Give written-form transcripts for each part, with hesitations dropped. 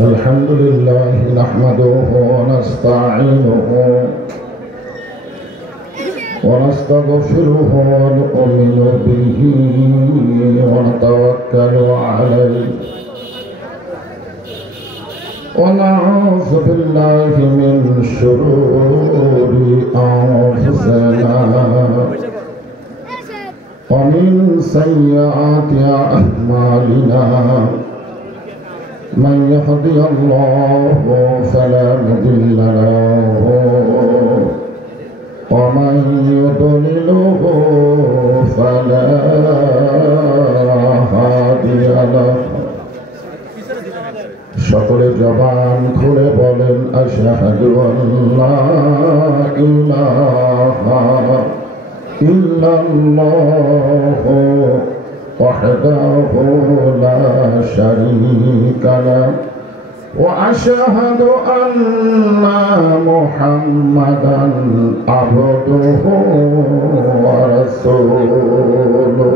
الحمد لله نحمده ونستعينه ونستغفره ونؤمن به ونتوكل عليه ونعوذ بالله من شرور أنفسنا ومن سيئات أعمالنا من يهدي الله فلا مضل له ومن يضلله فلا هادي له সকলে জবান খুলে বলেন আশহাদু আল্লা ইলাহা ইল্লাল্লাহু ওয়াহদাহু লা শারীকা লাহু ওয়া আশহাদু আন্না মুহাম্মাদান আবদুহু ওয়া রাসূলুহু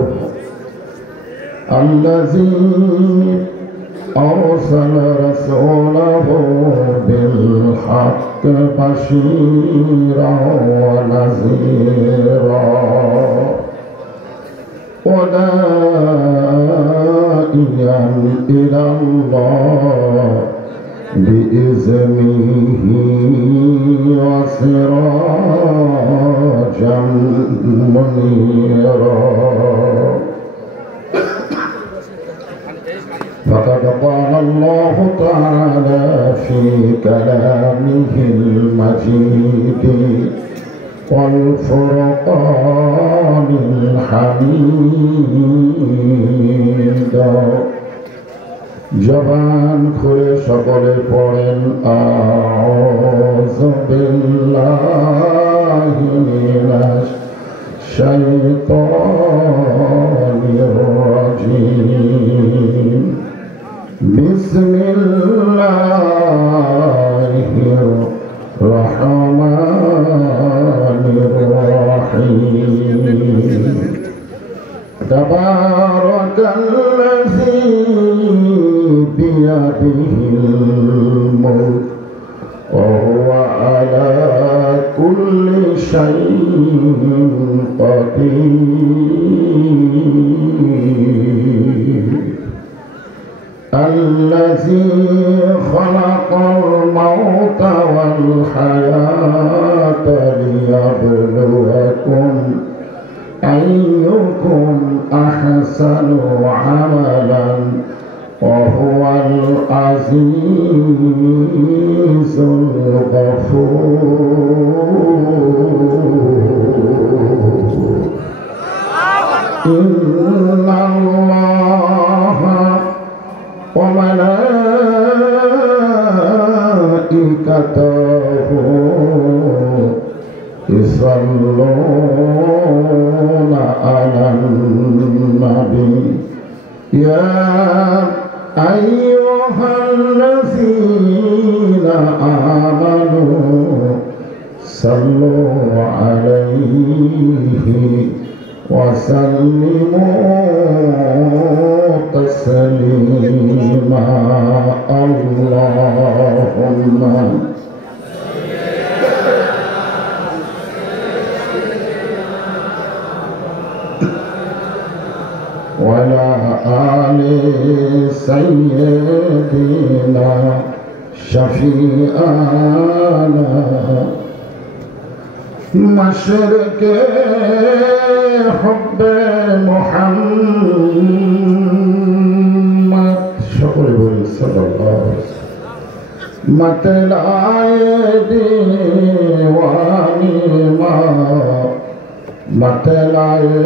আল্লাযী أرسل رسوله بالحق بشيرا ونذيرا وداعيا إلى الله بإذنه وسراجا منيرا فقد قال الله تعالى في كلامه المجيد والفرقان الحميد জবান খুলে সকলে পড়েন আউযু বিল্লাহি মিনাশ শাইতানির রাজীম বিসমিল্লাহির রহমানির রহিম তাবারাকাল্লাযী বিয়াদিহিল মুলক ওয়া হুয়া আলা কুল্লি শাইইন কাদির الذي خلق الموت والحياة ليبلوكم أيكم أحسن عملا وهو العزيز الغفور إن الله وملائكته يصلون على النبي يا أيها الذين آمنوا صلوا عليه وسلموا تسليما اللهم وعلى آل سيدنا شفيعنا مشرق حب محمد شكرا صلى الله عليه وسلم مطلعے دیوانی ماں مطلعے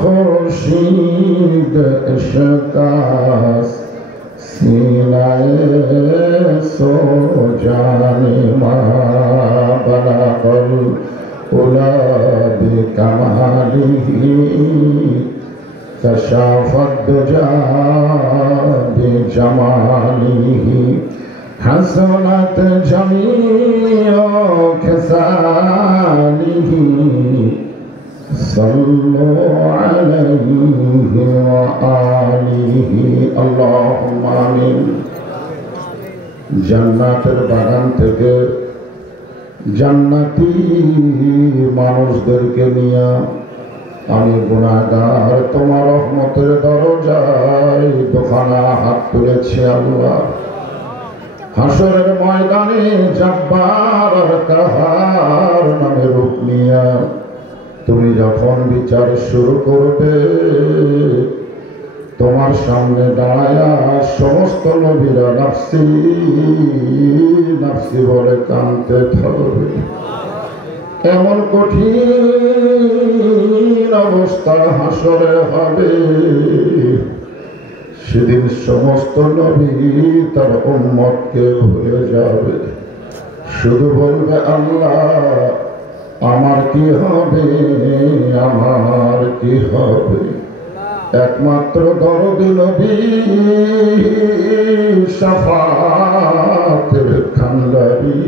خورشید اشکاس سینہ سو جانے ماں بلغ العلا بکمالہ كشف الدجى بجماله حسنت جميع خصاله صلوا عليه وآله اللهم آمين জান্নাতের বাগান থেকে জান্নাতি মানুষদেরকে নিয়ে আমি গুনাহগার তোমার রহমতের দরজায় দোকানা হাত তুলেছি আল্লাহ। হাসরের ময়দানে জব্বার আর কাহার নামে রূপ নিয়া তুমি যখন বিচার শুরু করবে, তোমার সামনে দাঁড়ায়া সমস্ত নবীরা নাফসি নাফসি বলে কাঁদতে থাকবে। এমন কঠিন অবস্থা হাসরে হবে, সেদিন সমস্ত নবী তার উম্মতকে ভুলে যাবে, শুধু বলবে আল্লাহ আমার কি হবে, আমার কি হবে। একমাত্র দরদি নবী শাফাতের কান্ডারি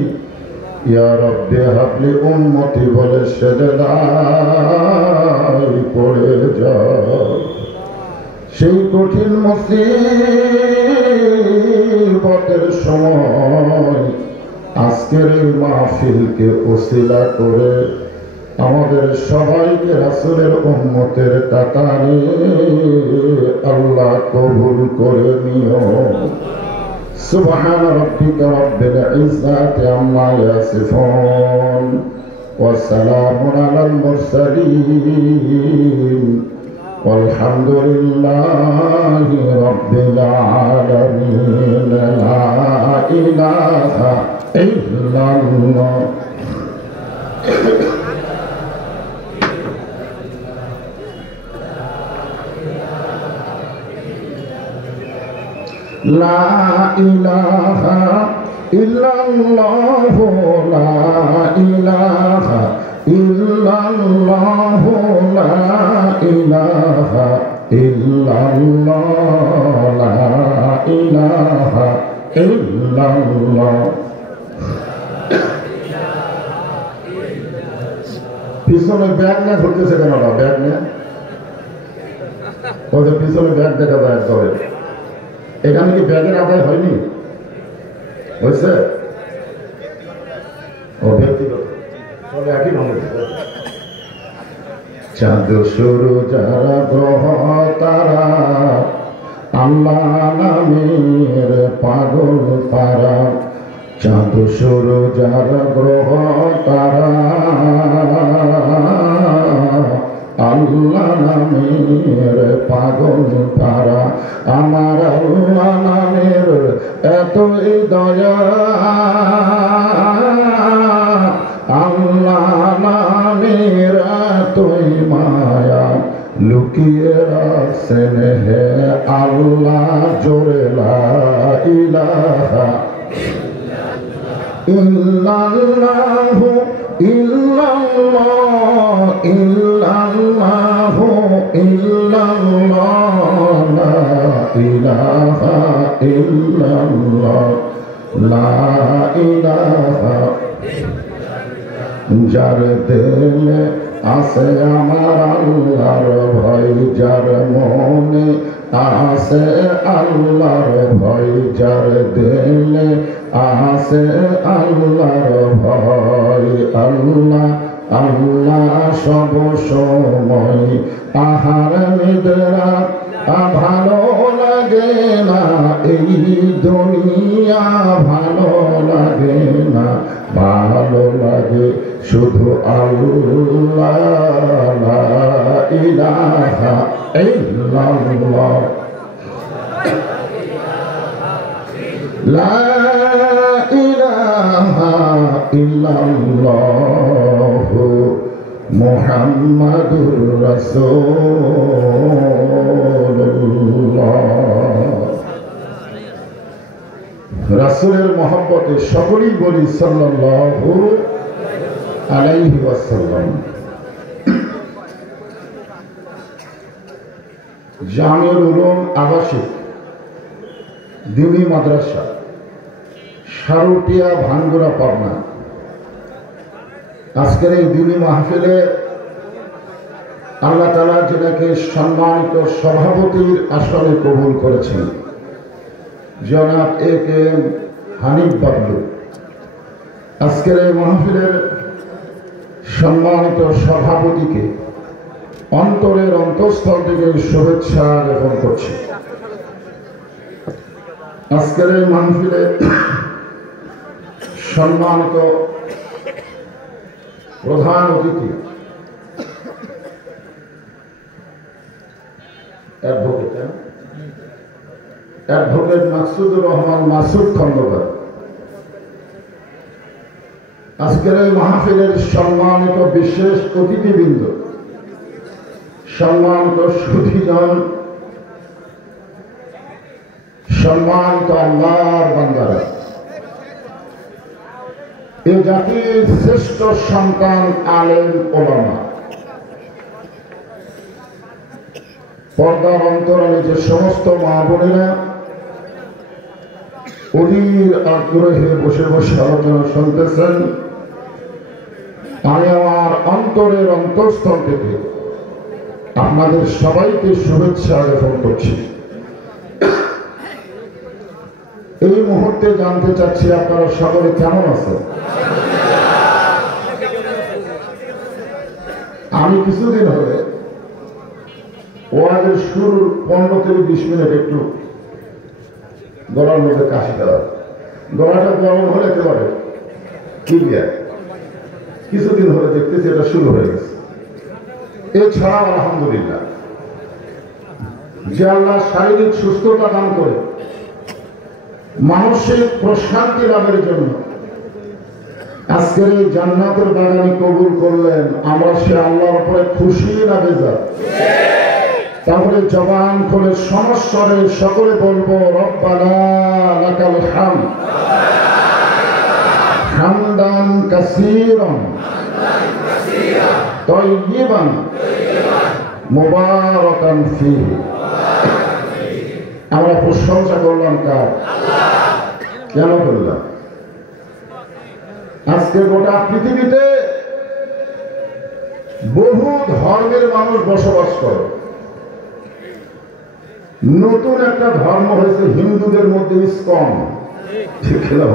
ইয়া রব্বি হাবলি উম্মতি বলে সেজদায় পড়ে যায়। সেই কঠিন মুসিবতের সময় আজকের এই মাহফিলকে ওসিলা করে আমাদের সবাইকে রাসূলের উম্মতের কাতারে আল্লাহ কবুল করে নিও। সুবহান রাব্বিকা রাব্বিল ইজ্জাতি আম্মা ইয়াসিফুন ওয়া সালামুন আলাল মুরসালিন ওয়ালহামদুলিল্লাহি রাব্বিল আলামিন। লা ইলাহা ইল্লাল্লাহ। লা ইলাহা ইল্লাল্লাহ, লা ইলাহা ইল্লাল্লাহ, লা ইলাহা ইল্লাল্লাহ, লা ইলাহা ইল্লাল্লাহ। পিছনে ব্যাগ না ঘুরতেছে কেন? ব্যাগ না ওদের পিছনে ব্যাগ দেখা যায় তবে এখানে কি ব্যাগের আদায় হয়নি? হয়েছে? ও ব্যক্তিগত তবে একই রঙের। চাঁদ শুরু যারা গ্রহ তারা আল্লাহ নামের পাগল তারা। চাঁদ শুরু যারা গ্রহ তারা আল্লাহ নামের পাগল তারা। আমার আল্লাহ নামের এতই দয়া, আল্লাহ নামের এতই মায়া, লুকিয়ে রাখছেন হে আল্লাহ জোরে লা ইলাহা ইল্লাল্লাহু ইল্লাল্লাহ ইল্লাল্লাহু ইল্লাল্লাহ, লা ইলাহা ইল্লাল্লাহ, লা ইলাহা। যার দিলে আছে আমার আল্লাহর ভয়, যার মনে আছে আল্লাহর ভয়, যার দিলে আছে আল্লাহর ভয়। আল্লাহ আল্লাহ সব সময় আহার নিদ্রা ভালো লাগে না, এই দুনিয়া ভালো লাগে না, ভালো লাগে শুধু আল্লাহ। লা ইলাহা ইল্লাল্লাহ, লা ইলাহা ইল্লাল্লাহ মুহাম্মাদুর রাসূলুল্লাহ। রাসূলের মহব্বতে সকলেই বলি সাল্লাল্লাহু আলাইহি ওয়াসাল্লাম। জামিউল উলুম আবাসিক দিনী মাদ্রাসা, সারুটিয়া, ভাঙ্গুরা, পাবনা। আজকের এই দিনী মাহফিলে আল্লাহ তাআলা যেটাকে সম্মানিত সভাপতির আসনে কবুল করেছেন, জনাব এ কে এম হানিফ বাবলু। আজকের এই মাহফিলের সম্মানিত সভাপতিকে অন্তরের অন্তঃস্থল থেকে শুভেচ্ছা জ্ঞাপন করছি। আজকের এই মাহফিলে সম্মানিত প্রধান অতিথি অ্যাডভোকেট মাকসুদুর রহমান মাসুদ খন্দকার, আজকের এই মাহফিলের সম্মানিত বিশেষ অতিথিবৃন্দ, সম্মানিত সুধীজন, সম্মানিত আল্লাহর বান্দারা, এই জাতির শ্রেষ্ঠ সন্তান আলেম ওলামা, পর্দার অন্তরালে যে সমস্ত মা বোনেরা অধীর আগ্রহে বসে বসে আলোচনা শুনতেছেন, আমি আমার অন্তরের অন্তঃস্থল থেকে আপনাদের সবাইকে শুভেচ্ছা জ্ঞাপন করছি। এই মুহূর্তে জানতে চাচ্ছি আপনারা সকলে কেমন আছেন। আমি কিছুদিন হলে ওয়াজের শুরুর 15 থেকে 20 মিনিট একটু গলার মধ্যে কাশি দেওয়া, গলাটা গরম হলে একেবারে ক্লিয়ার। কিছুদিন হলে দেখতেছি এটা শুরু হয়ে গেছে। এছাড়াও আলহামদুলিল্লাহ যে আল্লাহ শারীরিক সুস্থতা দান করে মানসিক প্রশান্তি লাভের জন্য আজকের এই জান্নাতের বাগানে কবুল করলেন, আমরা সে আল্লাহর উপরে খুশি না বেজার? তাহলে জবান খুলে সমস্বরে সকলে বলবো রব্বানা লাকাল হামদ হামদান কাসীরান তাইয়িবান মুবারাকান ফীহি। আমরা প্রশংসা করলাম কার? কেন করলাম? আজকে গোটা পৃথিবীতে বহু ধর্মের মানুষ বসবাস করে। নতুন একটা ধর্ম হয়েছে হিন্দুদের মধ্যে ইসকন, ঠিক না?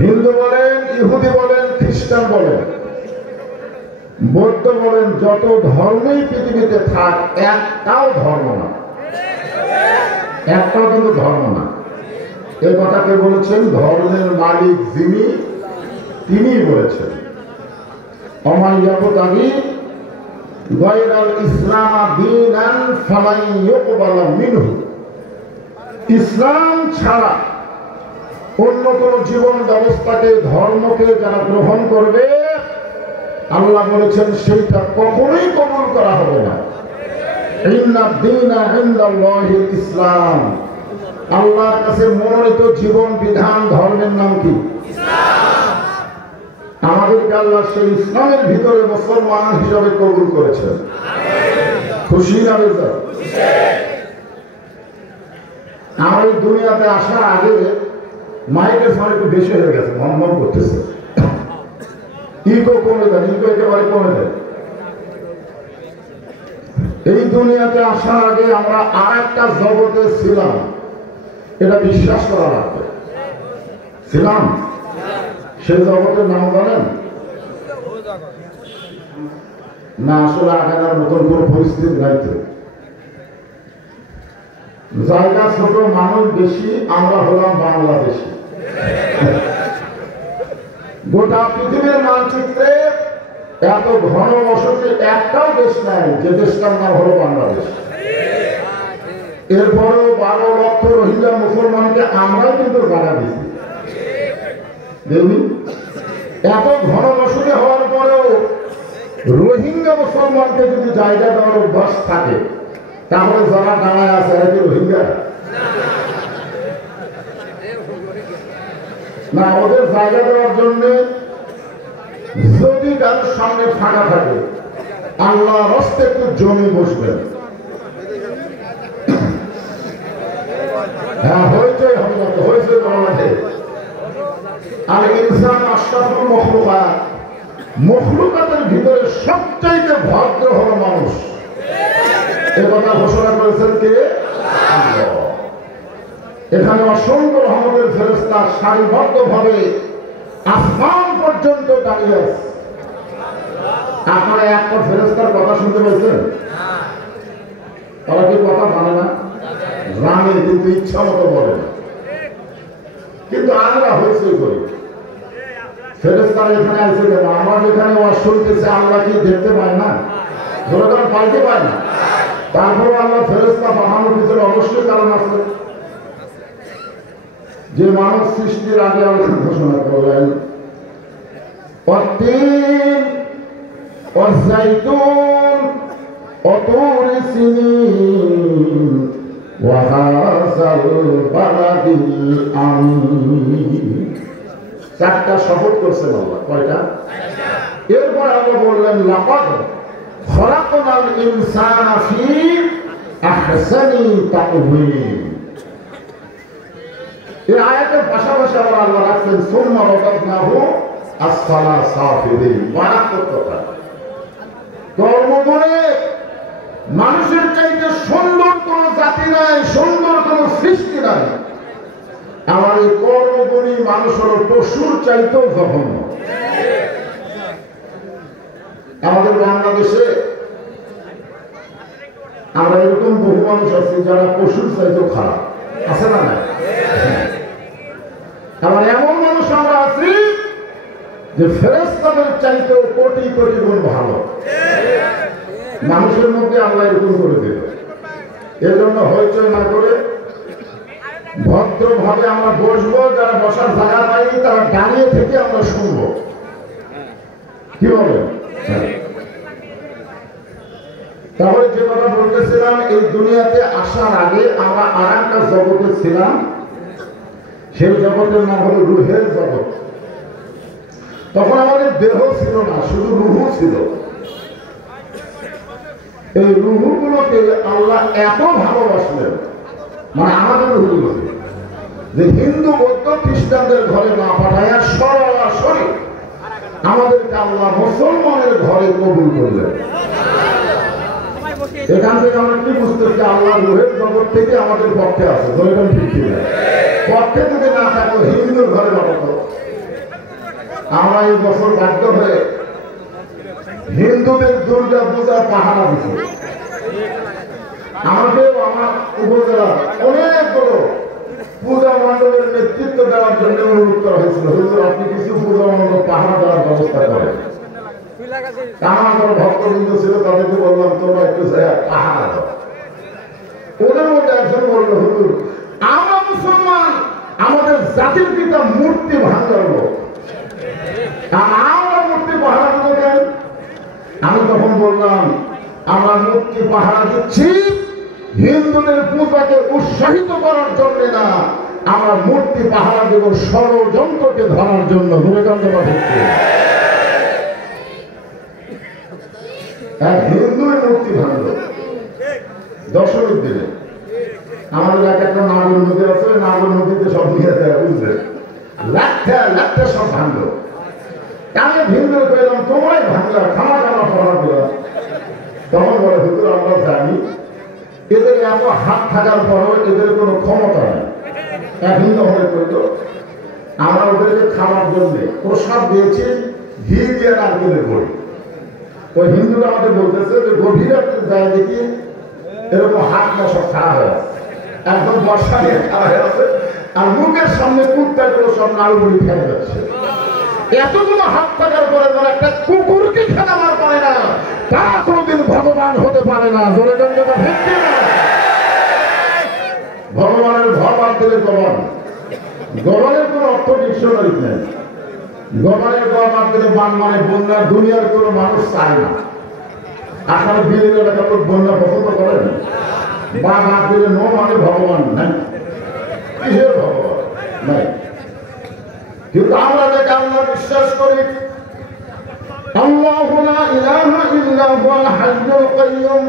হিন্দু বলেন, ইহুদি বলেন, খ্রিস্টান বলেন, বৌদ্ধ বলেন, যত ধর্মই পৃথিবীতে থাক একটাও ধর্ম না, একটাও কিন্তু ধর্ম না। এ কথাকে বলেছেন ধর্মের মালিক যিনি, তিনি বলেছেন অমাইয়াবতাগি গায়রাল ইসলাম দীনান ফালাই ইউকবাল মিনহু। ইসলাম ছাড়া অন্য কোন জীবন ব্যবস্থাকে, ধর্মকে যারা গ্রহণ করবে, আল্লাহ বলেছেন সেইটা কখনোই কবুল করা হবে না। ইন্না দীনা ইনদাল্লাহিল ইসলাম। আল্লাহর কাছে মনোনীত জীবন বিধান ধর্মের নাম কি? ইসলাম। আমাদেরকে আল্লাহ সেই ইসলামের ভিতরে মুসলমান হিসাবে কবুল করেছেন। খুশি না বেজার? আমার এই দুনিয়াতে আসার আগে মাইকের সাউন্ড একটু বেশি হয়ে গেছে, মন করতেছে। ইকো কমে দেন, ইকো একেবারে কমে দেন। এই দুনিয়াতে আসার আগে আমরা আর একটা জগতে ছিলাম, এটা বিশ্বাস করা লাগবে। ছিলাম, সেই জগতের নাম জানেন না? আসলে আগানোর মতন কোন পরিস্থিতি নাই তো। জায়গা ছোট, মানুষ বেশি, আমরা হলাম বাংলাদেশি। গোটা পৃথিবীর মানচিত্রে এত ঘন বসতি একটাও দেশ নাই যে দেশটার নাম হলো বাংলাদেশ। এরপরেও 12 লক্ষ রোহিঙ্গা মুসলমানকে আমরাই কিন্তু জায়গা দিচ্ছি। দেখুন, এত ঘন বসতি হওয়ার পরেও রোহিঙ্গা মুসলমানকে যদি জায়গা দেওয়ার অভ্যাস থাকে, তাহলে যারা দাঁড়ায় আছে এরা কি রোহিঙ্গা না? ওদের জায়গা দেওয়ার জন্য যদি কারোর সামনে ফাঁকা থাকে, আল্লাহ রাস্তে একটু জমি বসবেন। হ্যাঁ, হয়েছে হয়েছে বাংলাদেশে। আর ইনসান আশরাফুল মখলুকাত, মখলুকাতের ভিতরে সবচাইতে ভদ্র হলো মানুষ। এ কথা ঘোষণা করেছেন কে? এখানে অসংখ্য রহমতের ফেরেশতা সারিবদ্ধভাবে আসমান পর্যন্ত দাঁড়িয়ে আছে। আপনারা একটা ফেরেশতার কথা শুনতে পেয়েছেন? তারা কি কথা মানে না? জানে, কিন্তু ইচ্ছা মতো বলে না। কিন্তু আমরা হয়েছে করি, ফেরেশতারা এখানে আসে কেন? আমরা যেখানে ওয়াজ শুনতেছে আল্লাহ কি দেখতে পায় না? ধরে পাইতে পায় না। তারপরে আল্লাহ ফেরেশতা পাঠানোর পিছনে অবশ্যই কারণ আছে। যে মানব সৃষ্টির আগে আল্লাহ ঘোষণা করলেন والتين والزيتون وطور سينين وهذا البلد الأمين। চারটা শপথ করছেন আল্লাহ। কয়টা? এরপর আল্লাহ বললেন লাকাদ খলাকনাল ইনসানা ফি আহসানি তাকওয়িম। এই আয়াতের পাশাপাশি আল্লাহ রাখছেন সুম্মা রাদাদনাহু আসফালা সাফিলিন। মারাত্মক কথা। কর্মগুণে মানুষের চাইতে সুন্দর কোন জাতি নাই, সুন্দর কোন সৃষ্টি নাই। আমার এই কর্মগুণী মানুষ হলো পশুর চাইতেও জঘন্য। আমাদের বাংলাদেশে আমরা এরকম বহু মানুষ আছি যারা পশুর চাইতেও খারাপ, আছে না? না, আমার এমন মানুষ আমরা আছি যে ফেরেশতাদের চাইতেও কোটি কোটি গুণ ভালো। মানুষের মধ্যে আল্লাহ এরকম করে দেবে। এর জন্য হইচই না করে ভদ্রভাবে আমরা বসবো। যারা বসার জায়গা পাই তারা দাঁড়িয়ে থেকে আমরা শুনবো। কি বলে? তাহলে যে কথা বলতেছিলাম, এই দুনিয়াতে আসার আগে আমরা আর একটা জগতে ছিলাম। সেই জগতের নাম হলো রুহের জগৎ। তখন আমাদের দেহ ছিল না, শুধু রুহু ছিল। এই রুহুগুলোকে আল্লাহ এত ভালোবাসলেন, মানে আমাদের রুহুগুলোকে, যে হিন্দু বৌদ্ধ খ্রিস্টানদের ঘরে না পাঠাইয়া সরাসরি আমাদেরকে আল্লাহ মুসলমানের ঘরে কবুল করলেন। এখান থেকে আমরা কি বুঝতেছি? আল্লাহ রুহের জগৎ থেকে আমাদের পক্ষে আছে। ধরেন ঠিক ঠিক পক্ষে যদি না থাকো হিন্দুর ঘরে পাঠাতো। আমরা এই বছর বাধ্য হয়ে হিন্দুদের দুর্গা পূজা পাহারা দিচ্ছি। আমাকেও আমার উপজেলা অনেকগুলো পূজা মণ্ডলের নেতৃত্ব দেওয়ার জন্য অনুরোধ করা হয়েছিল, হুজুর আপনি কিছু পূজা মণ্ডল পাহারা দেওয়ার ব্যবস্থা করেন। আমার ভক্তবৃন্দ ছিল, তাদেরকে বললাম তোমরা একটু পাহারা দাও। ওদের মধ্যে একজন বলল, হুজুর আমরা মুসলমান, আমাদের জাতির পিতা মূর্তি ভাঙার লোক, আমরা মূর্তি পাহারা দিব কেন? আমি তখন বললাম আমরা মূর্তি পাহারা দিচ্ছি হিন্দুদের পূজাকে উৎসাহিত করার জন্য না, আমরা মূর্তি পাহারা দেব ষড়যন্ত্রকে ধরার জন্য। এক হিন্দুর মূর্তি ভাঙল দশমীর দিনে। আমাদের একটা নাগর নদী আছে, নাগর নদীতে সব নিয়ে যায়, বুঝলেন, লাখটা সব ভাঙলো। আমি ভিন্ন পেলাম, তোমরাই ভাঙলা, খানা খানা পড়া দিলাম। তখন বলে হুজুর আমরা জানি এদের এত হাত থাকার পরও এদের কোনো ক্ষমতা নেই। এক হিন্দু হয়ে করতো, আমরা ওদেরকে খাওয়ার জন্য প্রসাদ দিয়েছি ঘি দিয়ে নারকেলের বড়ি। ওই হিন্দুরা আমাদের বলতেছে যে গভীর যায় দেখি এরকম হাত না সব খারাপ হয়ে আছে, একদম বর্ষা নিয়ে খারাপ হয়ে আছে, আর মুখের সামনে কুত্তাগুলো সব নাড়ু বুড়ি ফেলে যাচ্ছে। এতগুলো হাত থাকার পরে যারা একটা কুকুরকে খেলা মার পারে না, তারা কোনোদিন ভগবান হতে পারে না। জোরে জোরে ভিত্তি না, ভগবানের ভর বাদ দিলে গবান। গবানের কোন অর্থ ডিকশনারি নেই। গবানের গড় বাদ দিলে বান মানে বন্যা। দুনিয়ার কোনো মানুষ চায় না। আসলে বিলের এলাকা তো বন্যা পছন্দ করেন। বা বাদ দিলে নো মানে ভগবান নাই। কিসের ভগবান নাই? কিন্তু আমরা যাকে আল্লাহ বিশ্বাস করি, আল্লাহু লা ইলাহা ইল্লা হুয়াল হাইয়ুল কাইয়্যুম।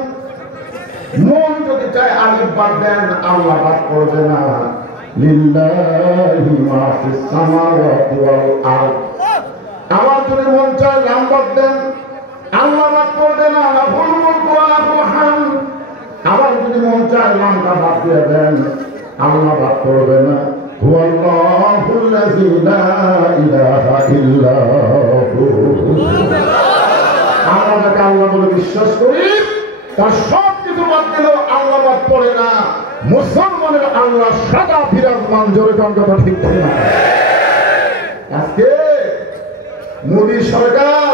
মন যদি চায় আলিফ বাদ দেন, আল্লাহ বাদ করবে না। লিল্লাহি মা ফিস সামাওয়াতি ওয়াল আরদ। আবার যদি মন চায় লাম বাদ দেন, আল্লাহ বাদ করবে না। লাহুল মুলকু ওয়া লাহুল হামদ। আবার যদি মন চায় লামটা বাদ দিয়ে দেন, আল্লাহ বাদ করবে الذي لا إله إلا هو আমরা যাকে আল্লাহ বলে বিশ্বাস করি তার সব কিছু বাদ দিলেও আল্লাহ বাদ পড়ে না। মুসলমানের আল্লাহ সদা বিরাজমান। জোরে কোন কথা ঠিক না? আজকে মোদী সরকার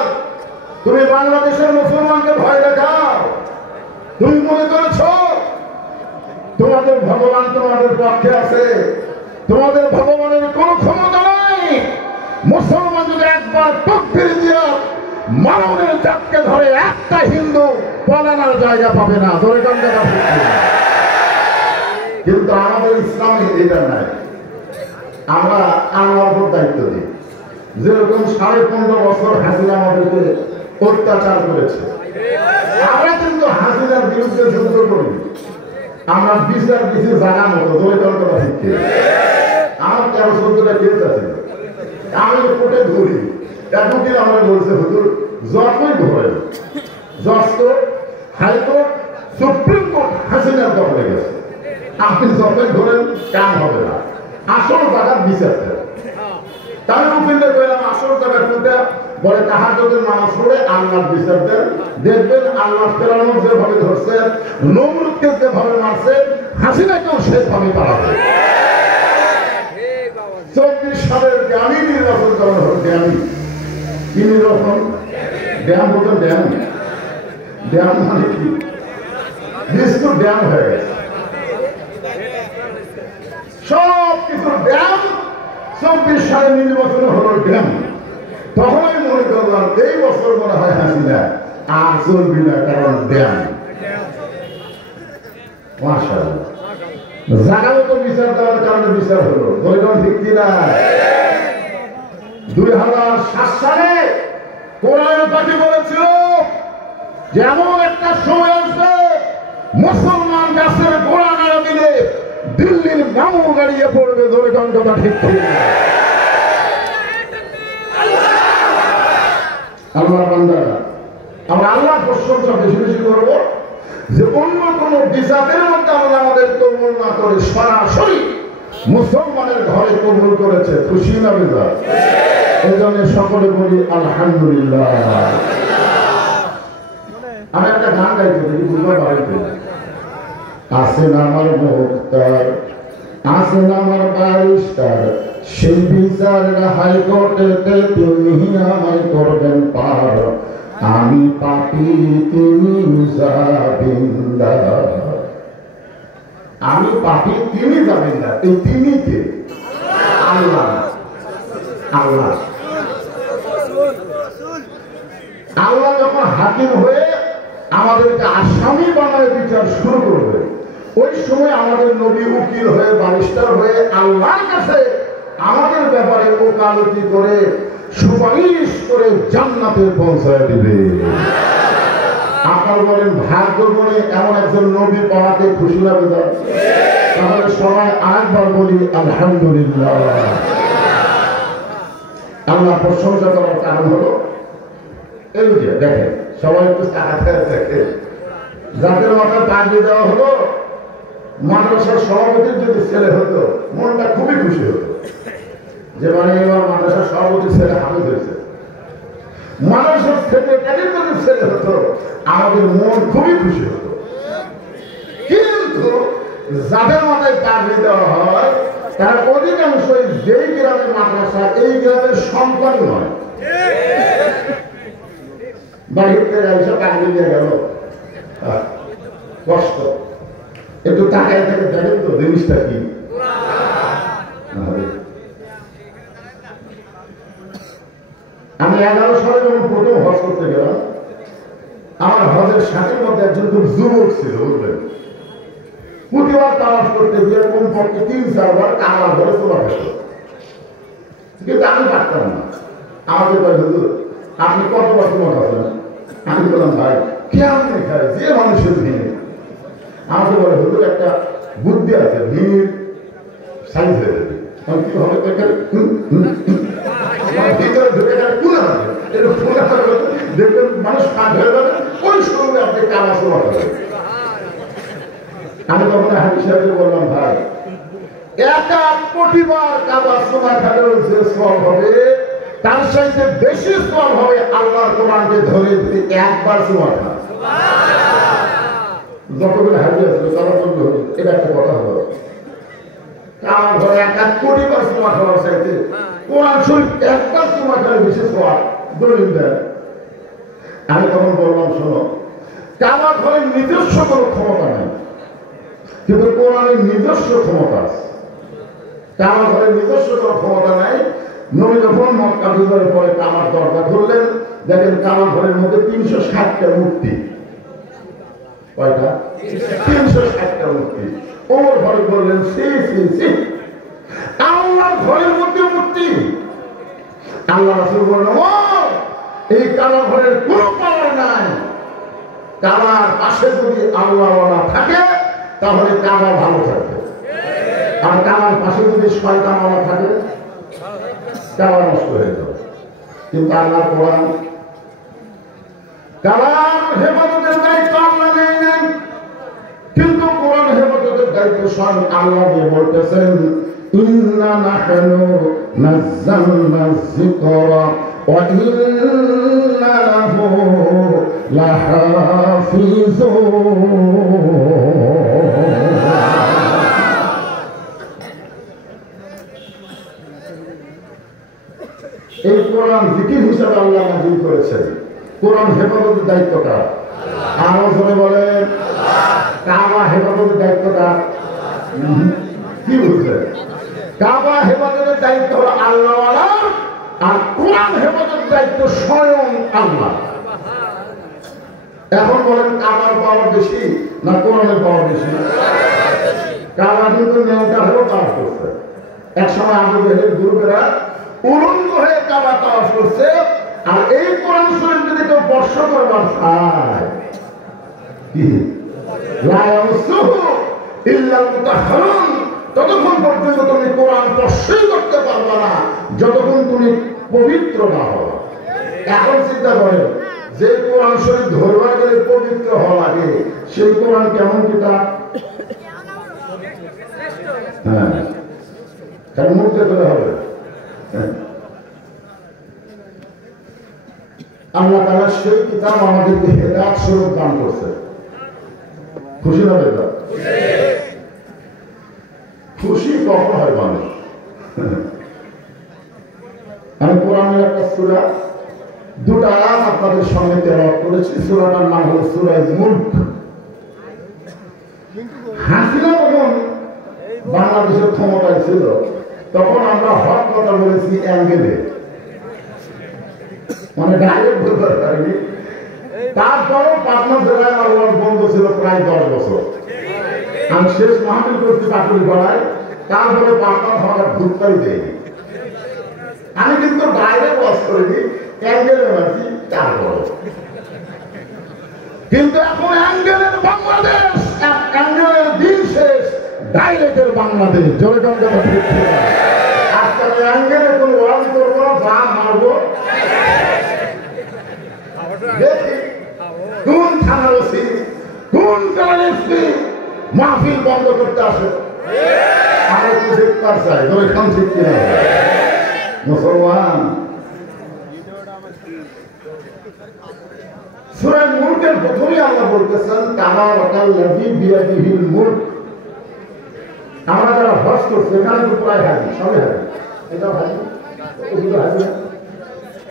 তুমি বাংলাদেশের মুসলমানকে ভয় দেখাও। তুমি মনে করেছ তোমাদের ভগবান তোমাদের পক্ষে আছে। তোমাদের ভগবানের কোনো ক্ষমতা নাই। মুসলমান যদি একবার তাকবীর দিয়া মানবের জাতকে ধরে একটা হিন্দু পালানোর জায়গা পাবে না। ধরে কথা কিন্তু আমাদের ইসলামে এটা নাই। আমরা আল্লাহর উপর দায়িত্ব দিই। যেরকম 15.5 বছর হাসিনা আমাদেরকে অত্যাচার করেছে, আমরা কিন্তু হাসিনার বিরুদ্ধে যুদ্ধ করি। আমরা বিচার দিচ্ছি জানা মতো। ধরে কথা শিখতে আমার 13-14টা কেস আছে। আমি কোর্টে ধরি এতদিন আমরা বলছে হুজুর যতই ধরেন জজ কোর্ট, হাইকোর্ট, সুপ্রিম কোর্ট হাসিনার দখলে গেছে। আপনি যতই ধরেন কাম হবে না। আসল জায়গার বিচার দেন। তাহলে উকিলকে কইলাম আসল জায়গা কোনটা? বলে তাহাজ্জুদের নামাজ পড়ে আল্লাহর বিচার দেন। দেখবেন আল্লাহ ফেরাউন যেভাবে ধরছেন, নমরুদকে যেভাবে মারছেন, হাসিনাকেও সেভাবে তাড়াবে। 24 সালের জ্ঞানী নির্বাচন করা হল। জ্ঞানী কি নির্বাচন? ড্যাম বলতে ড্যাম। ড্যাম মানে কি? বিস্কুট ড্যাম হয়ে গেছে। সব কিছু ড্যাম। 24 সালে নির্বাচন হলো ড্যাম। তখন আমি মনে করলাম এই বছর মনে হয় হাসিনা আর চলবি না, কারণ ড্যাম। মাশাআল্লাহ, জাগালো তো বিচার দেওয়ার কারণে বিচার হলো। বললাম ঠিক কিনা? 2007 সালে কোরআন পাখি বলেছিল যেমন একটা সময় আসবে মুসলমান গাছের গোড়া না দিলে দিল্লির মামু গাড়িয়ে পড়বে। ধরে কোন কথা ঠিক কিনা? আল্লাহর বান্দারা, আমরা আল্লাহর প্রশংসা বেশি বেশি করবো যে অন্য কোন বিজাতের মধ্যে আমরা আমাদের কবুল না করে সরাসরি মুসলমানের ঘরে কবুল করেছে। খুশি না বেজাত? এই জন্য সকলে বলি আলহামদুলিল্লাহ। আমি একটা গান গাইতে দেখি বুঝতে বাড়িতে আসেন আমার মুক্তার, আসেন আমার ব্যারিস্টার, সেই বিচার হাইকোর্টেতে তুমি আমায় করবেন পার। আমি পাপী তিনি জামিনদার। আমি পাপী তিনি জামিনদার। এই তিনি কে? আল্লাহ। আল্লাহ আল্লাহ যখন হাকিম হয়ে আমাদেরকে আসামি বানায় বিচার শুরু করবে, ওই সময় আমাদের নবী উকিল হয়ে ব্যারিস্টার হয়ে আল্লাহর কাছে আমাদের ব্যাপারে ওকালতি করে সুপারিশ করে জান্নাতে পৌঁছায় দিবে। আপনারা বলেন ভাগ্য বলে এমন একজন নবী পাওয়াতে খুশি লাগে না? তাহলে সবাই আরেকবার বলি আলহামদুলিল্লাহ। আল্লাহ প্রশংসা করার কারণ হলো এই যে দেখেন সবাই একটু দেখে যাদের মাথায় পাগড়ি দেওয়া হলো, মাদ্রাসার সভাপতির যদি ছেলে হতো মনটা খুবই খুশি হতো যে মানে এবার মাদ্রাসার সভাপতির ছেলে হাফেজ হয়েছে। মাদ্রাসার সেক্রেটারির যদি ছেলে হতো আমাদের মন খুবই খুশি হতো। কিন্তু যাদের মাথায় পাগড়ি দেওয়া হয় তার অধিকাংশই যেই গ্রামের মাদ্রাসা এই গ্রামের সন্তান নয়। বাড়ির থেকে এসে পাগড়ি দিয়ে গেল, কষ্ট। একটু তাকায় থেকে দেখেন তো জিনিসটা কি। আমি 11 সালে যখন প্রথম হজ করতে গেলাম, আমার হজের সাথের মধ্যে একজন খুব যুবক ছিল, বুঝলেন। প্রতিবার তালাশ করতে গিয়ে কমপক্ষে 3-4 বার কামলা ধরে চলা গেল, কিন্তু আমি পারতাম না। আমাকে বলে হুজুর আপনি কত বছর মত আছেন? আমি বললাম ভাই কেমন খায় যে মানুষের ভেঙে। আমাকে বলে হুজুর একটা বুদ্ধি আছে, ভেঙির সাইজ হয়ে যাবে। কি হবে ভিতরে ঢুকে গেলে কুলে হবে, দেখবেন মানুষ কাজ হয়ে যাবে, ওই সঙ্গে আপনি কামা চলা যাবে। আমি তখন হাজি সাহেবকে বললাম ভাই 1,000,000,000 বার কাবা সোনা খালেও যে সওয়াব হবে তার চাইতে বেশি সওয়াব হবে আল্লাহর কোরআনকে ধরে ধরে একবার সোনা খা। যতগুলো হাজি আছে তারা বললো এটা একটা কথা হলো কাবা ঘরে 1,000,000,000 বার সোনা খাওয়ার চাইতে কোরআন শরীফ একবার সোনা খালে বেশি সওয়াব দলিল দেন। আমি তখন বললাম শোনো, কাবা ঘরের নিজস্ব কোনো ক্ষমতা নেই, কিন্তু কোরআনের নিজস্ব ক্ষমতা আছে। কাবা ঘরের নিজস্ব কোনো ক্ষমতা নাই। নবী যখন মক্কা বিজয়ের পরে কাবার দরজা খুললেন, দেখেন কাবা ঘরের মধ্যে 360টা মূর্তি। কয়টা? 360টা মূর্তি। ওমর ফারুক বললেন সি সি সি, আল্লাহর ঘরের মধ্যে মূর্তি। আল্লাহ রাসূল বললেন ও এই কাবা ঘরের কোনো পাওয়ার নাই। কাবার পাশে যদি আল্লাহওয়ালা থাকে তাহলে কাবা ভালো থাকবে, আর কাবার পাশে যদি শয়তানওয়ালা থাকে কাবা নষ্ট হয়ে যাবে। কিন্তু আল্লাহর কোরআন কাবার হেফাজতের দায়িত্ব আল্লাহ নেন, কিন্তু কোরআন হেফাজতের দায়িত্ব স্বয়ং আল্লাহ দিয়ে বলতেছেন ইন্না নাহনু নাযালনা যিকরা ওয়া ইন্না লাহু লাহাফিজুন। এই কোরআন জিকির হিসাবে আল্লাহ নাযিল করেছেন। কোরআন হেফাজতের দায়িত্বটা আরো জোরে বলেন, কাবা হেফাজতের দায়িত্বটা কি বুঝলেন? কাবা হেফাজতের দায়িত্ব হলো আল্লাহওয়ালা, আর কোরআন হেফাজতের দায়িত্ব স্বয়ং আল্লাহ। এখন বলেন কাবার পাওয়ার বেশি না কোরআনের পাওয়ার বেশি? কাবা কিন্তু নেওয়াটা হলো তাওয়াফ করছে। এক সময় আবু জেহেলের গ্রুপেরা উলঙ্গ হয়ে কাবা তাওয়াফ করছে, আর এই কোরআন শরীফ যদি কেউ স্পর্শ করবার চায় কি লা ইয়ামসুহু ইল্লাল মুতাহহারুন, ততক্ষণ পর্যন্ত তুমি কোরআন স্পর্শই করতে পারবে না যতক্ষণ তুমি পবিত্র না হও। এখন চিন্তা করেন, যে কোরআন শরীফ ধরবার গেলে পবিত্র হওয়া লাগে, সেই কোরআন কেমন কিতাব? হ্যাঁ, তাহলে মুখে ধরে হবে। আল্লাহ তাআলা সেই কিতাব আমাদেরকে হেদায়েত স্বরূপ দান করছে। খুশি না বেদা? খুশি কখন হয় মানুষ? আমি কোরআনের একটা সূরা দুটা আয়াত আপনাদের সামনে তেলাওয়াত করেছি। সূরাটার নাম হলো সূরা মুলক। হাসিনা যখন বাংলাদেশের ক্ষমতায় ছিল তখন আমরা হক কথা বলেছি অ্যাঙ্গেলে, মানে ডাইরেক্ট বলতে পারিনি। তারপরও পাটনা জেলায় আল্লাহ বন্ধ ছিল প্রায় 10 বছর। আমি শেষ মাহফিল করছি চাকরি করায়, তারপরে পাটনা ধরার ঢুকতেই দেয়নি। আমি কিন্তু ডাইরেক্ট ওয়াজ করিনি, অ্যাঙ্গেলে আছি তারপর। কিন্তু এখন অ্যাঙ্গেলের বাংলাদেশ, অ্যাঙ্গেলের দিন শেষ, ডাইরেক্টের বাংলাদেশ। জোরে কথা ঠিক ছিল। আজকাল অ্যাঙ্গেলে কোনো ওয়াজ করবো না, যা মারবো দেখি কোন থানার ওসি কোন কারণে মাহফিল বন্ধ করতে আসে। আমি একটু দেখতে চাই জোরে খান ঠিক কিনা মুসলমান। সূরা মুলকের প্রথমেই আল্লাহ বলতেছেন তাবারাকাল্লাযী বিয়াদিহিল মুলক। আমরা যারা হজ করছি এখানে তো প্রায় হাজি, সবাই হাজি। এটা হাজি, ওগুলো হাজি,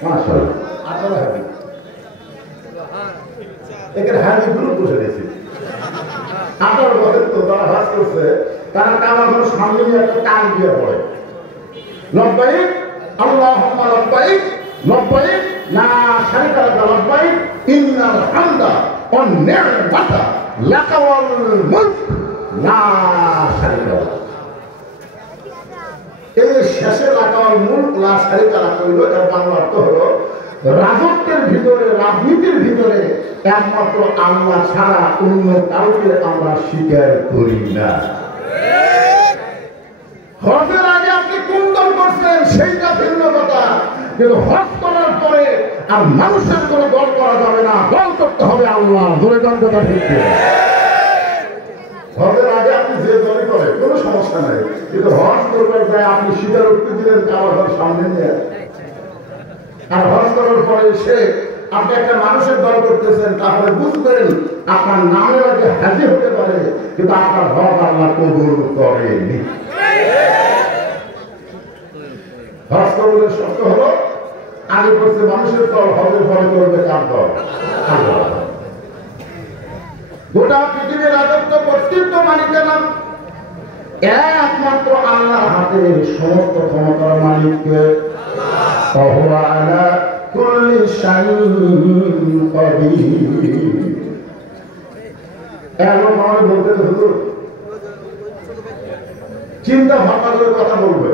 মাশাআল্লাহ আপনারা হাজি। এখানে হাজি গ্রুপ বসে রয়েছে। আপনার বলেন তো যারা হজ করছে তারা কাবা ঘর সামনে নিয়ে একটা টান দিয়ে পড়ে, লব্বাইক আল্লাহুম্মা লব্বাইক লব্বাইক লা শারীকা লাক লব্বাইক ইন্নাল হামদা ওয়ান নি'মাতা লাকা ওয়াল মুলক লা শারীকা লাক। এই শেষে লাকা ওয়াল মুলক লা শারীকা লাক হলো এর বাংলা অর্থ হলো রাজত্বের ভিতরে, রাজনীতির ভিতরে একমাত্র আল্লাহ ছাড়া অন্য কাউকে আমরা স্বীকার করি না। হজের আগে আপনি কোন দল করছেন সেইটা ভিন্ন কথা, কিন্তু হজ করার পরে আর মানুষের কোনো দল করা যাবে না, দল করতে হবে আল্লাহ। ধরে কথা ঠিক। হজের আগে আপনি যে দলই করেন কোনো সমস্যা নাই, কিন্তু হজ করবার যায় আপনি স্বীকারোক্তি দিলেন কাবার সামনে নিয়ে, আর হজ করার পরে এসে আপনি একটা মানুষের দল করতেছেন, তাহলে বুঝবেন আপনার নামের আগে হাজির হতে পারে, কিন্তু আপনার হজ আল্লাহ কবুল করেনি। হজ কবুলের শর্ত হলো আগে করছে মানুষের দল, হজের পরে করবে কার দল? গোটা পৃথিবীর রাজত্ব কর্তৃত্ব মালিকানা একমাত্র আল্লাহর হাতে, সমস্ত ক্ষমতার মালিককে। বলতে হুজুর চিন্তা ভাবনা করে কথা বলবে,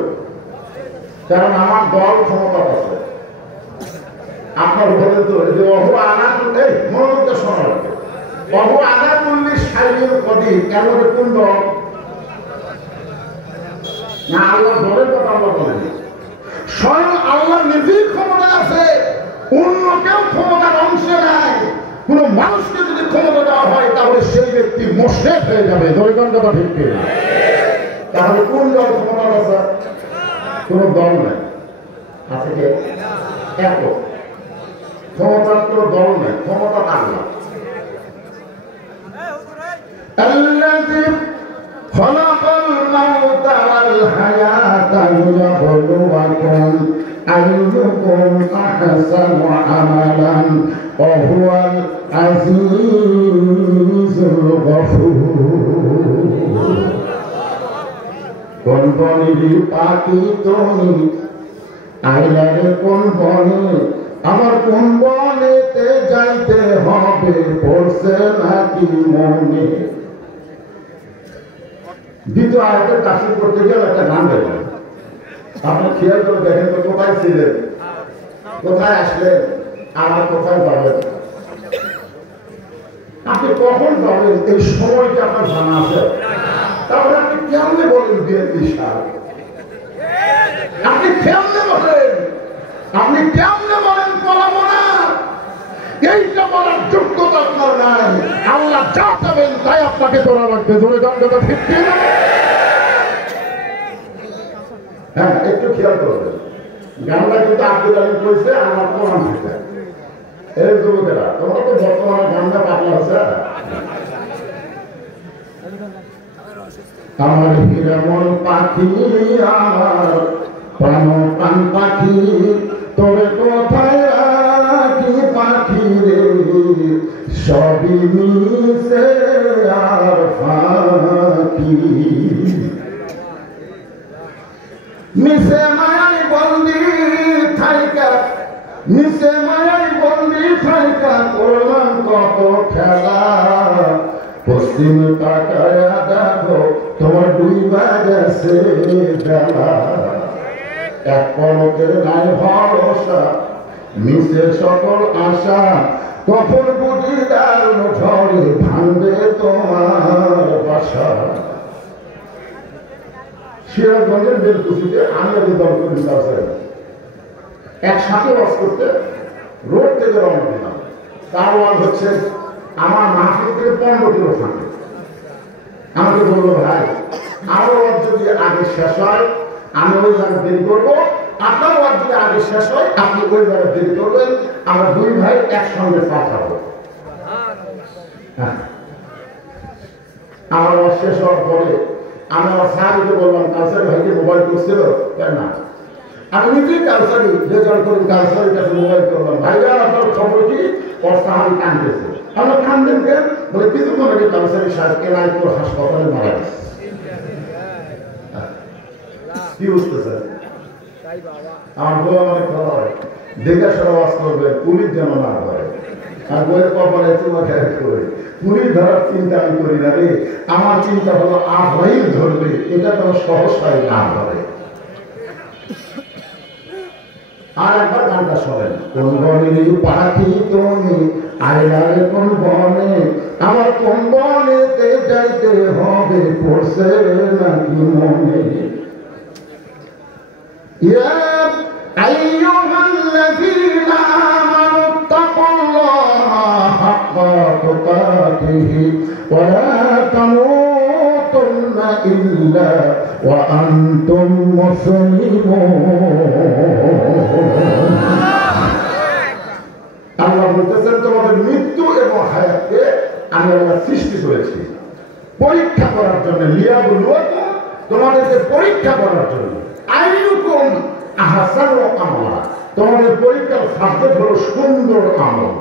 কারণ আমার দল ক্ষমতা আছে। আপনার বলে তো যে অহু আনা করলে মনোযোগ শোনা লাগবে, অহু আনা করলে সাইলের কদি কেমন কোন দল না? আল্লাহ দলের কথা আমরা বলেন, স্বয়ং আল্লাহ নিজেই ক্ষমতা আছে, অন্য কেউ ক্ষমতার অংশে নাই। কোন মানুষকে যদি ক্ষমতা দেওয়া হয় তাহলে সেই ব্যক্তি মুশরিক হয়ে যাবে। দলের কথা ঠিক কি? তাহলে কোন দল ক্ষমতা আছে? কোন দল নাই, আছে কে? এক ক্ষমতার কোন দল নাই, ক্ষমতা আল্লাহ। الذي خلق الموت والحياة ليبلوكم أيكم أحسن عملا وهو العزيز الغفور। কোন বনে পাখি তুমি আইলারে, কোন বনে আমার কোন বনেতে যাইতে হবে, পড়ছে নাকি মনে? দ্বিতীয় আয়াতের তাফসীর করতে গিয়ে একটা গান দেখেন, আপনি খেয়াল করে দেখেন তো, কোথায় ছিলেন, কোথায় আসলেন, আমার কোথায় যাবেন, আপনি কখন যাবেন, এই সময়টা আপনার জানা আছে? তাহলে আপনি কেমনে বলেন বিএনপি সাল? আপনি কেমনে বলেন, আপনি কেমনে বলেন পলাবো না? এইটা বলার যোগ্যতা আপনার নাই। আল্লাহ যা চাবেন তাই আপনাকে করা লাগবে। ধরে দণ্ডটা ঠিক না? হ্যাঁ, একটু খেয়াল করবেন, গানটা কিন্তু আব্দুল আলীম কইছে আমার কোরআন থেকে। এই যুবকেরা, তোমরা তো বর্তমানে গানটা পাগলা আছে। আমার হিরমন পাখি, আমার প্রাণ প্রাণ পাখি, তোরে কোথায় রাখি পাখি রে, সবই মিশে আর ফাঁকি। মিশে মায়াই বন্দি থাইকা, মিশে মায়াই বন্দি থাইকা, করলাম কত খেলা। পশ্চিম তাকায় দেখো তোমার ডুইবা গেছে বেলা, এক পলকের নাই ভরসা, মিশে সকল আশা, কখন বুঝি দারুণ ঝড়ে ভাঙবে তোমার বাসা। সিরাজগঞ্জের বেলকুচিতে আমি আগে দল করে দিতে একসাথে বাস করতে রোড থেকে রওনা দিলাম। তার ওয়াজ হচ্ছে আমার মাহফিল থেকে 15 কিলো থাকে। আমাকে বললো ভাই আরো ওয়াজ যদি আগে শেষ হয় আমি ওই জায়গায় দেরি করবো, আপনার ওয়াজ যদি আগে শেষ হয় আপনি ওই জায়গায় দেরি করবেন, আমরা দুই ভাই একসঙ্গে চা খাবো। আমার ওয়াজ শেষ হওয়ার পরে আমি আমার সাহায্যকে বললাম, কালসারি ভাইকে মোবাইল করছিল না, আমি নিজেই কালসারি রেজাল্ট করি, কালসারির কাছে মোবাইল করলাম, ভাইরা আপনার খবর কি? ওর সাহাবি কাঁদতেছে। আমরা কান্দেন কেন? বলে কিছুক্ষণ আগে কালসারি সাহেব এলাইপুর হাসপাতালে মারা গেছে। কি বুঝতেছেন? আমার বউ অনেক কথা হয়, দেখে সরাবাস করবে, পুলিশ যেন না করে। আর বইয়ের কপালে চুমা খেয়ে করে পুলিশ ধরার চিন্তা আমি করি না রে। আমার চিন্তা হলো আহ্বাই ধরবে, এটা তো সহসাই না ধরে। আর একবার গানটা শোনেন, কোন বনে পাখি তুমি আইলারে, কোন বনে আমার কোন বনেতে যাইতে হবে, পড়ছে নাকি মনে। ইয়া আইয়ুহাল্লাযীনা আমানুত্তাকুল্লাহা হাক্কা তুকাতিহি ওয়া লা তামুতুন্না ইল্লা وأنتم مسلمون আল্লাহ বলতেছেন তোমাদের মৃত্যু এবং হায়াতকে আমি আল্লাহ সৃষ্টি করেছি পরীক্ষা করার জন্য, লিয়াবলুয়াকুম, তোমাদেরকে পরীক্ষা করার জন্য। আইয়ুকুম আহসানু আমালা, তোমাদের পরীক্ষার সাবজেক্ট হলো সুন্দর আমল।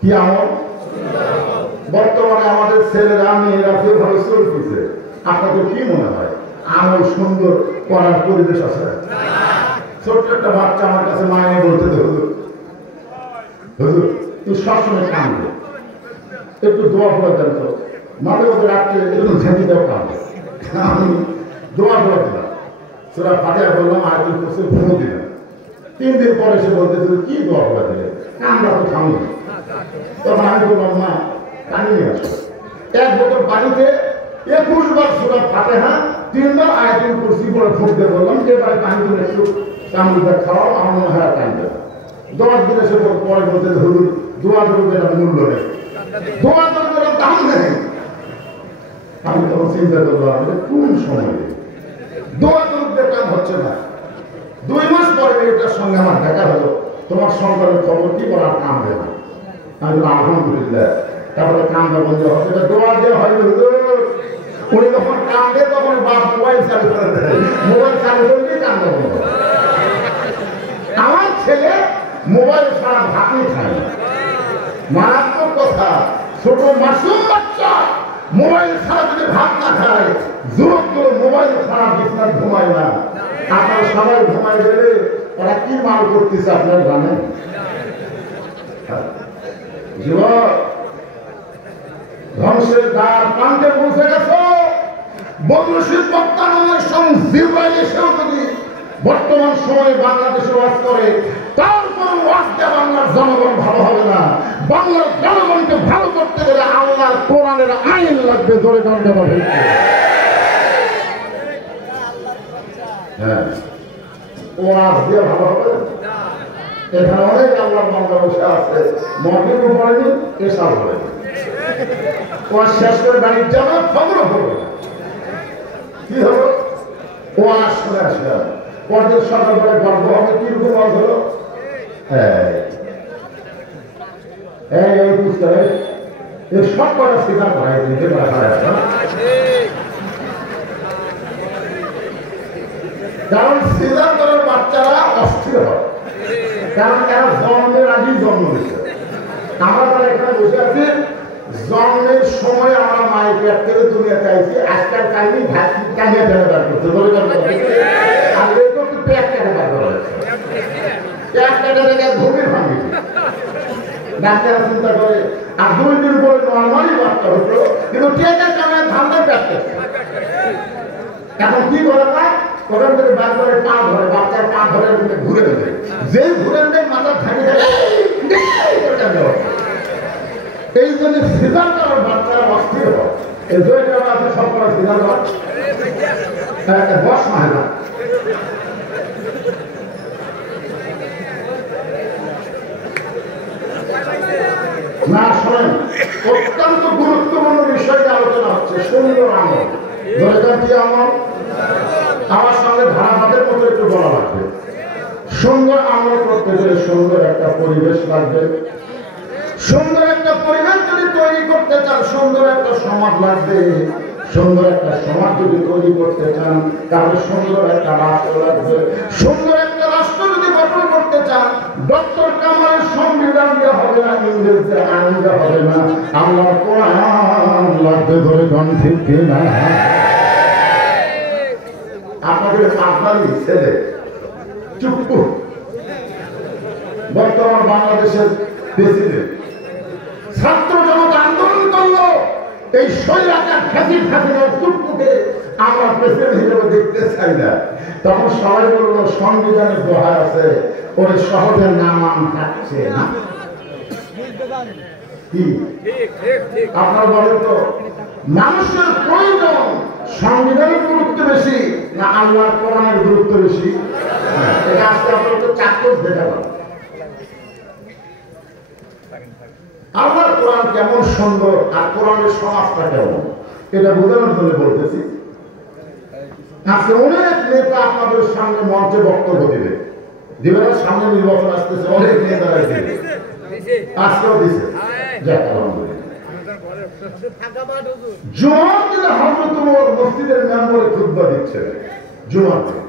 কি আমল? বর্তমানে আমাদের ছেলেরা মেয়েরা যেভাবে চলতেছে, আপনাদের কি মনে হয় আমল সুন্দর করার পরিবেশ আছে? ছোট্ট একটা বাচ্চা আমার কাছে মায়ের বলতে হুজুর হুজুর তুই সবসময় কাঁদবে, একটু দোয়া করে দেন তো, মাঝে মাঝে রাত্রে একটু ঝেঁকে দেওয়া কাঁদবে। আমি দোয়া করে দিলাম, সেটা ফাটিয়া বললাম, আর তুই প্রচুর ঘুমো দিলাম। 3 দিন পরে সে বলতেছিল কি দোয়া করে দিলে, কান্দা তো থামি। তখন আমি বললাম মা পানি নিয়ে আসো। 1 বোতল পানিতে 21 বার সূরা ফাতিহা 3 বার আয়াতুল কুরসি পড়ে ফুঁক দিয়ে বললাম এবারে পানি তুলে একটু কামড়ে খাওয়াও, আমার মনে হয় কান্দবে। 10 দিন এসে পরে বলতে হুজুর দোয়া দরুদের মূল্য নেই, দোয়া দরুদের দাম নেই। আমি তখন চিন্তা করলাম কোন সময় দোয়া দরুদের কাম হচ্ছে না। 2 মাস পরে মেয়েটার সঙ্গে আমার দেখা হলো, তোমার সন্তানের খবর কি, করার কাম দেয় না। আমি বললাম আলহামদুলিল্লাহ। তারপরে কামটা বন্ধ হবে, এটা দোয়া দিয়ে হয়। উনি যখন কান্দে তখন বাপ মোবাইল চালু করে দেয়, মোবাইল চালু করলে কান্দা বন্ধ। আমার ছেলে মোবাইল ছাড়া ভাতই খায় না। মারাত্মক কথা, ছোট মাসুম বাচ্চা মোবাইল ছাড়া যদি ভাত না খায়, যুবক করে মোবাইল ছাড়া বিছানায় ঘুমায় না। আপনারা সবাই ঘুমায় গেলে ওরা কি মাল করতেছে আপনারা জানেন? যুবক ধ্বংসের দ্বার প্রান্তে পৌঁছে গেছে। বদরশীল বক্তার সঙ্গে জিব্রাইল এসেও যদি বর্তমান সময়ে বাংলাদেশে ওয়াজ করে, তারপর ওয়াজ দিয়ে বাংলার জনগণ ভালো হবে না। বাংলার জনগণকে ভালো করতে গেলে আল্লাহর কোরআনের আইন লাগবে। জোরে গান দেওয়া হয়েছে। হ্যাঁ, ওয়াজ দিয়ে ভালো হবে। এখানে অনেক আল্লাহর বান্দা বসে আছে, মগরিবও পড়েনি, এশাও পড়েনি। ওয়াজ শেষ করে বাড়ির যাবে, খবরও হবে না। কি হলো? ওয়াজ শুনে আসলাম, পরদিন সকালবেলা গল্প হবে। কিরকম ওয়াজ হলো? এই পুস্তকে এই সব কটা স্বীকার করা হয়েছে। কারণ সিজার করার বাচ্চারা অস্থির হয়, কারণ এরা জন্মের আগেই জন্ম দিচ্ছে। আমরা তারা এখানে বসে আছি, জন্মের সময় আমরা মায়ের পেট থেকে দুনিয়াতে আইছি। আজকাল কাহিনী ভাত কাহিয়ে ফেলে বার করছে, আর একটু পেট কেটে বার করা হয়েছে। পেট কেটে রেখে ঘুমিয়ে ভাঙি ডাক্তাররা চিন্তা করে, আর 2 দিন পরে নর্মালি বাচ্চা হতো, কিন্তু টেকের কারণে ধান্দা পেট কেটে। এখন কি করে না, ওখান থেকে বার করে পা ধরে, বাচ্চার পা ধরে ঘুরে দেবে। যে ঘুরে দেয় মাথা ঢাকি দেয়। এই জন্য সিজার করার বাচ্চারা অস্থির হয়। এই জন্য আছে সব করা সিজার করা বস না হয় না। শোনেন, অত্যন্ত গুরুত্বপূর্ণ বিষয় আলোচনা হচ্ছে সুন্দর আমল। দরকার কি আমল? আমার সঙ্গে ধারাবাদের মতো একটু বলা লাগবে। সুন্দর আমল করতে গেলে সুন্দর একটা পরিবেশ লাগবে। সুন্দর একটা পরিবেশ যদি তৈরি করতে চান, সুন্দর একটা সমাজ লাগবে। সুন্দর একটা সমাজ যদি তৈরি করতে চান, তাহলে সুন্দর একটা রাষ্ট্র লাগবে। সুন্দর একটা রাষ্ট্র যদি গঠন করতে চান, ডক্টর কামালের সংবিধান দেওয়া হবে না, ইংরেজদের আইন দেওয়া হবে না, আল্লাহর কোরআন লাগবে। ধরে গান ঠিক কিনা? আপনাদের আপনারই ছেলে চুপ্পু বর্তমান বাংলাদেশের প্রেসিডেন্ট। ছাত্র জনতা আন্দোলন করলো, এই স্বৈরাচার ফাঁসির চুপ্পুকে আমরা প্রেসিডেন্ট হিসেবে দেখতে চাই না। তখন সবাই বললো সংবিধানের দোহা আছে, ওর সহজে নাম থাকছে না। কি আপনারা বলেন তো, মানুষের প্রয়োজন সংবিধানের গুরুত্ব বেশি না আল্লাহর কোরআনের গুরুত্ব বেশি? এটা আজকে আপনারা তো চাক্ষুষ দেখা পাবেন। আল্লাহর কোরআন কেমন সুন্দর আর কোরআনের সমাজটা কেমন, এটা বোঝানোর জন্য বলতেছি। আজকে অনেক নেতা আপনাদের সামনে মঞ্চে বক্তব্য দিবে দিবে না, সামনে নির্বাচন আসতেছে, অনেক নেতারা দিবে, আজকেও দিছে। যাক আলহামদুলিল্লাহ। জুমার দিনে হযরত ওমর মসজিদের মেম্বরে খুতবা দিচ্ছেন জুমার দিনে।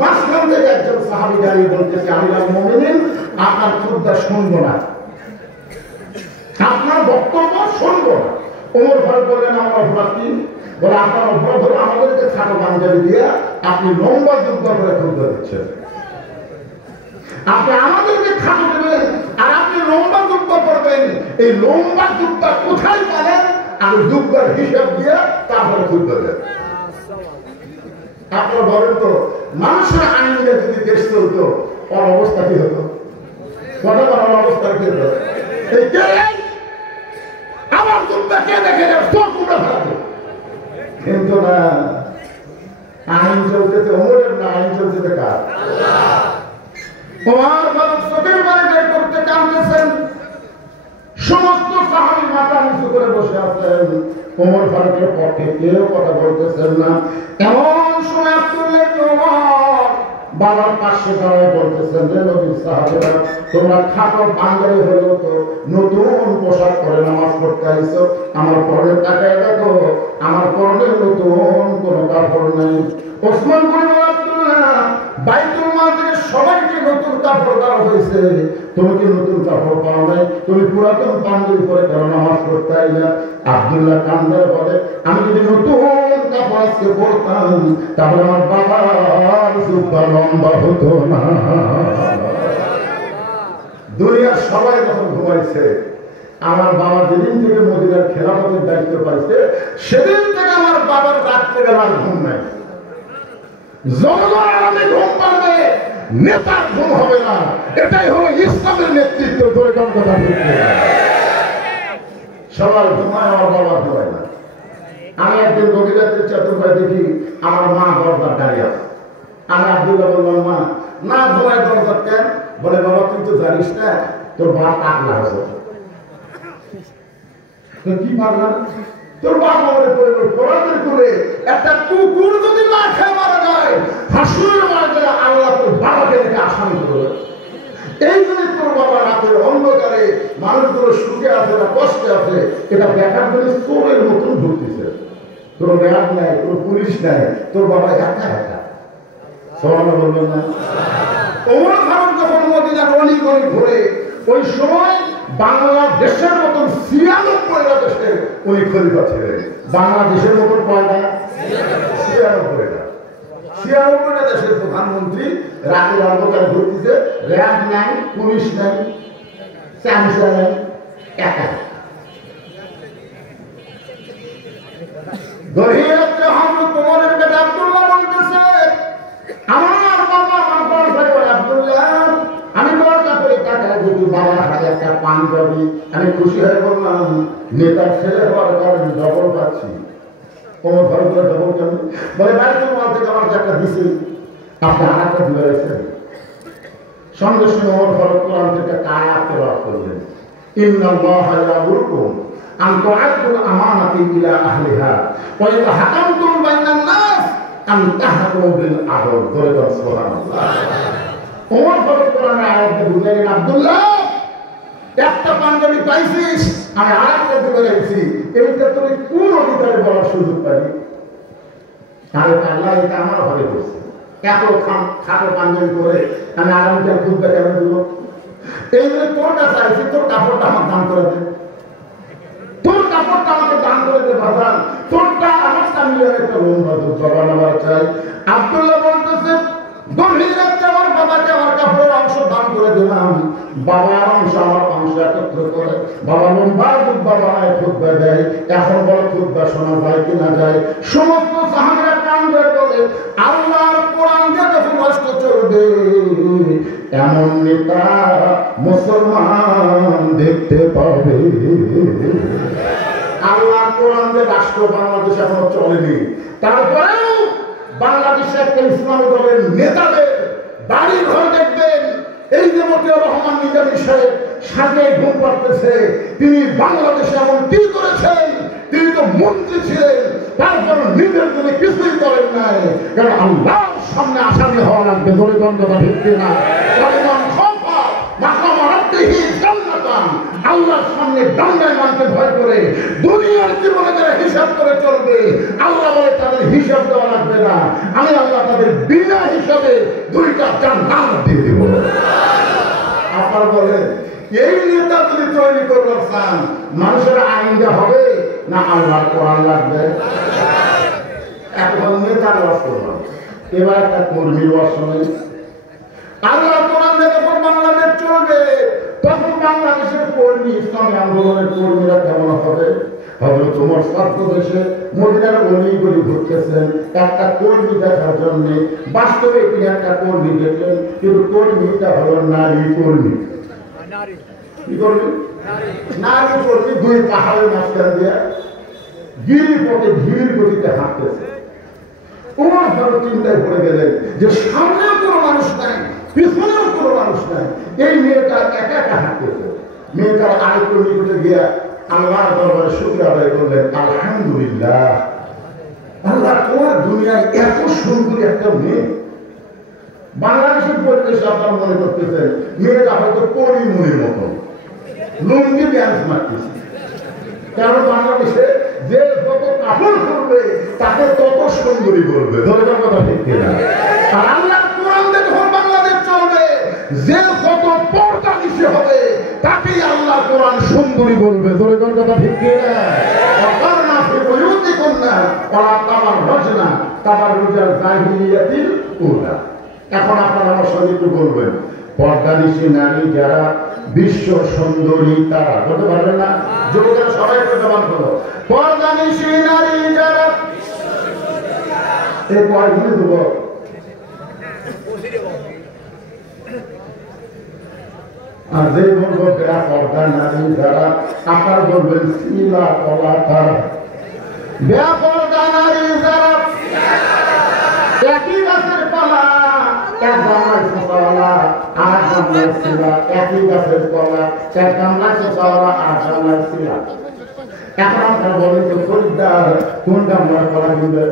মাঝখান থেকে একজন সাহাবী দাঁড়িয়ে বলতেছে, আমিরুল মুমিনিন আপনার খুতবা শুনবো না, আপনার বক্তব্য শুনবো না। ওমর ফারুক বললেন আমার অপরাধ কি? বলে আপনার অপরাধ হলো আমাদেরকে খাটো পাঞ্জাবি দিয়ে আপনি লম্বা যুদ্ধ করে খুতবা দিচ্ছেন। আপনি আমাদেরকে খাটো দেবেন আর আপনি লম্বা যুদ্ধ করবেন। এই লম্বা যুদ্ধ কোথায় পাবেন? আমি যুদ্ধের হিসাব দিয়ে তারপরে খুতবা দেন। আপনারা বলেন তো, মানুষের আইনে যদি দেশ চলতো ওর অবস্থা কি হতো? কথা বলার অবস্থা কি হতো? এই কে আমার যুদ্ধ কে দেখে চোখ উঠে ফেলাবে, কিন্তু না, আইন চলতেছে ওমরের না, আইন চলতেছে কার? ওমর ফারুক চোখের পানি বের করতে কাঁদতেছেন, সমস্ত সাহাবী মাথা নিচু করে বসে আছেন। ওমর ফারুকের পক্ষে কেউ কথা বলতেছেন না। এমন সময় আব্দুল্লাহ ইবনে ওমর বাবার পাশে দাঁড়ায় বলতেছেন, রে নবীর সাহাবীরা, তোমরা খাটো পাঞ্জাবি হলেও তো নতুন পোশাক পরে নামাজ পড়তে আইছো, আমার পরনে তাকায় দেখো, আমার পরনে নতুন কোনো কাপড় নাই। ওসমান বলল, আব্দুল্লাহ, বাইতুল মাল থেকে সবাইকে নতুন কাপড় দেওয়া হয়েছে, তুমি কি নতুন কাপড় পাও নাই? তুমি পুরাতন পাঞ্জাবি পরে কেন নামাজ পড়তে আইলা? আব্দুল্লাহ কান্দে বলে, আমি যদি নতুন কাপড় আজকে পরতাম তাহলে আমার বাবার জুব্বা লম্বা হতো না। দুনিয়ার সবাই যখন ঘুমাইছে, আমার বাবা যেদিন থেকে মদিনার খেলাফতের দায়িত্ব পাইছে সেদিন থেকে আমার বাবার রাত্রেবেলার ঘুম নাই। জনগণ আরামে ঘুম পাবে, নেতার ঘুম হবে না। এটাই হলো ইসলামের নেতৃত্ব। ধরে কম কথা বলতে সবার ঘুমায়, আমার বাবা ঘুমায় না। আমি একদিন গভীরাতের চতুর্থায় দেখি আমার মা দরজার দাঁড়িয়ে আছে। আমি আব্দুল্লাহ বললাম, মা না ঘুমায় দরজার কেন? বলে, বাবা তুই তো জানিস না তোর বাপ পাগলা হয়েছে। কি পাগলা? তোর বাপ আমাদের পরিবার করে একটা কুকুর যদি না খেয়ে মারা যায়, হাসুরের মারা যায়, আল্লাহ তোর বাবাকে দেখে আসামি করবে। এই জন্য তোর বাবা রাতের অন্ধকারে মানুষগুলো সুখে আছে না কষ্টে আছে এটা দেখার জন্য চোরের মতন ঢুকতেছে। তোর র্যাব নাই, তোর পুলিশ নাই, তোর বাবা একা একা। সবাই বলবেন না? ওমর ফারুক যখন মদিনার অলিগলি ঘুরে, ওই সময় বাংলাদেশের মতন ৯৬টা দেশে উনি খলিফা ছিলেন। বাংলাদেশের মতন কয়টা? ৯৬টা। ৯৬টা দেশের প্রধানমন্ত্রী রাতের অন্ধকারে ঘুরতেছে, র্যাব নাই, পুলিশ নাই, চামচা নাই, একা। গভীর রাত্রে হযরত ওমরের বেটা আব্দুল্লাহ বলতেছে, আমার বাবা আমার ভাই আব্দুল্লাহ, আমি দরজা করে তাকায় দেখি বাবার হাতে একটা পাঞ্জাবি। আমি খুশি হয়ে বললাম, নেতার ছেলে হওয়ার কারণে ডবল পাচ্ছি। ওমর ফারুক ডবল কেন? বলে, বাইতুল মাল থেকে আমার একটা দিছে, আপনি আর একটা দিয়ে রেখেছেন। সঙ্গে সঙ্গে ওমর ফারুক কোরআন থেকে একটা আয়াত তেলাওয়াত করলেন, ইন্নাল্লাহা ইয়া'মুরুকুম আন তু'আদ্দুল আমানাতি ইলা আহলিহা ওয়া ইযা হাকামতুম বাইনান নাস আন তাহকুমু বিল আদল। বলে দাও সুবহানাল্লাহ। ওমর ফারুক কোরআনের আয়াত বুঝলেন, আব্দুল্লাহ একটা পাঞ্জাবি পাইছিস, আমি আরেকটা দিয়ে রেখেছি, এইটা তুমি কোন অধিকারে বলার সুযোগ পাবি? তাহলে আল্লাহ এটা আমার ঘরে করছে, এত খাটো পাঞ্জাবি করে আমি আগামীকাল খুঁজবে কেন দেবো? এই জন্য তোর কাছে আইছি, তোর কাপড়টা আমার দান করে দে, তোর কাপড়টা আমাকে দান করে দে বাজান, তোরটা আমার সামনে একটা লোন বাজু জবান আমার চাই। আব্দুল্লাহ বলতেছে, গভীর রাতে আমার বাবাকে আমার কাপড়ের অংশ দান করে দিলাম, বাবার অংশ আমার অংশ একত্র করে বাবা লম্বা খুতবা বানায় খুতবা দেয়। এখন বড় খুতবা শোনা যায় কিনা যায়? সমস্ত সাহাবীরা কান্দে বলে, আল্লাহর কোরআন দিয়ে যখন রাষ্ট্র চলবে এমন নেতা মুসলমান দেখতে পাবে। আল্লাহর কোরআন দিয়ে রাষ্ট্র বাংলাদেশ এখনো চলেনি, তারপরেও বাংলাদেশে একটা ইসলামী দলের নেতাদের বাড়ি ঘর দেখবেন। এই যে মতিউর রহমান নিজামী সাহেব সাজে ঘুম পাড়তেছে, তিনি বাংলাদেশে এমন কি করেছেন? তিনি তো মন্ত্রী ছিলেন, তারপর নিজের জন্য কিছুই করেন নাই, কারণ আল্লাহর সামনে আসামি হওয়া লাগবে। ধরে গন্ধটা ভিত্তি না আল্লাহর সামনে দণ্ডায়মানকে ভয় করে দুনিয়ার জীবনে যারা হিসাব করে চলবে, আল্লাহ বলে তাদের হিসাব দেওয়া লাগবে না, আমি আল্লাহ তাদের বিনা হিসাবে দুইটা জান্নাত দিয়ে দিব। আপনারা বলেন এই নেতা যদি তৈরি করবার চান, মানুষের আইনটা হবে না আল্লাহর কোরআন লাগবে? এখন নেতার ওয়াজ করলাম, এবার একটা কর্মীর ওয়াজ শোনেন। আল্লাহ কোরআন যখন বাংলাদেশ চলবে, তখন বাংলাদেশের কর্মী, ইসলামী আন্দোলনের কর্মীরা কেমন হবে? হয়তো তোমার ছাত্র দেশে মদিনার অলিগলি ঘুরতেছেন একটা কর্মী দেখার জন্য। বাস্তবে তিনি একটা কর্মী দেখলেন, কিন্তু কর্মীটা হলো নারী কর্মী। কি কর্মী? নারী কর্মী। দুই পাহাড়ের মাঝখান দিয়ে গিরিপথে ধীর গতিতে হাঁটতেছে। ওমর ফারুক চিন্তায় পড়ে গেলেন যে সামনেও কোনো মানুষ নাই, পিছনেও কোনো মানুষ নাই, এই মেয়েটা একা একা হাঁটতেছে। মেয়েটার আরেকটু নিকটে গিয়া আল্লাহর দরবারে শুকরিয়া আদায় করলেন, আলহামদুলিল্লাহ, আল্লাহ তোমার দুনিয়ায় এত সুন্দর একটা মেয়ে। বাংলাদেশের পরিবেশে আপনার মনে করতেছেন মেয়েটা হয়তো পরিমণির মতন লুঙ্গি ড্যান্স মারতেছে, কারণ বাংলাদেশে যে যত কাপড় করবে তাকে তত সুন্দরী বলবে। ধরে কথা ঠিক কিনা? আর আল্লাহর কোরআন যখন বাংলাদেশ চলবে, যে যত পর্দা নিশে হবে তাকেই আল্লাহ কোরআন সুন্দরী বলবে। ধরে কথা ঠিক কিনা? অকারণা ফিবুয়ুতি কুন্না ওয়ালা তাবাররুজনা তাবাররুজাল জাহিলিয়াতিল উলা। এখন আপনারা আমার সঙ্গে একটু বলবেন, পর্দানিশী নারী যারা বিশ্ব সুন্দরী তারা বলতে পারবেন না? যুবকেরা সবাই প্রমাণ করো, পর্দানিশী নারী যারা। এই কয়গুলি যুবক? আর যে বলবো বেড়া পর্দা নারী যারা, আপনার বলবেন শিলা কলা তারা। বেড়া পর্দা নারী যারা একই গাছের পালা, এক গামলায় শোষাওয়ালা আর এক গামলায় শিলা। একই গাছের কলা, এক গামলায় শোষাওয়ালা আর গামলায় শিলা। এখন আপনারা বলেন তো খরিদ্দার কোন গামলায় কলা কিনবে?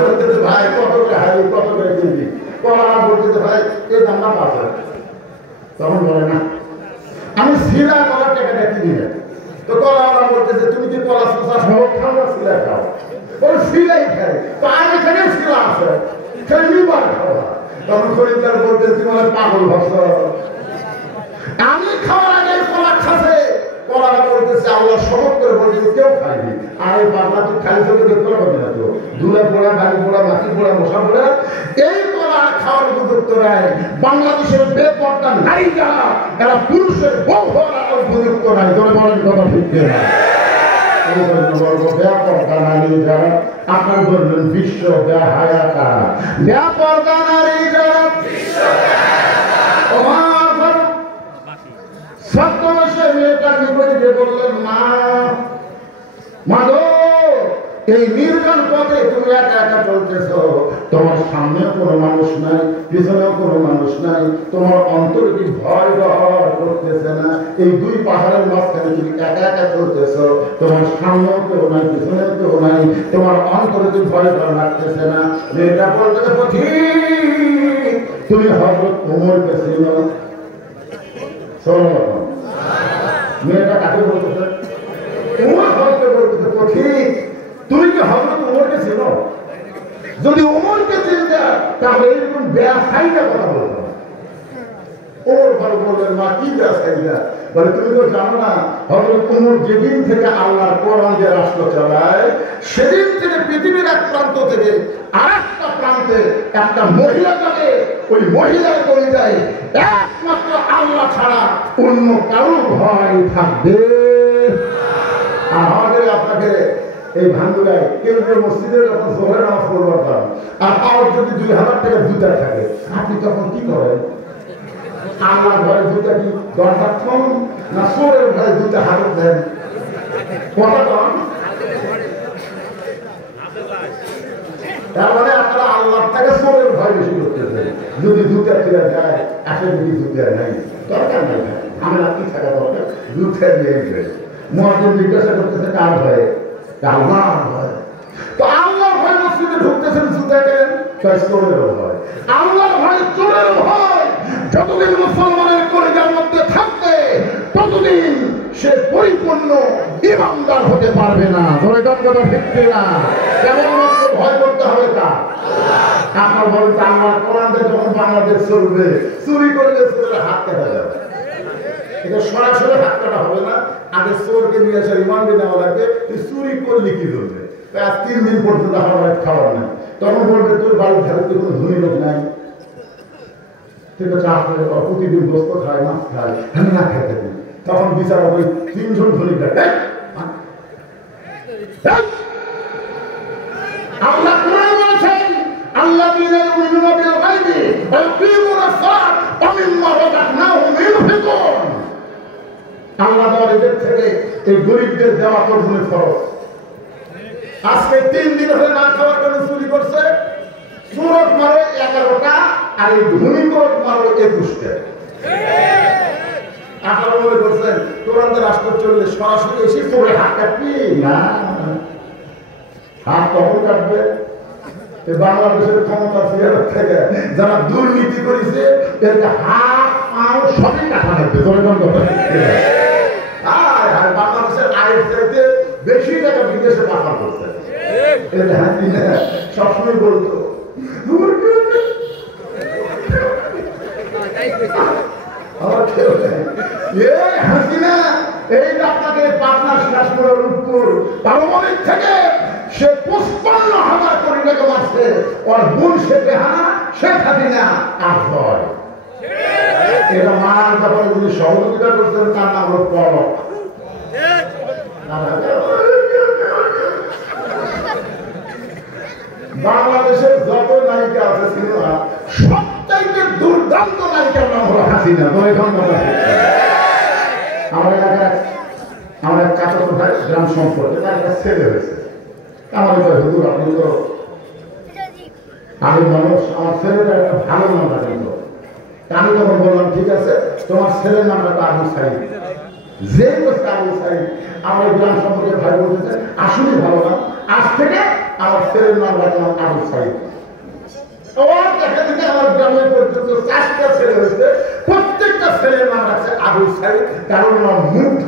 বলতেছে ভাই কত করে হারি, কত করে কিনবি? কলা বলতেছে ভাই এই দামটা 5,000। তখন বলে না আমি শিলা কলার টাকাটা কিনি না। তো কলা বলতেছে তুমি কি কলা শোষা সহ খাও না শিলা খাও? ওই শিলাই খাই, তো আর এখানে শিলা আছে, সেই নিবার খাওয়া। তখন খরিদ্দার বলতেছে তুমি পাগল ভাবছ, আমি খাওয়ার আগে কলা খাচ্ছে। কলাটা বলতেছে আল্লাহ শপথ করে বলতেছে কেউ খায়নি। আর এই বাংলা তুই খালি চোখে দেখতে পারবি না, তো ধুলা পোড়া, গাড়ি পোড়া, মাটি পোড়া, মশা পোড়া, এই কলা খাওয়ার উপযুক্ত নাই। বাংলাদেশের বেপর্দা নারী যারা, এরা পুরুষের বউ হওয়ার উপযুক্ত নাই। ধরে বলেন কথা ঠিক না? বেপর্দা নারী যারা, আপনার বলবেন বিশ্ব বেহায়া কারা? বেপর্দা নারী যারা মেয়েটার বিপরীতে বললেন মা, মা গো, এই নির্জন পথে তুমি একা একা চলতেছ, তোমার সামনেও কোনো মানুষ নাই, পিছনেও কোনো মানুষ নাই, তোমার অন্তরে কি ভয় ডর করতেছে না? এই দুই পাহাড়ের মাঝখানে তুমি একা একা চলতেছ, তোমার সামনেও কেউ নাই, পিছনেও কেউ নাই, তোমার অন্তরে কি ভয় ডর লাগতেছে না? মেয়েটা বলতেছে ঠিক, তুমি হযরত ওমরকে চিনো? শোনো, মেয়েটা কাকে বলতেছে? ওমর ফারুককে বলতেছে ঠিক, তুমি কি হযরত ওমরকে চিনো? যদি ওমরকে চিনতে তাহলে এরকম বেআইনটা কথা বলতো। ওমর ফারুক বললেন মা কি বেআইনটা? বলে তুমি তো জানো না হযরত ওমর যেদিন থেকে আল্লাহর কোরআন দিয়ে রাষ্ট্র চালায়, সেদিন থেকে পৃথিবীর এক প্রান্ত থেকে আরেকটা প্রান্তে একটা মহিলা থাকে, ওই মহিলার পরিচয় একমাত্র আল্লাহ ছাড়া অন্য কারো ভয় থাকবে। আর আমাদের আপনাকে এই ভাঙ্গুরায় কেন্দ্রীয় মসজিদে যখন জোহরের নামাজ পড়বার, আর পাওয়ার যদি 2,000 টাকা জুতা থাকে, আপনি তখন কি করেন? আমার ঘরে জুতা কি দরকার কম না সোরের ঘরে জুতা হারত দেন? কথা কম। তার মানে আপনারা আল্লাহ থেকে সোরের ভয় বেশি করতেছেন। যদি জুতা ফিরে যায়, আসলে যদি জুতা নাই, দরকার নাই, আমরা কি থাকা দরকার? জুতা নিয়ে মুয়াজ্জিন জিজ্ঞাসা করতেছে কার ভয়ে? আল্লাহর ভয়ে। তো আল্লাহর ভয়ে মসজিদে ঢুকতেছেন জুতা কেন? চোরের ভয়। আল্লাহর ভয় চোরের ভয় যতদিন মুসলমানের কলিজার মধ্যে থাকবে ততদিন সে পরিপূর্ণ ইমানদার হতে পারবে না। ধরে কথা ঠিক না? কেবলমাত্র ভয় করতে হবে তা আপনার বলেন আল্লাহ কোরআনে যখন বাংলাদেশ চলবে, চুরি করলে চোরের হাত কাটা যাবে। এটা সরাসরি হাত কাটা হবে না, আগে চোরকে নিয়ে আসা রিমান্ডে নেওয়া লাগবে। তুই চুরি করলি কি করবে? আজ 3 দিন পর্যন্ত আমার খাওয়ার নাই। তখন বলবে তোর বাড়ির ধারে তো কোনো ধনী লোক নাই, ঠিক আছে আসলে প্রতিদিন গোস্ত খায়, মাছ খায়, আমি না খেতে দিই। তখন বিচার হবে 3 জন ধনী থাকে। আল্লাহ কোরআনে বলেছেন আল্লাযীনা ইউমিনুনা বিল গায়বি ওয়া ইয়াকিমুনাস সালাত ওয়া মিম্মা রাযাকনাহুম ইউনফিকুন। আল্লাহ তাআলাদের থেকে এই গরীবদের দেওয়া তো ফরজ। আজকে 3 দিন হলে না খাওয়ার জন্য চুরি করছে, চোরক মারে 11টা আর এই ধনী চোরক মারে 21টা। আপনারা মনে করছেন তোরাদের রাষ্ট্র চললে সরাসরি এসে চোরের হাত কাটবি না, হাত কখন কাটবে? বাংলাদেশের ক্ষমতা চেয়ার থেকে যারা দুর্নীতি করেছে এদের হাত পাও সবই কাটা লাগবে। বাংলাদেশের আয়ের চাইতে বেশি টাকা বিদেশে পাচার করছে। সবসময় বলতো হাসিনা এই আপনাকে পাটনার শাসনের উত্তর পারমাণবিক থেকে সে 55,000 কোটি টাকা মারছে। ওর বোন সে বেহানা, সে হাসিনা আর ভয়। এটা মারার ব্যাপারে যিনি সহযোগিতা করছেন তার নাম হল পলক। বাংলাদেশের যত নায়িকা আছে সিনেমা সবচাইতে দুর্দান্ত নায়িকার নাম হলো হাসিনা। আমার এলাকায় আমার এক চাচা ভাই গ্রাম সম্পর্কে তার একটা ছেলে হয়েছে। আমার হুজুর আপনি তো আমি মানুষ, আমার ছেলেটা একটা ভালো নাম রাখেন। আমি তখন বললাম ঠিক আছে তোমার ছেলের নামটা তো আবু সাইদ। যে বলছে আবু সাইদ, আমার গ্রাম সম্পর্কে ভাই বলতেছে আসলে ভালো নাম, আজ থেকে আমার ছেলের নাম রাখলাম আবু সাইদ। দেখা থেকে আমার গ্রামে পর্যন্ত 4টা ছেলে হয়েছে, প্রত্যেকটা ছেলের নাম রাখছে আবু সাইদ। কারণ আমার মুগ্ধ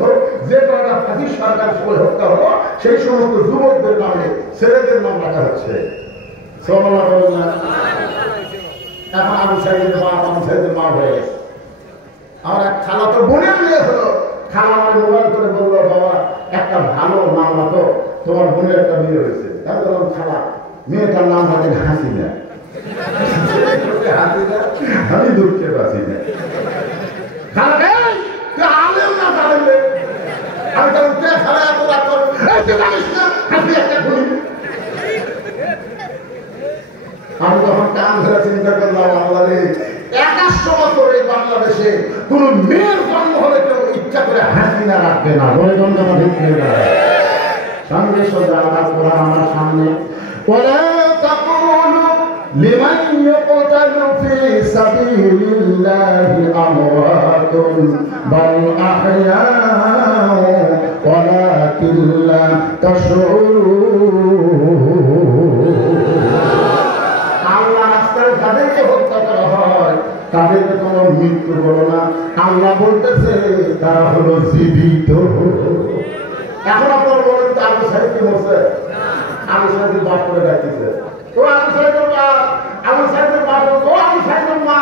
যে কটা ফাঁসি সরকার সময় হত্যা হলো সেই সমস্ত যুবকদের নামে ছেলেদের নাম রাখা হচ্ছে। এখন আবু সাইদের মা, আবু সাইদের মা হয়ে গেছে। আমার এক খালা তো বোনের মেয়ে হলো, খালা আমার মোবাইল করে বললো বাবা একটা ভালো নাম রাখো, তোমার বোনের একটা মেয়ে হয়েছে। আমি বললাম খালা মেয়েটার নাম রাখেন হাসিনা। আমি দুঃখে বাঁচি না। আলেম না জানলে আমি তখন কে খালা এত রাগ করবো জানিস না হাসি একটা খুলি। আমি তখন কান ধরে চিন্তা করলাম আল্লাহ রে 100 বছর এই বাংলাদেশে কোন মেয়ের জন্ম হলে কেউ ইচ্ছা করে হাসিনা রাখবে না। বলে জন্মটা দেখতে সঙ্গে সঙ্গে আল্লাহ কোরআন আমার সামনে لمن يقتل في سبيل الله أموات بل أحياء ولكن لا تشعرون। আল্লাহ রাস্তায় যাদেরকে হত্যা করা হয় তাদেরকে কোনো মৃত্যু বলো না, আল্লাহ বলতেছে তারা হলো জীবিত। এখন আপনারা বলেন তো আবু সাইদ কি মরছে? আবু সাইদের বাপ করে ডাকতেছে ও আবু সাইদের বাপ, আবু সাইদের বাপ, ও আবু সাইদের মা,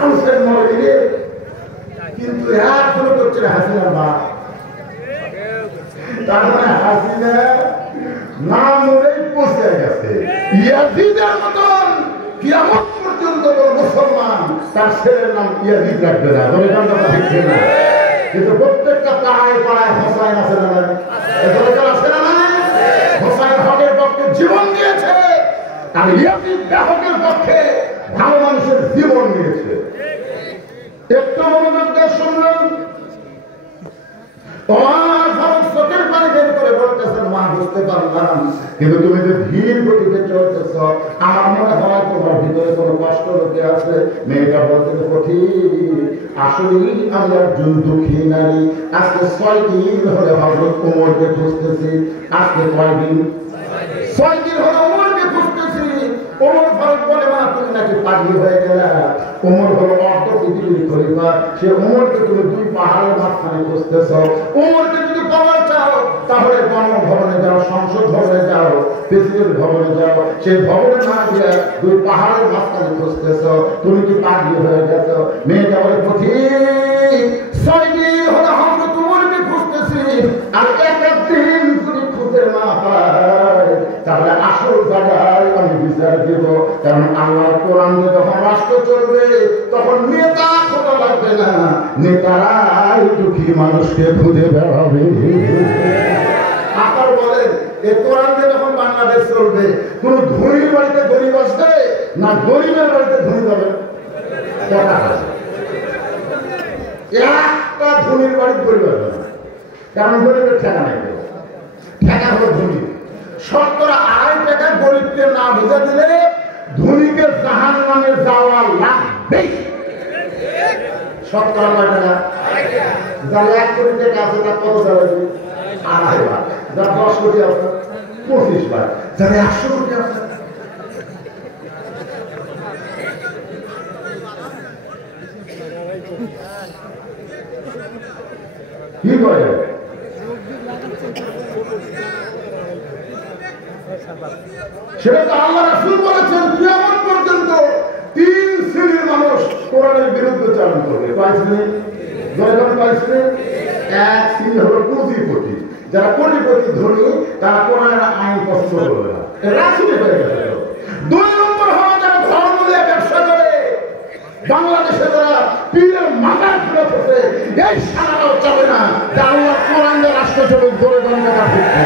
আবু সাইদ মরে গেলে কিন্তু এখনো করছে হাসিনার বাপ। তার মানে হাসিনা না মরেই পৌঁছে গেছে। ইয়াজিদের মতন কিয়ামত পর্যন্ত কোন মুসলমান তার ছেলের নাম ইয়াজিদ রাখবে না। কিন্তু প্রত্যেকটা পাড়ায় পাড়ায় হোসাইন আছে না, আছে না? হোসাইন হকের পক্ষে জীবন দিয়েছে আর ইয়াজিদ হকের পক্ষে ভালো মানুষের জীবন দিয়েছে। একটু মনোযোগ দিয়ে শুনলেন, তোমার ভারত চোখের পানি বের করে বলতেছেন মা বুঝতে পারলাম, কিন্তু তুমি যে ধীর গতিতে চলতেছ আমার মনে হয় তোমার ভিতরে কোনো কষ্ট লোকে আছে। মেয়েটা বলতে কঠিন আসলেই আমি একজন দুঃখী নারী। আজকে 6 দিন হলে হযরত ওমরকে খুঁজতেছি। আজকে কয় দিন? 6 দিন হলে ওমরকে খুঁজতেছি। ওমর ফারুক বলে, মা তুমি নাকি পাগল হয়ে গেলে। ওমর হলো অর্ধ পৃথিবীর খলিফা, সে ওমরকে তুমি 2 পাহাড়ের মাঝখানে খুঁজতেছ। ওমরকে যদি পাওয়া চাও তাহলে গণভবনে যাও, সংসদ ভবনে যাও, প্রেসিডেন্ট ভবনে যাও। সেই ভবনে না গিয়ে 2 পাহাড়ের মাঝখানে খুঁজতেছ, তুমি কি পাগল হয়ে গেছো? মেয়েটা বলে, পথিক 6 দিন হলে হযরত ওমরকে খুঁজতেছি, আর একটা দিন যদি খুঁজে না পাই তাহলে আসল জায়গায় আমি বিচার দেব। কারণ আল্লাহর কোরআন যখন রাষ্ট্র চলবে তখন নেতা খোঁজা লাগবে না, নেতারাই দুঃখী মানুষকে খুঁজে বেড়াবে। আপনার বলেন এই কোরআন যখন বাংলাদেশ চলবে, কোন ধনীর বাড়িতে গরিব আসবে না গরিবের বাড়িতে ধনী যাবে? একটা ধনীর বাড়িতে গরিব আসবে না, কারণ গরিবের ঠেকা নাই। ঠেকা হলো ধনী। শতকরা 2.5 টাকা গরিবকে না বুঝে দিলে ধনীকে জাহান্নামে যাওয়া লাগবে। শতকরা কয় টাকা? যার 1 কোটি টাকা আছে তার কত যাবে? 2.5 লাখ। যার 10 কোটি আছে 25 লাখ। যার 100 কোটি আছে কি করে? সেটা তো আল্লাহ রাসূল বলেছেন, কিয়ামত পর্যন্ত 3 শ্রেণীর মানুষ কোরআনের বিরুদ্ধে চালন করবে। কয় শ্রেণী? জয়গান কয় শ্রেণী? 1 শ্রেণী হলো পুঁজিপতি, যারা কোটিপতি ধনী, তারা কোরআনের আইন পছন্দ করবে না, রাসূল হয়ে গেছে। 2 নম্বর হলো যারা ধর্ম নিয়ে ব্যবসা করে। বাংলাদেশে যারা পীরের মাথায় ফেলে বসে, এই সারাও চলে না যে আল্লাহ কোরআন দিয়ে রাষ্ট্র চলুক, ধরে গণনা করতে।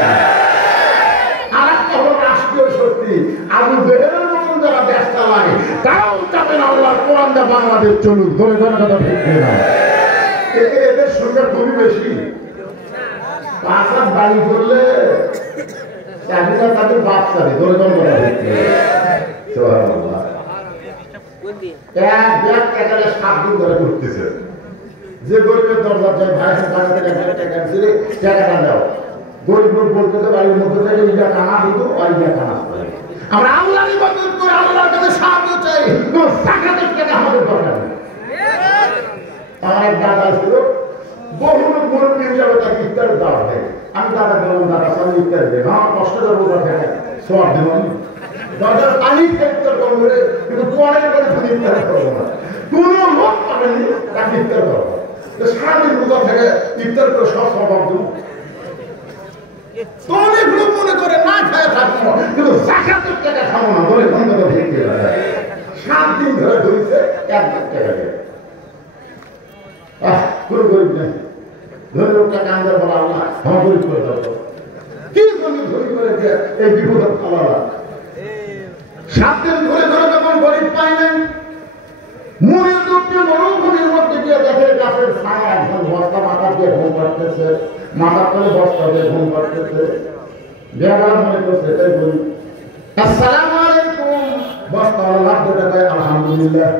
আবু জেহেলের মতন যারা দেশ চালায় তারাও চাবেন আল্লাহর কোরআন দিয়ে বাংলাদেশ চলুক, ধরে ধরে কথা ঠিক না। এদের সংখ্যা খুবই বেশি। 5 হাত বাড়ি করলে চাকরিটা তাদের বাপ চাবে, ধরে ধরে কথা ঠিক না। এক ব্যাগ টাকাটা 7 দিন ধরে করতেছে। যে গরিবের দরজা যায়, ভাই টাকা ছিল টাকাটা দাও, গরিব লোক বলতেছে বাড়ির মধ্যে থেকে ইটা কানা হতো আর ইটা কানা। আমরা আল্লাহর ইবাদত করে আল্লাহর কাছে সাহায্য চাই, কোন যাকাতের টাকা আমাদের দরকার নেই। আমার এক দাদা ছিল, বহু লোক মুরব্বী হিসাবে তাকে ইফতার দেওয়া হয়। আমি দাদা বললাম, দাদা সামনে ইফতার দেবে, আমার কষ্ট যাবো থাকে সব দেবেন দাদার পানি ইফতার করবো, কিন্তু পরে করে তুমি ইফতার করবো না। কোন লোক পাবেনি তাকে ইফতার করবো, সারাদিন রোজা থেকে ইফতার করে সব স্বভাব দেবো। অনেক লোক মনে করে না খায় থাকবো, কিন্তু যাকাতের টাকা খাবো না, বলে কোন কথা ঠিক। 7 দিন ধরে ধরেছে 1 লাখ টাকা দিয়ে। কোন গরিব নেই, ধরে লোকটা কান্দার বলা আল্লাহ আমার গরিব করে দাও। কি জন্য ধরি করে এই বিপদের ফালা? 7 দিন ধরে ধরে যখন গরিব পাই নাই, মনের দুঃখে মরুভূমির মধ্যে গিয়ে দেখে গাছের ছায়া, একজন বস্তা মাথা দিয়ে ঘুম পাড়তেছে, মাথা করে বস্তা দিয়ে ঘুম পাড়তেছে। বেলা মনে করছে তাই বলি, আসসালামু আলাইকুম। বস্তা লাভ ধরে কয় আলহামদুলিল্লাহ।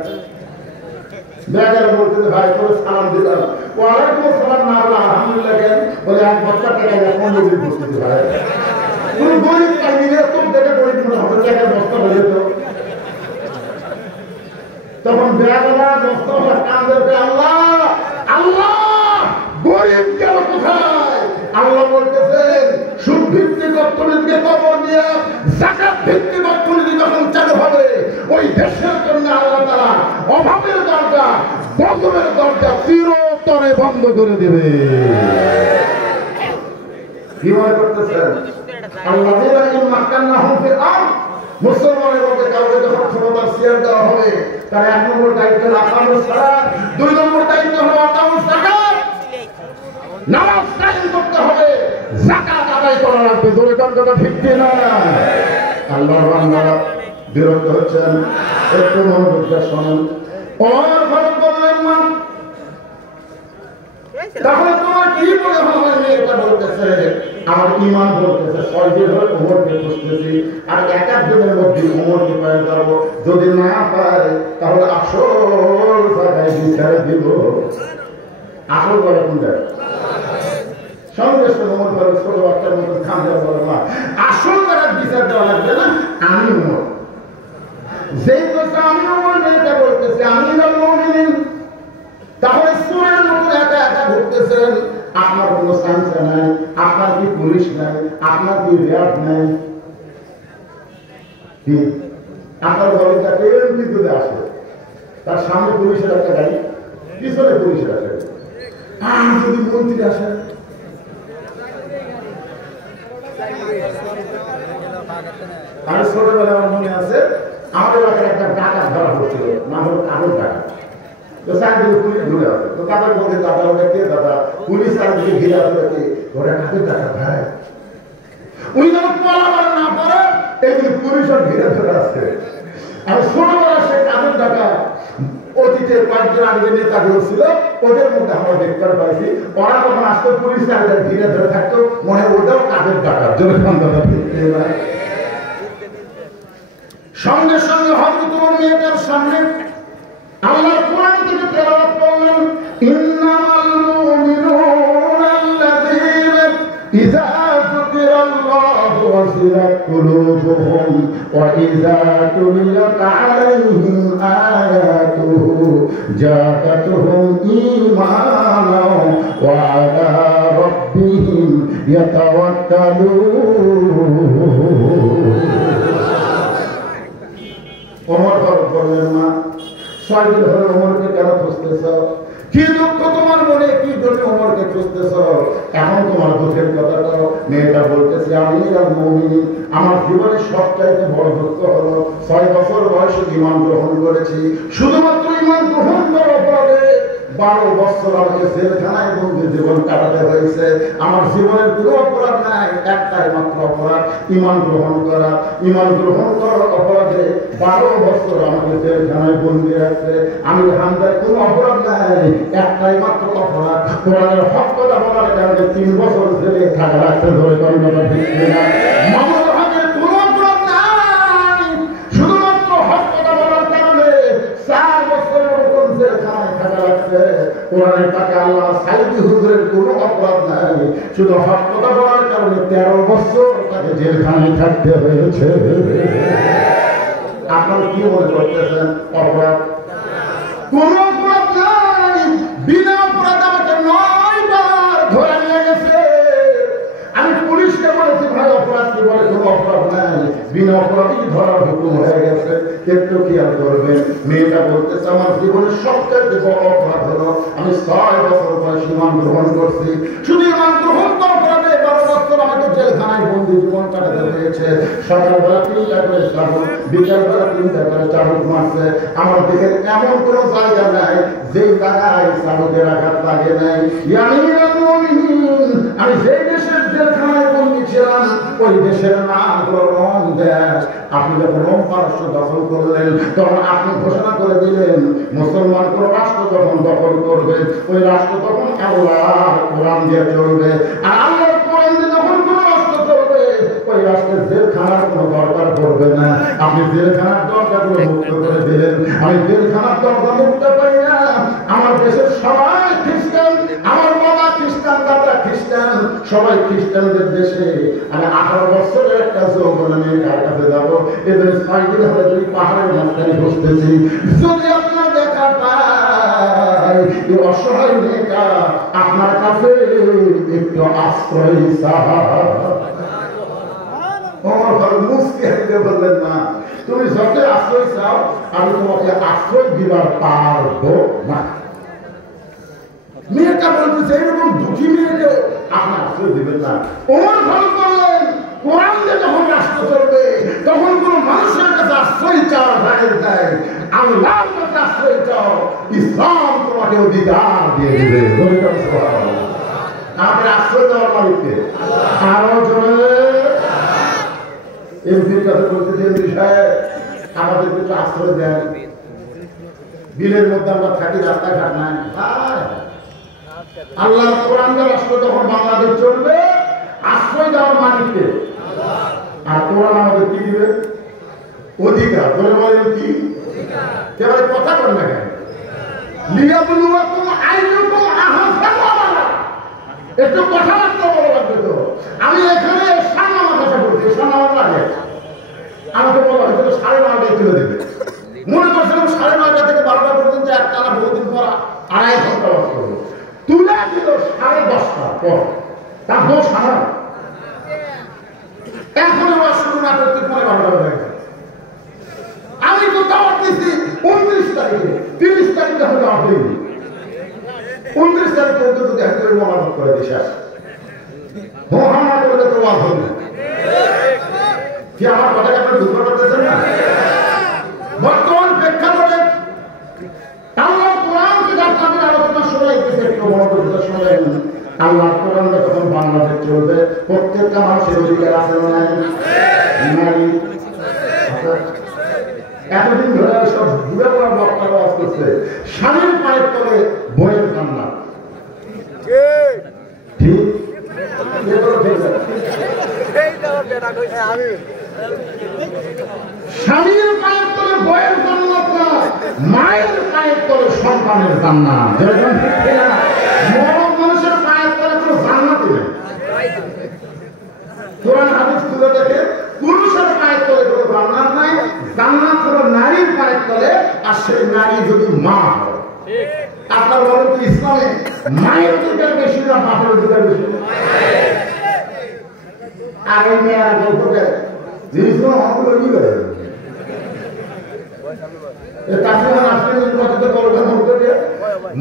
বেগার বলতেছে, ভাই তোর সালাম দিলাম। ওয়ালাইকুম আসসালাম না বলে আলহামদুলিল্লাহ কেন? বলে 1 বস্তা টাকা দিয়ে 15 দিন বসতেছে। ভাই কোন গরিব পাইলে তোর দেখে গরিব মনে হবে, টাকার বস্তা হয়ে যেত। তখন বেলা বস্তা কান্দেরকে, আল্লাহ আল্লাহ গরিব গেল কোথায়? আল্লাহ বলতেছেন, সুদ ভিত্তিক অর্থনীতিকে কবর দিয়ে যাকাত ভিত্তিক অর্থনীতি যখন চালু হবে, ওই দেশের জন্য আল্লাহ তাআলা অভাবের দরজা, গজবের দরজা চিরতরে বন্ধ করে দেবে। কি মনে করতেছেন? আল্লাযীনা ইন মাক্কান্নাহুম ফিল আরদ, মুসলমানের মধ্যে কাউকে যখন ক্ষমতার শেয়ার দেওয়া হবে, তার 1 নম্বর দায়িত্ব আকামুস সালাত, 2 নম্বর দায়িত্ব হলো আকামুস যাকাত। নামাজ কায়েম করতে হবে, যাকাত আদায় করা লাগবে। জোরে কোন কথা ঠিক না? আল্লাহর বান্দারা বিরক্ত হচ্ছেন, একটু মনোযোগ দিয়ে শুনুন। ওমর ফারুক বললেন, মা তাহলে তোমার কি মনে হয়? মেয়েটা বলতেছে আমার ইমান বলতেছে 6 দিন ধরে ওমরকে খুঁজতেছি, আর এক দিনের মধ্যে ওমরকে পেয়ে যাবো। যদি না পায় তাহলে আসল জায়গায় বিচার দিব। আসল বলে কোনটা? সঙ্গে সঙ্গে ওমর বলে ছোট বাচ্চার মতো খামে বলে না, আসল জায়গার বিচার দেওয়া লাগবে না, আমি ওমর। যেই কথা আমি ওমর, মেয়েটা বলতেছে আমি মুমিন। তাহলে সুরের মতো একা একা ঘুরতেছেন, আপনার কোনো সাংসা নাই, আপনার কি পুলিশ নাই, আপনার কি র্যাব নাই, আপনার ঘরে এমপি যদি আসে তার সামনে পুলিশের একটা গাড়ি, পিছনে পুলিশের একটা গাড়ি, আর যদি মন্ত্রী আসে, আমি ছোটবেলা আমার মনে আছে আমাদের এলাকায় একটা ডাকাত ধরা হচ্ছিল, নাম হল কাগজ ডাকাত। তো চারদিকে পুলিশ ঘুরে আছে, তো তাদের বলতে দাদা ওটা কে দাদা, পুলিশ চারদিকে ঘিরে আছে, ওরা কাগজ ডাকাত ভাই। উনি যেন পালাবার না পারে এদিকে পুলিশের ঘিরে ধরে আছে। আর ছোটবেলা সে কাগজ ডাকাত অতীতের কয়েকজন আগে নেতাগুলো ছিল, ওদের মধ্যে আমরা দেখতে পাইছি ওরা যখন আসতো পুলিশ তাদের ঘিরে ধরে থাকতো, মনে ওটাও কাগজ ডাকাত। সঙ্গে সঙ্গে হয়তো তোমার মেয়েটার সামনে আল্লাহ কোরআন থেকে তেলাওয়াত করলেন, ইন্নামাল মুমিনুনা আল্লাযীনা ইযা যুকিরাল্লাহু ওয়াজিলাত কুলুবুহুম ওয়া ইযা তুলিয়াত আলাইহিম আয়াতুহু যাকাতুহুম ঈমানাও ওয়া আলা রাব্বিহিম ইয়াতাওয়াক্কালুন। ওমর ফারুক বললেন, মা 6 দিন ধরে ওমরকে কেন খুঁজতেছ? কি দুঃখ তোমার মনে, কি জন্য ওমরকে খুঁজতেছ? এখন তোমার দুঃখের কথা করো। মেয়েটা বলতেছে আমি মুমিন, আমার জীবনের সবচাইতে বড় দুঃখ হলো 6 বছর বয়সে ঈমান গ্রহণ করেছি, শুধুমাত্র ঈমান গ্রহণ করার অপরাধে 12 বছর আমাকে জেলখানায় বন্দি জীবন কাটাতে হয়েছে। আমার জীবনের কোনো অপরাধ নাই, একটাই মাত্র অপরাধ ঈমান গ্রহণ করা। ঈমান গ্রহণ করার অপরাধে 12 বছর আমাকে জেলখানায় বন্দি রাখছে। আমি হামদার কোনো অপরাধ নাই, একটাই মাত্র অপরাধ কোরআনের হক কথা বলার কারণে 3 বছর জেলে থাকা রাখছে। ধরে কর্মটা ঠিক না, মামুনুল হকের কোনো অপরাধ নাই, শুধুমাত্র হক কথা বলার কারণে 4 বছরের মতো জেলখানায় থাকা রাখছে। কোরআনের তাকে আল্লাহ সাইদি হুজুরের কোনো অপরাধ নাই, শুধু হক কথা বলার কারণে 13 বছর তাকে জেলখানায় থাকতে হয়েছে। আপনারা কি মনে করতেছেন অপরাধ? কোন অপরাধ নাই, বিনা অপরাধ আমাকে 9 বার ধরে নিয়ে গেছে। আমি পুলিশকে বলেছি ভাই অপরাধ কি, বলে কোনো অপরাধ নাই, বিনা অপরাধী ধরার হুকুম হয়ে গেছে। একটু খেয়াল করবেন, মেয়েটা বলতেছে আমার জীবনের সবচেয়ে বড় অপরাধ হলো আমি 6 বছর বয়সে ঈমান গ্রহণ করছি। শুধু ঈমান গ্রহণ করার পরে 12 বছর আমাকে জেলখানায় বন্দি জীবন কাটাতে হয়েছে। সকালবেলা 3টা করে চাবুক, বিকালবেলা 3টা করে চাবুক মারছে। আমার দিকে এমন কোনো জায়গা নাই যেই জায়গায় চাবুকের আঘাত লাগে নাই। আমি যেই দেশের জেলখানায় বন্দি ছিলাম ওই দেশের নাম হলো রোম দেশ। আপনি যখন রোম পারস্য দখল করলেন তখন আপনি ঘোষণা করে দিলেন মুসলমান কোন রাষ্ট্র যখন দখল করবে ওই রাষ্ট্র তখন আল্লাহর কোরআন দিয়ে চলবে, আর আল্লাহর কোরআন দিয়ে যখন কোন রাষ্ট্র চলবে ওই রাষ্ট্রের জেলখানার কোনো দরকার পড়বে না। আপনি জেলখানার দরজাগুলো মুক্ত করে দিলেন। আমি জেলখানার দরজা মুক্ত করি না, আমার দেশের সবাই খ্রিস্টান, আমার বাবা খ্রিস্টান, দাদা খ্রিস্টান, সবাই খ্রিস্টানদের দেশে আমি 18 বছরের একটা যৌবন মেয়ে কার কাছে যাবো? এদের 6 দিন হলে দুই পাহাড়ের মাঝখানে বসতেছি। যদি আপনার দেখা পাই এই অসহায় মেয়েটা আপনার কাছে একটু আশ্রয় চায়। ওমর ফারুক মুস্কি হাসিতে বললেন, না তুমি যত আশ্রয় চাও আমি তোমাকে আশ্রয় দিবার পারবো না। মেয়েটা বলতেছে এরকম দুঃখী মেয়েকে আপনি আশ্রয় দিবেন না। ওমর ফারুক বললেন কোরআন দিয়ে যখন রাষ্ট্র চলবে তখন কোন মানুষের কাছে আশ্রয় চাওয়া যায় নাই, আল্লাহর কাছে আশ্রয় চাও, ইসলাম তোমাকে অধিকার দিয়ে দিবে। আপনার আশ্রয় দেওয়ার মালিককে আরো জোরে এমপির কাছে বলতেছে এমপি সাহেব আমাদের কিছু আশ্রয় দেন, বিলের মধ্যে আমরা থাকি, রাস্তাঘাট নাই, আল্লাহর কোরআন রাষ্ট্র যখন বাংলাদেশ চলবে, আশ্রয় দেওয়ার মালিককে, আর কোরআন আমাদের কি দিবে? অধিকার। বলে বলেন কি? এবারে কথা বল না কেন? লিয়াবলুয়াকুম আইয়ুকুম আহসানু আমালা। একটু কথাবার্তা বলা লাগবে তো। আমি এখানে সামনামা কথা বলছি, সামনামা লাগে। আমাকে বলা হয়েছিল 9:30টায় তুলে দেবে। মনে করছিলাম 9:30 থেকে 12টা পর্যন্ত একটানা বহুদিন পর 2.5 ঘন্টা বাস করবো। তুলে দিল 10:30টার পর। তার দোষ আমার। এখন আবার শুরু না করতে পরে 12টা হয়ে গেছে। আমি তো দাওয়াত দিচ্ছি 29 তারিখে, 30 তারিখে আমি দাওয়াত দিইনি। 29 তারিখ পর্যন্ত যদি একজন মহানত করে দিই শেষ। মহানা করলে তো ওয়াজ হবে। কি আমার কথাকে আপনি বুঝতে পারতেছেন না? বর্তমান প্রেক্ষাপটে আল্লাহ কোরআন থেকে আপনাদের আলোচনা শোনাইতেছে, একটু মনোযোগ শোনাই। আল্লাহ কোরআন যখন বাংলাদেশ চলবে, প্রত্যেকটা মানুষের অধিকার আছে না নারী? এতদিন ধরে সব ঘুরে পড়া বক্তারা আওয়াজ করছে স্বামীর পায়ের তলে বইয়ের কান্না। ঠিক স্বামীর পায়ের তলে বইয়ের জান্নাত না, মায়ের পায়ের তলে সন্তানের জান্নাত। মরদ মানুষের পায়ের তলে কোনো জান্নাতই নেই। কোরআন হাদিস তুলে দেখে পুরুষের পায়ের তলে কোনো জান্নাত নাই, জান্নাত হলো নারীর পায়ের তলে। আর সেই নারী যদি মা হয়, আপনার বলেন তো ইসলামে মায়ের অধিকার বেশি না বাপের অধিকার বেশি? আর এই মেয়েরা বলতে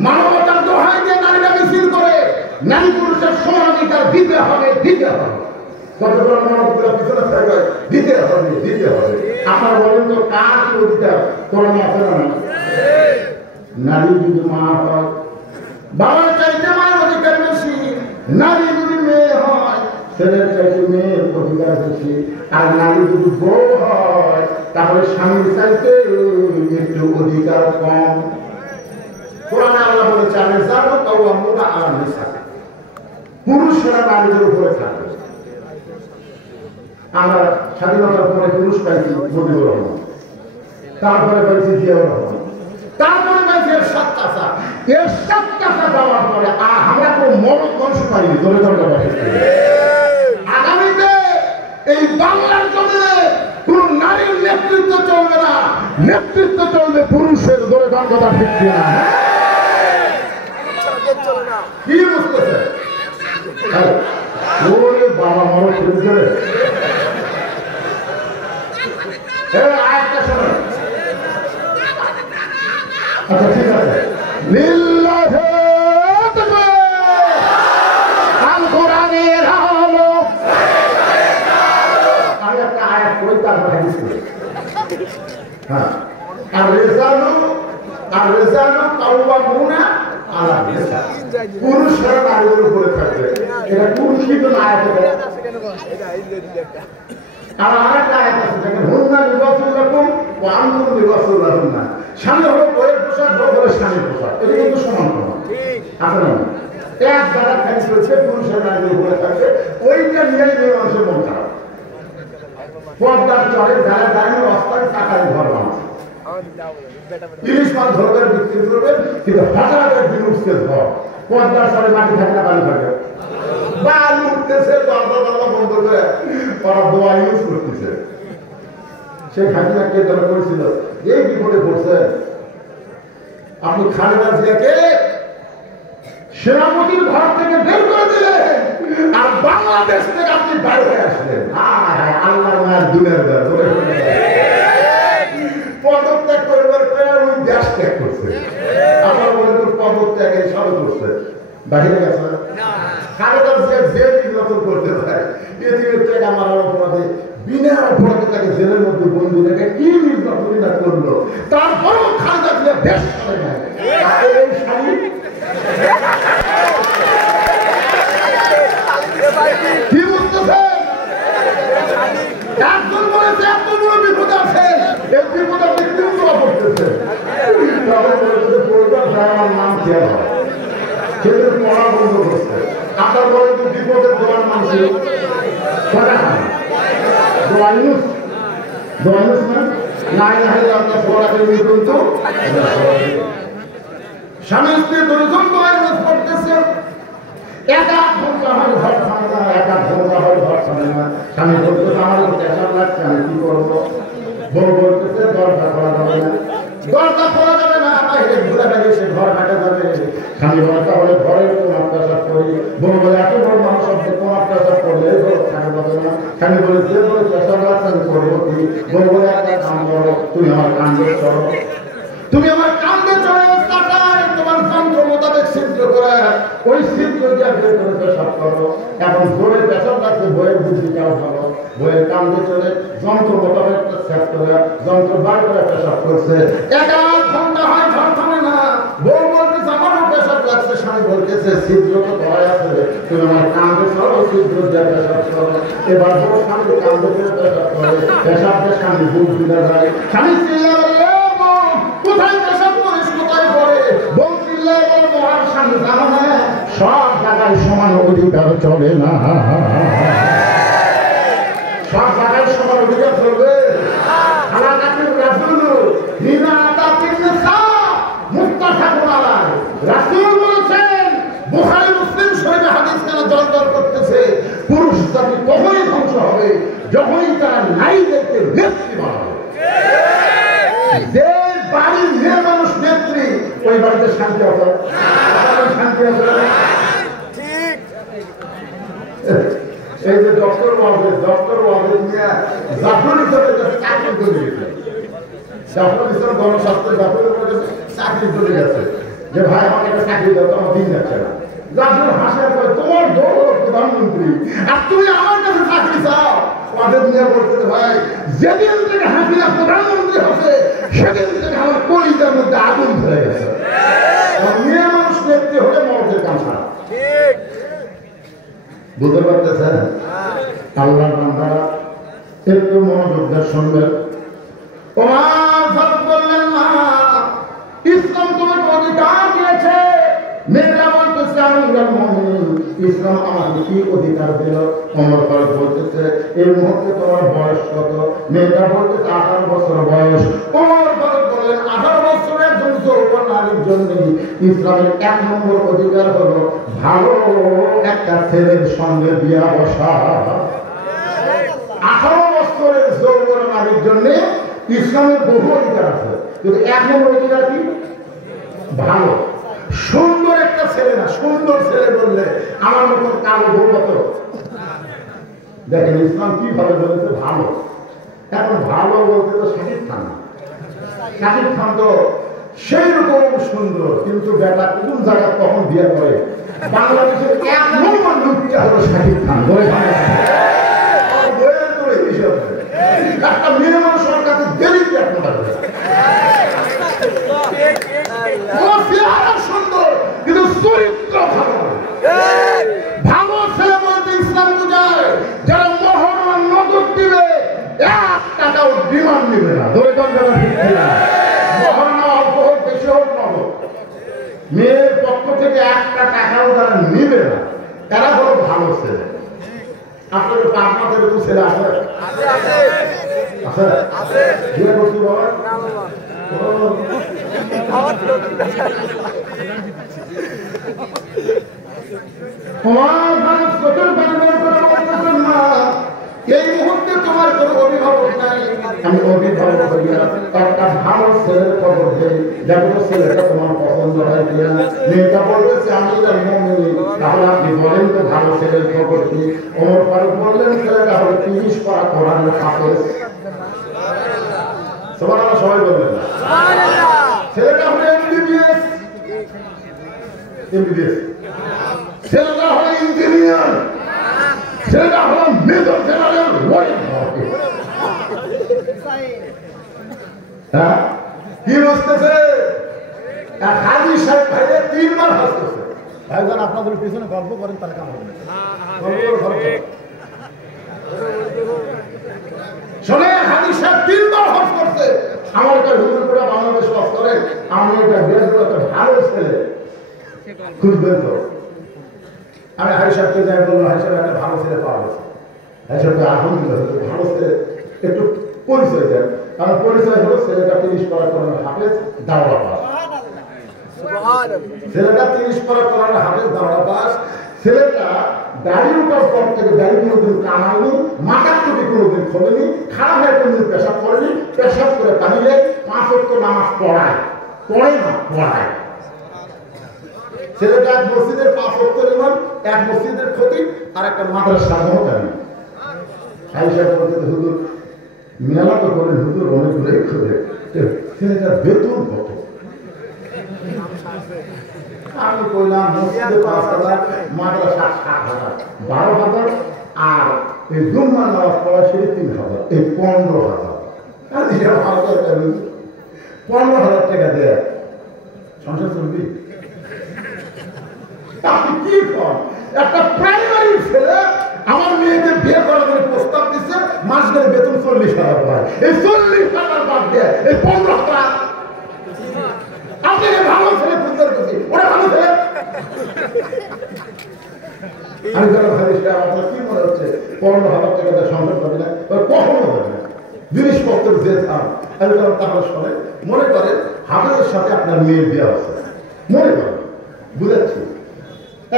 মানবতার দোহাই দিয়ে নারীরা মিছিল করে নারী পুরুষের সমান অধিকার দিতে হবে, দিতে হবে। কতগুলো মানবতার পিছনে থাকে দিতে হবে, দিতে হবে। আপনারা বলেন তো কার কি অধিকার? কোরআনে আছে না? নারী যদি মা হয়, বাবার চাইতে মায়ের অধিকার বেশি। নারী যদি মেয়ে হয়, ছেলের চাইতে মেয়ের অধিকার বেশি। আর নারী যদি বউ হয়, তাহলে স্বামীর চাইতে একটু অধিকার কম। কোরআনে আল্লাহ বলেছে পুরুষরা নারীদের উপরে থাকে। আমরা স্বাধীনতার পরে পুরুষ পাইছি মুজিবুর রহমান, তারপরে পাইছি জিয়াউর রহমান, তারপরে পাইছি এরশাদ চাচা। এরশাদ চাচা যাওয়ার পরে আর আমরা কোনো মরদ মানুষ পাইনি। ধরে ধরে আগামীতে এই বাংলার জমিনে কোন নারীর নেতৃত্ব চলবে না, নেতৃত্ব চলবে পুরুষের। ধরে ধর কথা ঠিক না? কি বুঝতেছে? বাবা মরদ পুরুষের আরেকটা শোনো। আচ্ছা ঠিক আছে, লিল্লাহি আল কোরআনের আলো। আমি একটা আয়াত পড়ি, তারপর হাদিস পড়ি। হ্যাঁ, আর রেজালু কাওয়ামুনা আলা নিসা। পুরুষরা নারীদের উপরে থাকবে। এটা পুরুষই তো আয়াতে বলে। আর আরেকটা আয়াত আছে, দেখেন, হুন্না লিবাসুল লাকুম ওয়া আনতুম লিবাসুল লাহুন্না। স্বামী হলো বইয়ের পোশাক, বউ হলো স্বামীর পোশাক। এটা কিন্তু সমান সমান। আছে না? এক জায়গা খাইছে হচ্ছে পুরুষের নারীদের উপরে থাকবে। ওইটা নিয়ে মেয়ে মানুষের মন খারাপ। পর্দার চরে যারা দাঁড়িয়ে অস্থায়ী টাকায় ঘর বানাচ্ছে। ইলিশ মাছ ধরবেন, বিক্রি করবেন, কিন্তু হাজার দিন উঠছে ঘর। পর্দার চরে মাটি থাকে না, বাড়ি থাকে, বালু উঠতেছে, দরজা দরজা বন্ধ করে ওরা দোয়া ইউজ করতেছে। সেই হাজিরা কে ধরে করেছিল, এই বিপদে পড়ছে। আপনি খালেদা জিয়াকে সেনাপতির ঘর থেকে বের করে দিলেন, আর বাংলাদেশ থেকে আপনি বাইরে হয়ে আসলেন। আল্লাহর মায়ের দুনিয়ার পদত্যাগ করবার পরে ওই দেশ ত্যাগ করছে। আমার মনে তো পদত্যাগ এই সব করছে, বাইরে গেছে। খালেদা জিয়া জেল নির্বাচন করতে পারে, এদিকে টাকা মারার অপরাধে বিনা অপরাধে তাকে জেলের মধ্যে বন্ধু রেখে কি নির্বাচনী না করলো। তারপরেও খালেদা জিয়া দেশ করে নেয়। এই শাড়ি কি বুঝতেছেন? একজন বলেছে এত বড় বিপদ আছে, এই বিপদ আপনি কেউ তোলা পড়তেছে। আমার নাম খেয়াল হয়। সেদিন পড়া বন্ধ করছে। আপনার বলে তো বিপদের দোয়ার মানছে কথা দোয়াইনুস দোয়াইনুস না নাই আপনার পড়াকে কিন্তু স্বামী স্ত্রী দুজন দোয়াইনুস করতেছে। এক আধ ঘন্টা হয় ঘর থামে না, এক আধ ঘন্টা হয় ঘর থামে না। স্বামী বলতেছে আমার দেখা লাগছে, আমি কি করবো? বউ বলতেছে দরজা খোলা যাবে না, দরজা খোলা যাবে না, বাইরে ঘুরে বেড়ে সে ঘর কাটা যাবে। স্বামী বলে তাহলে ঘরে তোমার পেশাব করি। বউ বলে এত বড় মানুষ শব্দে তোমার পেশাব করলে ঘর থাকা যাবে না। স্বামী বলে যে বলে পেশাব লাগছে আমি করবো কি? বউ বলে একটা কাম করো, তুমি আমার কান্দে চলো, তুমি আমার কান্দে চলো, কাটায় তোমার যন্ত্র মোতাবেক ছিদ্র করে ওই ছিদ্র দিয়ে বের করে পেশাব করো। এখন বইয়ের পেশাব লাগছে, বইয়ের বুদ্ধি যাও ভালো, বইয়ের কান্দে চলে যন্ত্র মোতাবেক সেট করে যন্ত্র বার করে পেশাব করছে। এক আধ ঘন্টা হয় ঘর থামে না। বউ বলতেছে আমারও পেশাব লাগছে। স্বামী বলতেছে ছিদ্র তো ধরাই আছে, তুমি আমার কান্দে চলো, ছিদ্র দিয়ে পেশাব করো। এবার বউ স্বামী কান্দে দিয়ে পেশাব করে, পেশাব দিয়ে স্বামী বুঝ দিতে যায়। স্বামী কোথায় পেশাব করিস, কোথায় পড়ে? বলছিলে মহান স্বামী জানো না সব জায়গায় সমান অধিকার চলে না, সব জায়গায় সমান অধিকার চলবে। বুখারী মুসলিম শরীফে হাদিস কেন জলজল করতেছে? পুরুষ জাতি তখনই ধ্বংস হবে যখনই তারা নারীদেরকে নেত্রী বানাবে। যে বাড়ির মেয়ে মানুষ নেত্রী, ওই বাড়িতে শান্তি আছে, শান্তি আছে। এই যে ডক্টর ওয়াজেদ নিয়ে জাফর ইসলামের কাছে চাকরি করে গেছে, জাফর ইসলাম গণস্বাস্থ্যের জাফরের কাছে চাকরি করে গেছে যে ভাই আমাকে একটা চাকরি দাও, তো আমার দিন যাচ্ছে না। জাফর হাসার পরে তোমার দৌড় প্রধানমন্ত্রী আর তুমি আমার কাছে চাকরি চাও। ওয়াজেদ নিয়ে বলতে ভাই যেদিন থেকে হাসিনা প্রধানমন্ত্রী হচ্ছে সেদিন থেকে আমার কলিজার মধ্যে আগুন ধরে গেছে। মেয়ে মানুষ নেত্রী হলে মরদের কাম ছাড়া। বুঝতে পারতেছেন? আল্লাহ বান্দারা একটু মনোযোগ দিয়ে শুনবেন। বললেন না ইসলাম তোমাকে অধিকার দিয়েছে। মেয়েরা বলতেছে আমি ইসলাম আমাকে কি অধিকার দিল? ওমর ফারুক বলতেছে এই মুহূর্তে তোমার বয়স কত? মেয়েটা বলতেছে 18 বছর বয়স। ওমর ফারুক বললেন 18 বছরের একজন যৌবন নারীর জন্য ইসলামের 1 নম্বর অধিকার হলো ভালো একটা ছেলের সঙ্গে বিয়া বসা। 18 বছরের যৌবন নারীর জন্য ইসলামের বহু অধিকার আছে, কিন্তু 1 নম্বর অধিকার কি? ভালো সুন্দর একটা ছেলে না, সুন্দর ছেলে বললে আমার মতো কালো বউ কত। দেখেন ইসলাম কিভাবে বলেছে ভালো। এখন ভালো বলতে তো শাকিব খান তো সেই রকম সুন্দর, কিন্তু বেটা কোন জায়গা কখন বিয়ে করে? বাংলাদেশের 1 নম্বর লোকটা হলো শাকিব খান। একটা মেয়ে মানুষের কাছে দেরিতে সুন্দর কিন্তু চরিত্র ভালো। ভালো ছেলে বলতে ইসলাম বোঝায় যারা মহরম নগদ দিবে, 1 টাকাও ডিমান্ড নিবে না। মহরম অল্প হোক বেশি হোক নগদ, মেয়ের পক্ষ থেকে 1 টাকাও তারা নিবে না। তারা হলো ভালো ছেলে। আপনাদের পাঁচমাতের একটু ছেলে আছে? বিয়ে করছি বাবা? এই মুহূর্তে তোমার কোন অভিভাবক নাই, আমি অভিভাবক হইয়া একটা ভালো ছেলের খবর দেই, দেখো তো ছেলেটা তোমার পছন্দ হয় কিনা। মেয়েটা বলতেছে আমি তাহলে আপনি বলেন তো ভালো ছেলের খবর কি? ওমর ফারুক বললেন ছেলেটা হলো 30 পারা কোরআনের হাফেজ। সবাই বলবেন ছেলেটা হলো এমবিবিএস, ছেলেটা হলো ইঞ্জিনিয়ার, ছেলেটা হলো মেজর জেনারেল। কি বুঝতেছে? হাজি সাহেব ভাইরে 3 বার হাসতেছে। ভাইজান আপনাদের পিছনে গল্প করেন, তার কাম হবে। শোনে হাজি সাহেব 3 বার হজ করছে। আমার একটা হুজুর করে বাংলাদেশ হজ করে, আমি একটা বেশ একটা ভালো ছেলে খুঁজবেন তো। আমি হাই সাহেবকে যাই বললাম, হাই সাহেব একটা ভালো ছেলে পাওয়া গেছে। হাই সাহেবকে আলহামদুলিল্লাহ ভালো ছেলে, একটু পরিচয় দেন। কারণ পরিচয় হলো ছেলেটা 30 পারা কোরআন হাফেজ, দাওরা পাস। ছেলেটা 30 পারা কোরআন হাফেজ, দাওরা পাস। ছেলেটা দাড়ির উপর পর থেকে দাড়ি কোনোদিন কামায়নি, মাথার টুপি কোনোদিন খোলেনি, খারাপ হয়ে কোনোদিন পেশাব করেনি, পেশাব করে পানিলে 5 ওয়াক্ত নামাজ পড়ায়, পড়ে না পড়ায়। ছেলেটা এক মসজিদের 5 ওয়াক্তের ইমাম, এক মসজিদের খতিব, আর একটা মাদ্রাসার মুহতামিম। হাই সাহেব বলতে হুজুর মেলা তো করেন হুজুর, অনেকগুলোই খোঁজে, ছেলেটার বেতন কত? আমি কইলাম মসজিদে 5,000, মাদ্রাসা 7,000, 12,000, আর এই জুম্মার নামাজ পড়া সেটা 3,000, এই 15,000। 15,000 টাকা দেয় সংসার চলবি? আপনি কি করেন? একটা প্রাইমারি ছেলে আমার মেয়েকে বিয়ে করার জন্য প্রস্তাব দিচ্ছে, মাস গেলে বেতন 40,000 পায়। এই 40,000 বাদ দিয়ে এই 15,000 আপনি ভালো ছেলে খুঁজতে করছি, ওরা ভালো ছেলে। আমি যারা ভাই আপনার কি মনে হচ্ছে 15,000 টাকা দিয়ে সংসার পাবি না? কখনো হবে না। জিনিসপত্রের যে দাম তাহলে শোনে, মনে করেন হাফেজের সাথে আপনার মেয়ের বিয়ে হচ্ছে, মনে করেন, বুঝাচ্ছি।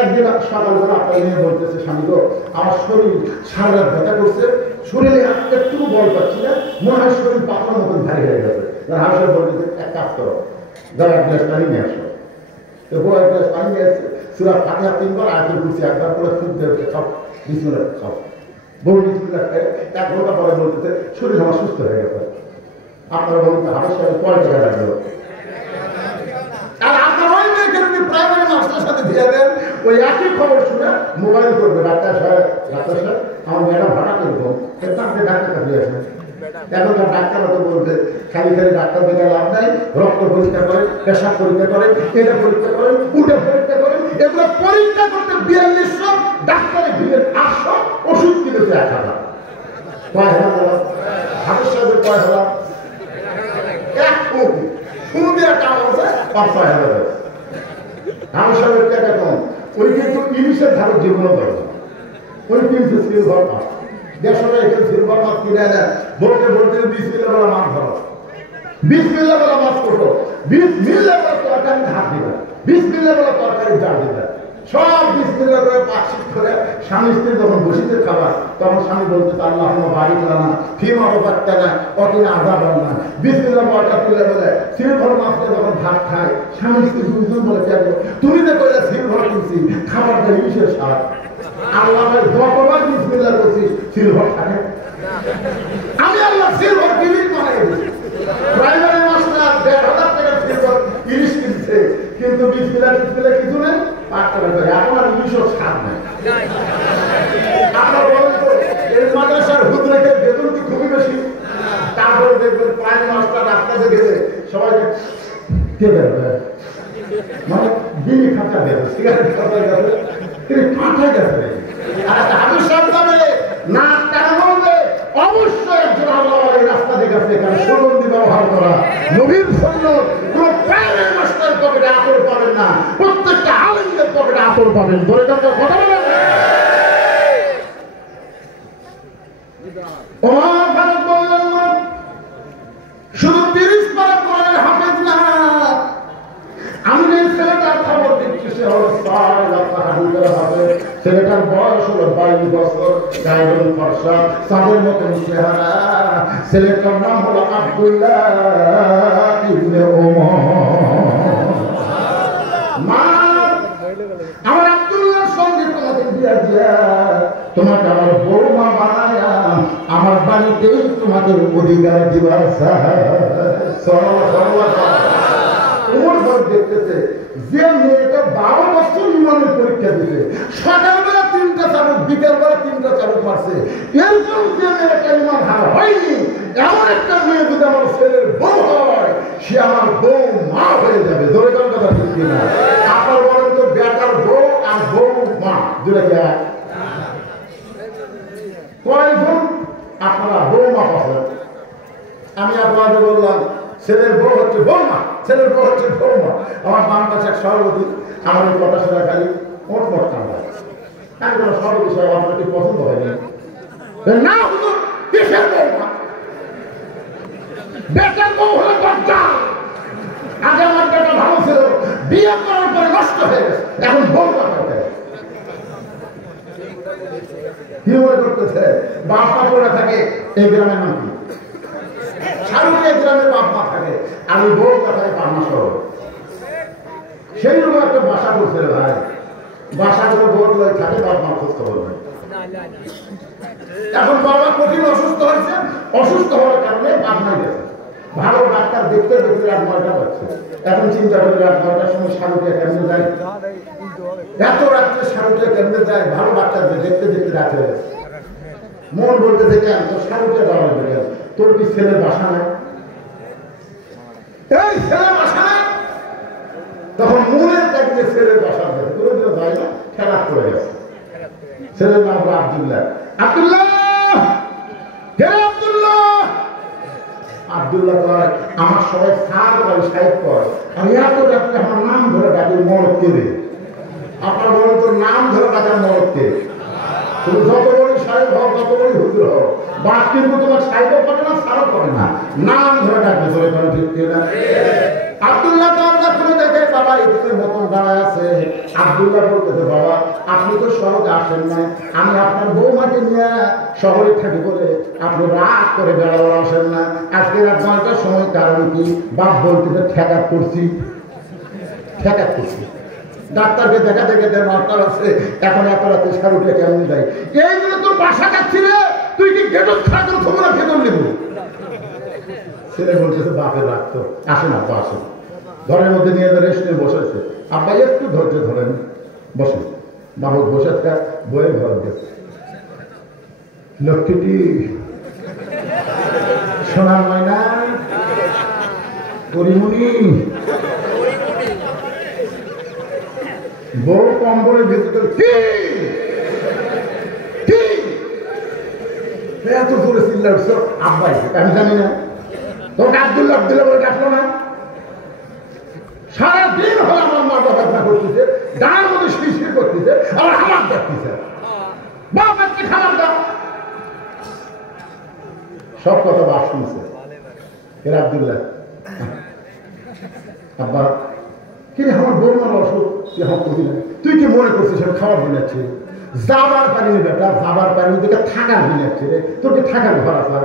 একদিন সকালবেলা আপনার মেয়ে বলতেছে, স্বামী গো আমার শরীর সারা রাত ব্যথা করছে, শরীরে একটু বল পাচ্ছি না, মনে হয় শরীর পাতার মতন ভারী হয়ে গেছে। হাফেজ বলতেছে এক কাজ করো, যারা 1 গ্লাস পানি নিয়ে আসো। তো বউ 1 গ্লাস পানি নিয়ে আসছে, সূরা ফাতিহা 3 বার, আয়াতুল কুরসি 1 বার করে ফুঁক দিয়ে খাও, বিসমিল্লাহ খাও। বউ বিসমিল্লাহ খায়, 1 ঘন্টা পরে বলতেছে শরীর আমার সুস্থ হয়ে গেছে। আপনারা বলতে হাফেজ সাহেব কয় টাকা লাগলো? আর আপনার ওই মেয়েকে যদি প্রাইমারি মাস্টারের সাথে দিয়ে দেন, ওই একই খবর শুনে মোবাইল করবে, ডাক্তার সাহেব আমার ম্যাডাম হঠাৎ এরকম, আপনি ডাক্তার কাছে আসেন। এখনকার ডাক্তাররা তো বলবে খালি খালি ডাক্তার দেখে লাভ নাই, রক্ত পরীক্ষা করেন, পেশাব পরীক্ষা করেন, এটা পরীক্ষা করেন, উঠে পরীক্ষা করেন। এগুলো পরীক্ষা করতে 4200, ডাক্তারের ভিড়ের 800, ওষুধ কিনেছে 1000। কয় হাজার? হাফেজ সাহেবের কয় হাজার? 1 কোটি। সুদের টাকা আছে 5,000। হাফেজ সাহেবের টাকা কম, ওই কিন্তু ইলিশের ধারে জীবনও দরকার, ওই কিনছে সিলভার মাছ। 150 টাকা সিলভার মাছ কিনে এনে বলতে বলতে বিসমিল্লাহ বলা মাছ ধরো, বিসমিল্লাহ বলা মাছ করো, বিসমিল্লাহ বলা তরকারি হাত দিবে, বিসমিল্লাহ বলা তরকারি জাল দিবে, সব বিসমিল্লাহ করে পাকশিট করে স্বামী স্ত্রী যখন বসিতে খাবার, তখন স্বামী বলতে আল্লাহুম্মা বারিক লানা ফিমা রাযাকতানা ওয়া কিনা আযাবান্নার। বিসমিল্লাহ বলাটা তুলে বলে সিলভার মাছটা যখন ভাত খায়, স্বামী স্ত্রী দুজন বলে কেন তুমি যে কইলা সিলভার কিনছি, খাবারটা ইলিশের স্বাদ। আল্লাহের যতবার বিসমিল্লাহ করছিস সিলভার থাকে। আমি আল্লাহ সিলভার ইলিশ বানাই দিয়েছি। প্রাইমারি মাস্টার 1,500 টাকা সিলভার ইলিশ কিনছে, কিন্তু বিসমিল্লাহ কিছু নেই, 5 টাকা করে। এখন আর ইলিশের স্বাদ নেই। আপনারা বলেন তো এই মাদ্রাসার হুজুরের বেতন কি খুবই বেশি? তারপরে দেখবেন প্রাইমারি মাস্টার রাস্তাতে গেলে সবাইকে কে বেরোবে, মানে বিড়ি খাঁচা দেবে, সিগারেট খাঁচা দেবে, তিনি কাঁঠায় গেছে। আর হাফেজ সাহেব যাবে না, কেন বলবে? অবশ্যই একজন আল্লাহ এই রাস্তা দেখেছে, এখানে সুগন্ধি ব্যবহার করা নবীর সুন্নাত। কোন প্রাইমারি মাস্টার পকেটে আতর পাবেন না, প্রত্যেকটা আলেমদের পকেটে আতর পাবেন। ধরে কথা বলেন। ওমর ফারুক বললেন শুধু 30 পারা কোরআনের হাফেজ না, আমি যে ছেলেটার খবর দিচ্ছি সে হলো 6 লাখ হাদিসের হাফেজ। ছেলেটার বয়স হলো 22 বছর, গায়ের ফর্সা, চাঁদের মতন চেহারা। ছেলেটার নাম হলো আব্দুল্লাহ ইবনে ওমর। মা, আমার আব্দুল্লাহর সঙ্গে তোমাকে বিয়া দিয়া তোমাকে আমার বৌমা বানায়া আমার বাড়িতেই তোমাদের অধিকার দিবার চাই। দেখতেছে যে মেয়েটা 12 বছর ইমানের পরীক্ষা দিতে, সকালবেলা 3টা চাবুক, বিকেলবেলা 3টা চাবুক মারছে, এরকম যে মেয়েটা ইমান হার হয়নি, এমন একটা মেয়ে যদি আমার ছেলের বউ হয়, সে আমার বউ মা হয়ে যাবে। ধরে কোন কথা ঠিক কিনা? আপনার বলেন তো, বেটার বউ আর বউ মা দুটো এক? কয়জন আপনারা বউ মা পাবেন? আমি আপনাদের বললাম ছেলের বউ হচ্ছে বৌমা, ছেলের বউ হচ্ছে বৌমা। আমার বাম পাশে এক সভাপতি আমার এই কথা শোনা খালি মোট কান্না। আমি কোনো সব বিষয় আপনাকে পছন্দ হয়নি না হুজুর, কিসের বউ না, বেটার বউ হলো দরজা। আগে আমার বেটা ভালো ছিল, বিয়ে করার পরে নষ্ট হয়ে গেছে, এখন বউ কথা কি মনে করতেছে? বাপ মা করে থাকে এই গ্রামের নাম কি? শাহরুখের গ্রামের বাপ মা থাকে, আমি বউ কথায় পাবনা শহর। সেই রকম একটা বাসা করছে ভাই, বাসাগুলো বউ থাকে, বাপ মা খোঁজ খবর নেই। এখন বাবা কঠিন অসুস্থ হয়েছে, অসুস্থ হওয়ার কারণে পাবনায় গেছে। ভালো ডাক্তার দেখতে দেখতে রাত 9টা বাজছে। এখন চিন্তা করে রাত 9টার সময় শাহরুখে কেমনে যায়, এত রাত্রে শাহরুখে কেমনে যায়, ভালো ডাক্তার দেখতে দেখতে রাত হয়ে গেছে। মন বলতেছে কেন তোর শাহরুখে যাওয়া লাগবে, তোর কি ছেলের বাসা নাই? এই ছেলের বাসা নাই। তখন মনের চাকরি ছেলের বাসা যায়, কোনোদিনও যায় না, খেলা করে গেছে। ছেলের নাম হলো আব্দুল্লাহ। আব্দুল্লাহ কে? আব্দুল্লাহ আব্দুল্লাহ কয় আমার সবাই স্যার বলে, সাহেব কয়, আমি এত রাত্রে আমার নাম ধরে ডাকি মরদ কে রে? আপনার বলেন তোর নাম ধরে ডাকার মরদ কে? তুমি যত বড় সাহেব হও, যত বড় হুজুর হও, বাদ কিন্তু তোমার সাহেবও করে না, সারও করে না, নাম ধরে ডাকবে। চলে কেন ঠিক না? আব্দুল্লাহ দরজা খুলে দেখে বাবা ইতিমের মতন দাঁড়ায় আছে। আব্দুল্লাহ বলতেছে বাবা আপনি তো শহরে আসেন না, আমি আপনার বৌমাকে নিয়ে শহরে থাকি বলে আপনি রাত করে বেড়াবার আসেন না। আজকে রাত 9টার সময় কারণ কি? বাপ বলতেছে ঠেকাত করছি, ঠেকাত করছি। ডাক্তারকে দেখা দেখে 9টা আছে, এখন এত রাতে শাহরুখে কেমন যায়? এই জন্য তোর বাসা যাচ্ছি রে, তুই কি গেটত খারাপ করে থবো না ভেতর নেব? ছেলে বলতেছে বাপের রাখতো, আসেন আব্বা আসেন। ঘরের মধ্যে নিয়ে রেস্ট নিয়ে বসেছে। আব্বা একটু ধৈর্য ধরেন, বসে। বাবু বসে থাকা বইয়ের ঘর গেছে। লক্ষ্মীটি সোনার ময়না পরিমণি, বউ কম্বলের ভিতরে কি কি এত জোরে চিল্লাচ্ছ? আব্বা আমি জানি না, তোকে আব্দুল্লাহ আব্দুল্লাহ বলে ডাকলো না? সারাদিন হল আমার মা ব্যথা করতেছে, ডানার মধ্যে শিরশির করতেছে, আবার হামাক দেখতেছে, বাপ একটি খাবার দাও। সব কথা বাপ শুনছে। এর আব্দুল্লাহ আব্বা কি আমার বৌমার অসুখ, তুই কি মনে করছিস খাবার দিনাচ্ছে? যাবার পারিনি বেটা, যাবার পারিনি, তোকে থাকার দিনাচ্ছে রে, তোকে থাকার ঘর আছে।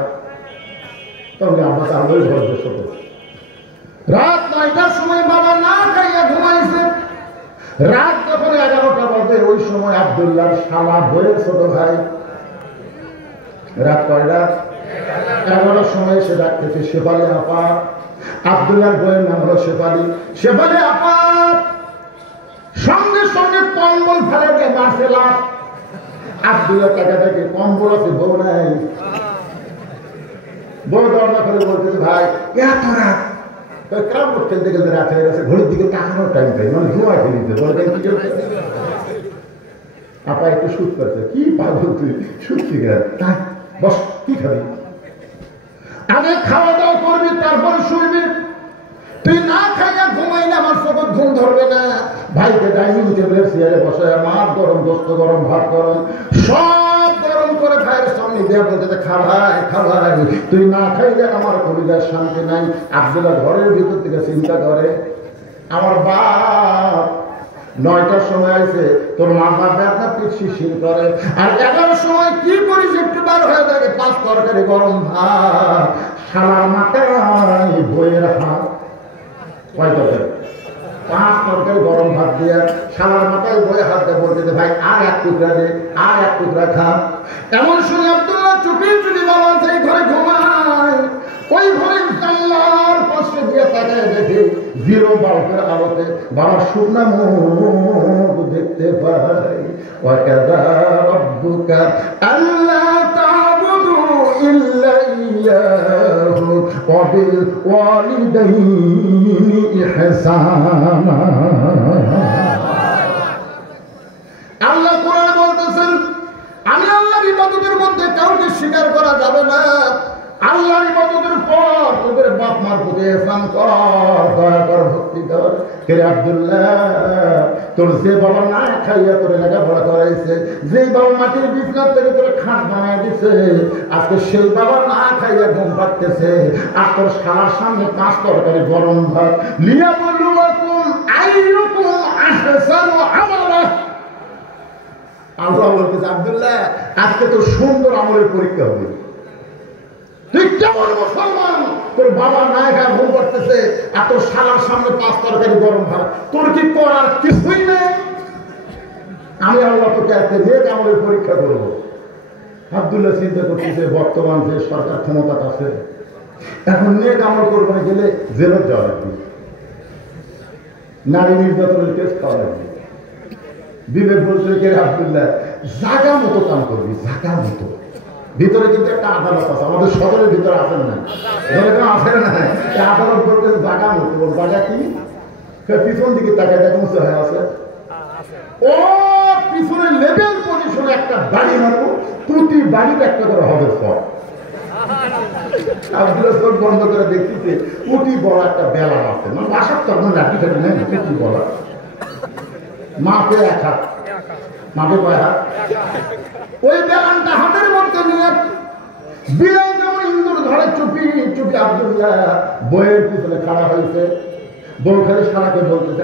তবে আব্বা তার ওই ঘর বসে রাত 9টার সময় বাবা না খাইয়া ঘুমাইছে। রাত যখন 11টা বাজে, ওই সময় আব্দুল্লাহর শালা বইয়ের ছোট ভাই, রাত কয়টা? 11টার সময় সে ডাকতেছে শেফালি আপা। আব্দুল্লাহর বইয়ের নাম হলো শেফালি। শেফালি আপা সঙ্গে সঙ্গে কম্বল ফেলে দিয়ে মারছে লাভ। আব্দুল্লাহ টাকা থেকে কম্বল আছে, বউ নাই। বউ দরজা করে বলতেছে ভাই এত রাত, ক্রাম খেলতে খেলতে রাত হয়ে গেছে, ঘড়ির দিকে কাকানোর টাইম পাই, মানে ঘুমাই ফেলিতে বলতেন কি আপা একটু সুদ করছে। কি পাগল তুই, সুদছি গেল, বস কি খাবি? আগে খাওয়া দাওয়া করবি তারপরে শুনবি, তুই না খাইয়া ঘুমাই না, আমার চোখে ঘুম ধরবে না। ভাইকে ডাইনিং টেবিলের চেয়ারে বসে মাছ গরম, দোস্ত গরম, ভাত গরম, সব গরম করে ভাইয়ের সামনে দেওয়া বলতে খাবাই খাবাই, তুই না খাইলে আমার কবিতার শান্তি নাই। আব্দুল্লাহ ঘরের ভিতর থেকে চিন্তা করে আমার বাপ 9টার সময় আছে, তোর মাথা ব্যথা পিঠ শিরশির করে, আর 11টার সময় কি করিস একটু বার হয়ে থাকে 5 তরকারি গরম ভাত, শালার মাথায় বইয়ের হাত। কয় তরকারি? 5 তরকারি গরম ভাত দিয়ে শালার মাথায় বইয়ে হাত দিয়ে বলতে ভাই আর 1 টুকরা দে, আর 1 টুকরা খা। এমন শুনে আব্দুল্লাহ চুপি চুপি বাবা সেই ঘরে ঘুমায়। ওই ঘরে জানলার পাশে দিয়ে তাকায় দেখে 0 বাল্বের আলোতে বাবার শুকনা মুখ দেখতে পাই। ওয়াকাযা রাব্বুকা আল্লা তা'বুদু ইল্লা ইয়্যাহু ওয়া বিল ওয়ালিদাইনি ইহসানা। আল্লাহ কোরআনে বলতেছেন আমি আল্লাহর ইবাদতের মধ্যে কাউকে স্বীকার করা যাবে না। আল্লাহর ইবাদতের পর তোদের বাপ মার প্রতি ইহসান কর, দয়া কর, ভক্তি কর। কে আব্দুল্লাহ, তোর যে বাবা না খাইয়া তোর লেখাপড়া করাইছে, যে বাবা মাটির বিছনা থেকে তোর খাট বানায় দিছে, আজকে সেই বাবা না খাইয়া ঘুম পাড়তেছে, আর তোর শালার সামনে 5 তরকারি গরম ভাত। লিয়াবলুয়াকুম আইয়ুকুম আহসানু আমালা। আল্লাহ বলতেছে, আব্দুল্লাহ আজকে তোর সুন্দর আমলের পরীক্ষা হবে। তুই কেমন মুসলমান, তোর বাবা না খায় ঘুম পাড়তেছে, আর তোর শালার সামনে 5 তরকারি গরম ভাত, তোর কি করার কিছুই নেই? আমি আল্লাহ তোকে আজকে নেক আমলের পরীক্ষা করবো। আব্দুল্লাহ চিন্তা করতেছে, বর্তমান যে সরকার ক্ষমতাটা আছে, এখন নেক আমল করবে গেলে জেলত যাওয়া লাগবে, নারী নির্যাতনের কেস খাওয়া লাগবে। বিবেক বলছে, কে আব্দুল্লাহ জাগা মতো কাম করবি, জাগা মতো। ভিতরে কিন্তু একটা আদালত আছে, আমাদের সদরের ভিতরে আসেন না, আসেন না, আদালত বলতে জাগা মতো। জাগা কি? পিছন দিকে তাকায় দেখুন হয়ে আছে, ও পিছনে লেভেল পজিশনে একটা বাড়ি মারবো, প্রতি বাড়িতে একটা করে হবে সব। আব্দুল্লাহ চোখ বন্ধ করে দেখতেছে, উটি বড় একটা বেলা আছে, মানে বাসার তখন লাঠি থাকে না, উটি বলা মাপে 1 হাত, মাপে কয় হাত, ওই বেলানটা হাতের মধ্যে নিয়ে বিলাই যেমন ইন্দুর ধরে চুপি চুপি আব্দুল্লাহ বইয়ের পিছনে খাড়া হয়েছে। বউ খালি সারাকে বলতেছে,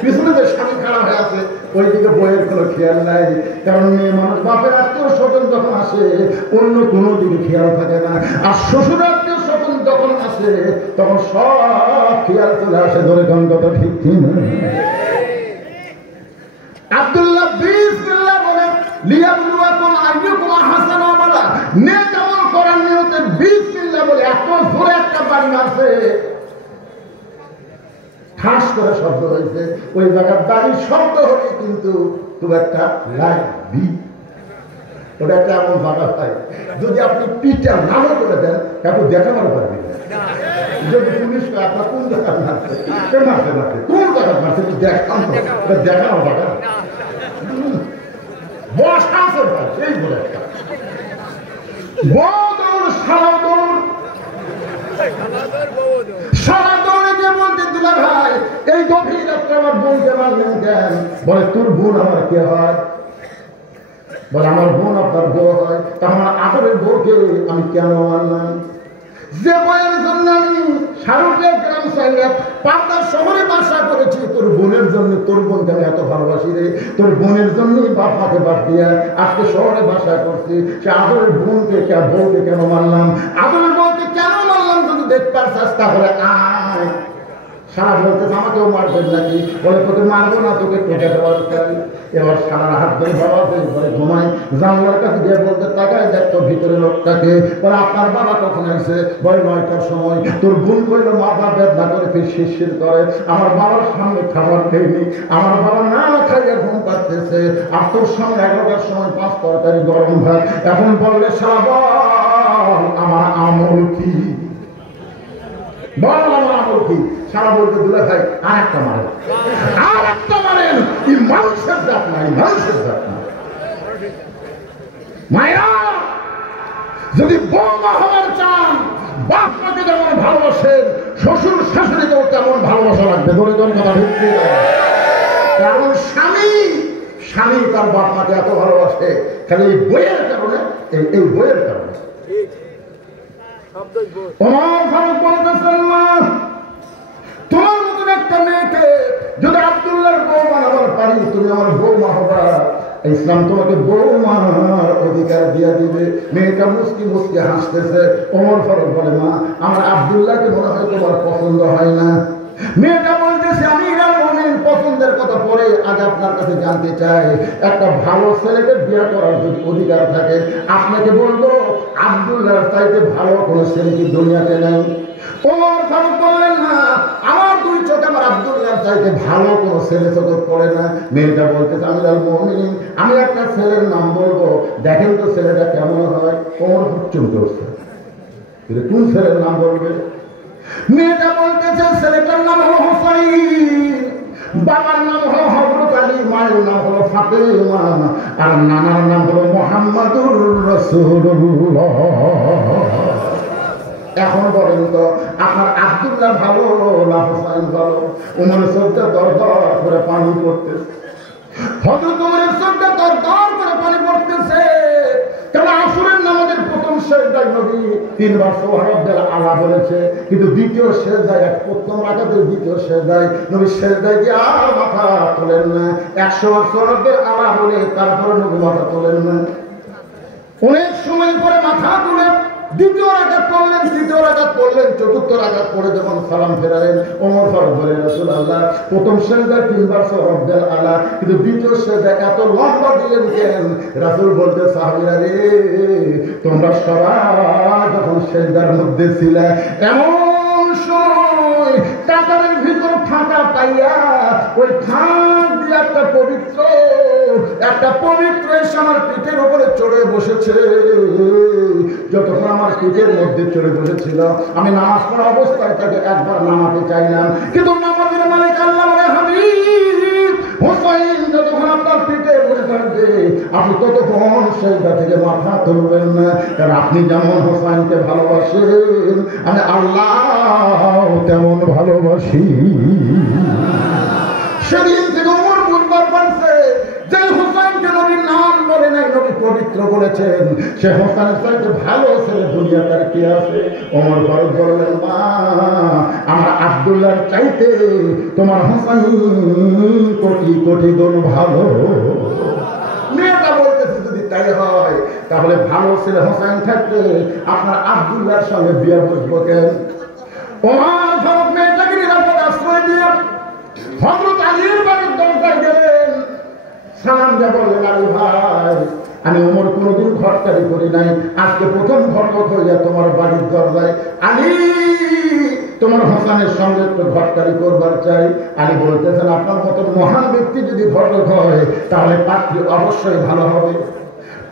পিছনে যে স্বামী খাড়া হয়ে আছে ওই দিকে বইয়ের কোনো খেয়াল নাই, কারণ মেয়ে মানুষ বাপের আত্মীয় স্বজন যখন আসে অন্য কোনো দিকে খেয়াল থাকে না, আর শ্বশুর আত্মীয় স্বজন যখন আসে তখন সব খেয়াল চলে আসে। ধরে গন্ধটা ঠিক কিনা? আব্দুল্লাহ বিসমিল্লাহ বলে, লিয়াবলুয়াকুম আইয়ুকুম আহসানু আমালা, নেক আমল করার নিয়তে বিসমিল্লাহ বলে এত জোরে একটা বাড়ি মারছে, ঠাস করে শব্দ হয়েছে। ওই জায়গার বাড়ির শব্দ হলে কিন্তু খুব একটা লাগবি, ওটা একটা এমন জায়গা হয় যদি আপনি পিঠটা নামও করে দেন কাউকে দেখাবার পারবেন না। যদি পুলিশ আপনার কোন জায়গায় মারছে, মারছে মারছে কোন জায়গায় মারছে দেখান, দেখানো জায়গা বসা আছে ভাই, সেই বলে একটা বড় দৌড়, সারা দৌড়, সারা দৌড়ে যে বলতে দিলা ভাই এই গভীর রাত্রে আমার বোনকে মারলেন কেন? বলে তোর বোন আমার কে হয়? বলে আমার বোন আপনার বউ হয়। তা আমার আদরের বউকে আমি কেন মারলাম? যে বইয়ের জন্য আমি শাহরুখের গ্রাম সাইড পাবনা শহরে বাসা করেছি, তোর বোনের জন্য, তোর বোনকে আমি এত ভালোবাসি রে, তোর বোনের জন্যই বাপ মাকে বাদ দিয়া আজকে শহরে বাসা করছি। সে আদরের বোনকে বউকে কেন মারলাম? আদরের বউকে কেন মারলাম যদি দেখবার চেষ্টা করে আয়। সারা বলতেছে আমাকেও মারবেন নাকি? বলে তোকে মারবো না, তোকে টেকে দেওয়ার চাই। এবার সারা হাত ধরে বাবা ঘরে ঘুমাই, জানলার কাছে গিয়ে বলতে তাকায় দেখতো ভিতরে লোকটাকে। বলে আপনার বাবা কখন আসে? বলে 9টার সময়। তোর বোন কইল মাথা বেদনা করে ফির শিরশির করে, আমার বাবার সামনে খাবার খেয়েনি, আমার বাবা না খাইয়া ঘুম পাচ্ছে, আর তোর সামনে 11টার সময় 5 তরকারি গরম ভাত। এখন বললে সারা বল আমার আমল কি? বল আমার আমল কি? সারা বলতে দুলা ভাই আর একটা মারেন, আর একটা মারেন। এই মানুষের জাত না, এই মানুষের জাত না। মায়া যদি বৌমা হওয়ার চান, বাপ মাকে যেমন ভালোবাসেন, শ্বশুর শাশুড়িকেও তেমন ভালোবাসা লাগবে। ধরে কোন কথা ঢুকতে কারণ স্বামী তার বাপ মাকে এত ভালোবাসে খালি এই বইয়ের কারণে, এই বইয়ের কারণে। ওমর ফারুক বলতেছেন, তোমার মতন একটা মেয়েকে যদি আব্দুল্লাহর বউ বানাবার পারি, তুমি আমার বৌমা হবা। ইসলাম তোমাকে বৌমার অধিকার দিয়া দিবে। মেয়েটা মুস্কি মুস্কি হাসতেছে। ওমর ফারুক বলে, মা আমার আব্দুল্লাহকে মনে হয় তোমার পছন্দ হয় না। মেয়েটা বলতেছে, আমি পছন্দের কথা পরে আজ আপনার কাছে জানতে চাই, একটা ভালো ছেলেকে বিয়ে করার যদি অধিকার থাকে, আপনাকে বলবো আব্দুল্লাহর চাইতে ভালো কোনো ছেলে কি দুনিয়াতে নেই? ওমর ফারুক বললেন, না আমার 2 চোখে আমার আব্দুল্লাহর চাইতে ভালো কোনো ছেলে চোখে পড়ে না। মেয়েটা বলতেছে, আমিরুল মুমিনিন আমি একটা ছেলের নাম বলবো, দেখেন তো ছেলেটা কেমন হয়। ওমর চমকে উঠছে, কোন ছেলের নাম বলবে? মেয়েটা বলতেছে, ছেলেটার নাম হলো হুসাইন, বাবার নাম হলো হযরত আলী, মায়ের নাম হলো ফাতেমা, আর নানার নাম হলো মুহাম্মাদুর রাসূলুল্লাহ। বলেন তো আপনার আব্দুল্লাহ ভালো না হোসাইন ভালো? উমরের চোখটা দরদর করে পানি পড়তেছে, হযরত উমরের চোখটা দরদর করে পানি পড়তেছে। কারণ আসরের নামাজের প্রথম সেজদায় নবী 3 বার সুবহানাল্লাহ আলা বলেছে, কিন্তু দ্বিতীয় সেজদায়, প্রথম রাকাতের দ্বিতীয় সেজদায় নবী সেজদায় দিয়ে আর মাথা তোলেন না। 100 বার সুবহানাল্লাহ আলা বলে তারপরে নবী মাথা তোলেন না। অনেক সময় পরে মাথা তুলে দ্বিতীয় রাকাত পড়লেন, তৃতীয় রাকাত পড়লেন, চতুর্থ রাকাত পড়ে যখন সালাম ফেরালেন, ওমর ফারুক বলেন, রাসূলুল্লাহ প্রথম সেজদায় 3 বার সুবহানাল্লাহ আলা, কিন্তু দ্বিতীয় সেজদায় এত লম্বা দিলেন কেন? রাসূল বলতে, সাহাবীরা রে, তোমরা সবাই যখন সেজদার মধ্যে ছিলে, এমন সময় কাতারের ভিতর ফাঁকা পাইয়া ওই ফাঁক দিয়ে একটা পবিত্র এসে আমার পিঠের উপরে চড়ে বসেছে। যতক্ষণ আমার পিঠের মধ্যে চড়ে বসেছিল, আমি নামাজ পড়া অবস্থায় তাকে একবার নামাতে চাইলাম, কিন্তু নামাজের মালিক আল্লাহ বলে, হাবিব হোসাইন যতক্ষণ আপনার পিঠে বসে থাকবে, আপনি ততক্ষণ সেজদা থেকে মাথা তুলবেন না। কারণ আপনি যেমন হোসাইনকে ভালোবাসেন, আমি আল্লাহ তেমন ভালোবাসি। সেদিন থেকে ওমর বুঝবার পারছে যে হোসাইনকে নবীর নাম বলে নাই, নবী পবিত্র বলেছেন, সে হোসাইনের চাইতে ভালো ছেলে দুনিয়াতে আর কি আছে? ওমর ফারুক বললেন, মা, আমার আব্দুল্লাহর চাইতে তোমার হোসাইন কোটি কোটি গুণ ভালো। মেয়েটা বলতেছে, যদি তাই হয় তাহলে ভালো ছেলে হোসাইন থাকতে আপনার আব্দুল্লাহর সঙ্গে বিয়ে বসবো কেন? ওমর ফারুক মেয়েটাকে নিরাপদ আশ্রয় দিয়ে হযরত আলীর বাড়ির দরজায় গেলেন, সালাম দিয়ে বললেন, আলী ভাই, আমি ওমর কোনোদিন ঘরটারি করি নাই, আজকে প্রথম ঘটক হইয়া তোমার বাড়ির দরজায়, আলী তোমার হোসেনের সঙ্গে একটু ঘরটারি করবার চাই। আলী বলতেছেন, আপনার মতন মহান ব্যক্তি যদি ঘটক হয় তাহলে পাত্রী অবশ্যই ভালো হবে,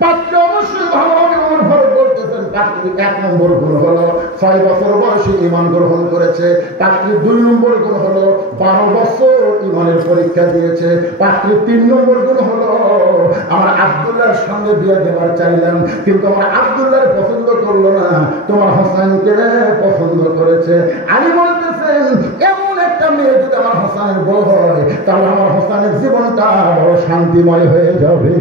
পাত্রী অবশ্যই ভালো হবে। ওমর ফারুক বলতেছেন, পাত্রী 1 নম্বর গুণ হলো 6 বছর বয়সে ঈমান গ্রহণ করেছে, পাত্রী 2 নম্বর গুণ হলো 12 বছর ঈমানের পরীক্ষা দিয়েছে, পাত্রী 3 নম্বর গুণ হলো আমার আব্দুল্লাহর সঙ্গে বিয়ে দেওয়ার চাইলাম, কিন্তু আমার আব্দুল্লাহর পছন্দ করলো না, তোমার হোসেনকে পছন্দ করেছে। আলী বলতেছেন, এমন একটা মেয়ে যদি আমার হোসেনের বউ হয় তাহলে আমার হোসেনের জীবনটা বড় শান্তিময় হয়ে যাবে।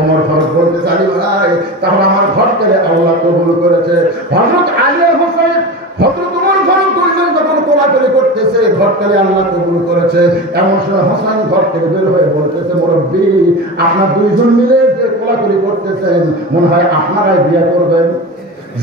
ওমর ফারুক বলতেছে, আলী ভাই, তাহলে আমার ঘরটাকে আল্লাহ কবুল করেছে। হযরত আলী আর হোসেন, হযরত ওমর ফারুক দুইজন যখন কোলাকুলি করতেছে, ঘরটাকে আল্লাহ কবুল করেছে। এমন সময় হোসেন ঘর থেকে বের হয়ে বলতেছে, মুরব্বী, আপনার দুইজন মিলে যে কোলাকুলি করতেছেন, মনে হয় আপনারাই বিয়ে করবেন।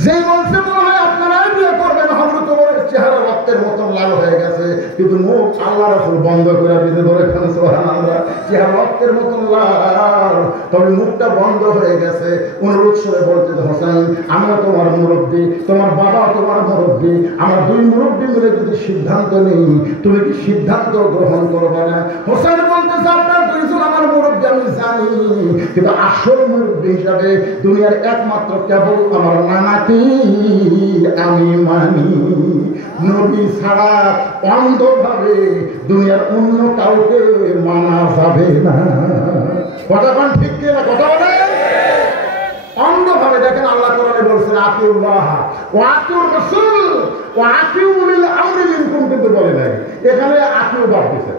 যে বলছে মনে হয় আপনারাই বিয়ে করবেন, হযরত ওমরের চেহারা রক্তের মতন লাল হয়ে গেছে, কিন্তু মুখ আল্লাহ রাসূল বন্ধ করে দিতে ধরে খান, সুবহানাল্লাহ, চেহারা রক্তের মতন লাল, তবে মুখটা বন্ধ হয়ে গেছে। অনুরোধ করে বলতেছে, হোসেন, আমিও তোমার মুরব্বী, তোমার বাবা তোমার মুরব্বী, আমরা 2 মুরব্বী মিলে যদি সিদ্ধান্ত নেই, তুমি কি সিদ্ধান্ত গ্রহণ করবে না? হোসেন বলতেছে, আপনার 2জন আমার মুরব্বী আমি জানি, কিন্তু আসল মুরব্বী হিসাবে দুনিয়ার একমাত্র কেবল আমার নানা আমি মানি, নবী ছাড়া অন্ধভাবে দুনিয়ার অন্য কাউকে মানা যাবে না। কথা কোন ঠিক না? কথা বলে অন্ধভাবে। দেখেন আল্লাহ কোরআনে বলছেন, আতিউল্লাহ ওয়া আতিউর রাসূল ওয়া আতিউ উলিল আমরি মিনকুম, কিন্তু বলে নাই, এখানে আতিউ বাদ দিয়েছে,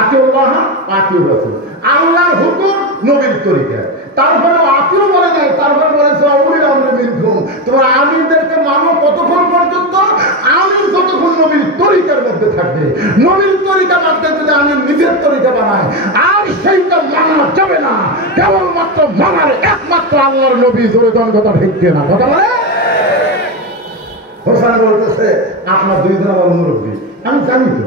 আতিউল্লাহ আতিউর রাসূল, আল্লাহর হুকুম নবীর তরিকা। তারপরে আতিউ বলে নাই, তারপরে বলেছে উলিল আমরি মিনকুম, তোমরা আমিরদেরকে মানো কতক্ষণ পর্যন্ত? আমির যতক্ষণ নবীর তরিকার মধ্যে থাকবে। নবীর তরিকা মানতে যদি আমির নিজের তরিকা বানায়, আর সেইটা মানা যাবে না। কেবলমাত্র মানার একমাত্র আল্লাহর নবী। জোরে কোন কথা ঠিক না? কথা বলে হোসেন বলতেছে, আপনার 2জন আমার মুরব্বী, আমি জানি তো,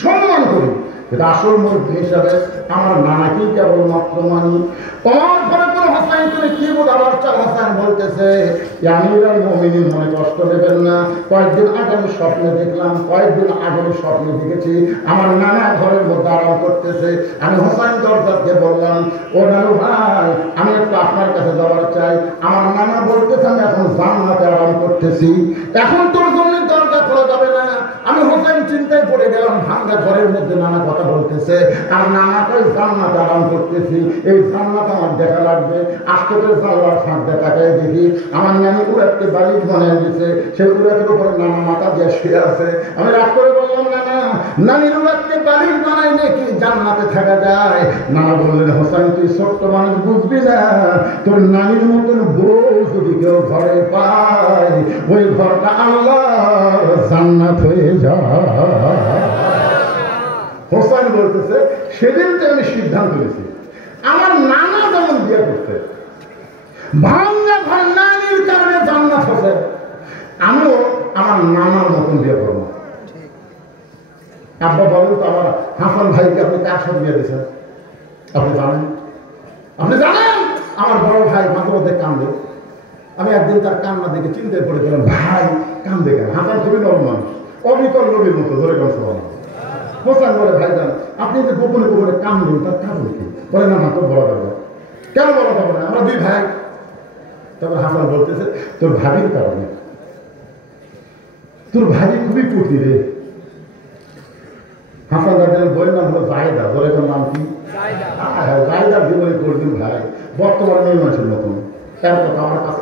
সম্মান করি, কিন্তু আসল মুরব্বী হিসাবে আমার নানাকেই কেবলমাত্র মানি। তোমার ঘরে কোনো হোসেন তুমি কি বোঝাবার চাও? হোসেন বলতেছে, আমিরুল মুমিনিন, মনে কষ্ট দেবেন না, কয়েকদিন আগে আমি স্বপ্নে দেখলাম, কয়েকদিন আগে আমি স্বপ্নে দেখেছি আমার নানা ঘরের মধ্যে আরাম করতেছে। আমি হোসেন দরজাকে বললাম, ও নানু ভাই, আমি একটু আপনার কাছে যাওয়ার চাই। আমার নানা বলতেছে, আমি এখন জান্নাতে আরাম করতেছি, এখন তোর জন্য দরজা খোলা যাবে না। আমি হোসেন চিন্তায় পড়ে গেলাম ভাঙ্গা ঘরের মধ্যে নানা কথা বলতেছে আর নানাটাই জান্নাত আরাম করতেছি এই জান্নাত আমার দেখা লাগবে আস্তে করে জানলার ফাঁক দিয়ে তাকায় দেখি আমার নানি উড়াতে বালিশ বানিয়ে দিচ্ছে সেই উড়াতের উপরে নানা মাথা দিয়ে শুয়ে আছে আমি রাগ করে বললাম নানা নানির উড়াতে বালিশ বানাই নাকি জান্নাতে থাকা যায় নানা বললেন হোসেন তুই ছোট্ট মানুষ বুঝবি না তোর নানির মতন বউ যদি কেউ ঘরে পায় ওই ঘরটা আল্লাহ জান্নাত হয়ে যায় হোসেন বলতেছে সেদিন তো আমি সিদ্ধান্ত নিয়েছি আমার নানা যেমন বিয়ে করতে ভাঙ্গা ঘর নানির কারণে জান্নাত হচ্ছে আমিও আমার নানার মতন বিয়ে করবো আব্বা বলেন তো আমার হাসান ভাইকে আপনি কার সাথে বিয়ে দিয়েছেন আপনি জানেন আমার বড় ভাই মাঝে মধ্যে কান্দে আমি একদিন তার কান্না দেখে চিন্তায় পড়ে গেলাম ভাই কান্দে কেন হাসান খুবই নরম মানুষ অবিকল নবীর মতো ধরে গেল সবাই হোসেন বলে ভাই যান আপনি যে গোপনে গোপনে কান্দেন তার কারণ কি বলে না তোর বলা যাবে কেন বলা যাবে না আমরা দুই ভাই তারপর হাসান বলতেছে তোর ভাবির কারণে তোর ভাই খুবই পুঁতি রে হাসান রাজার বইয়ের নাম হলো জায়দা ধরে নাম কি জায়দার জীবনে করদিন ভাই বর্তমান মেয়ে মানুষের মতন তার কথা আমার কাছে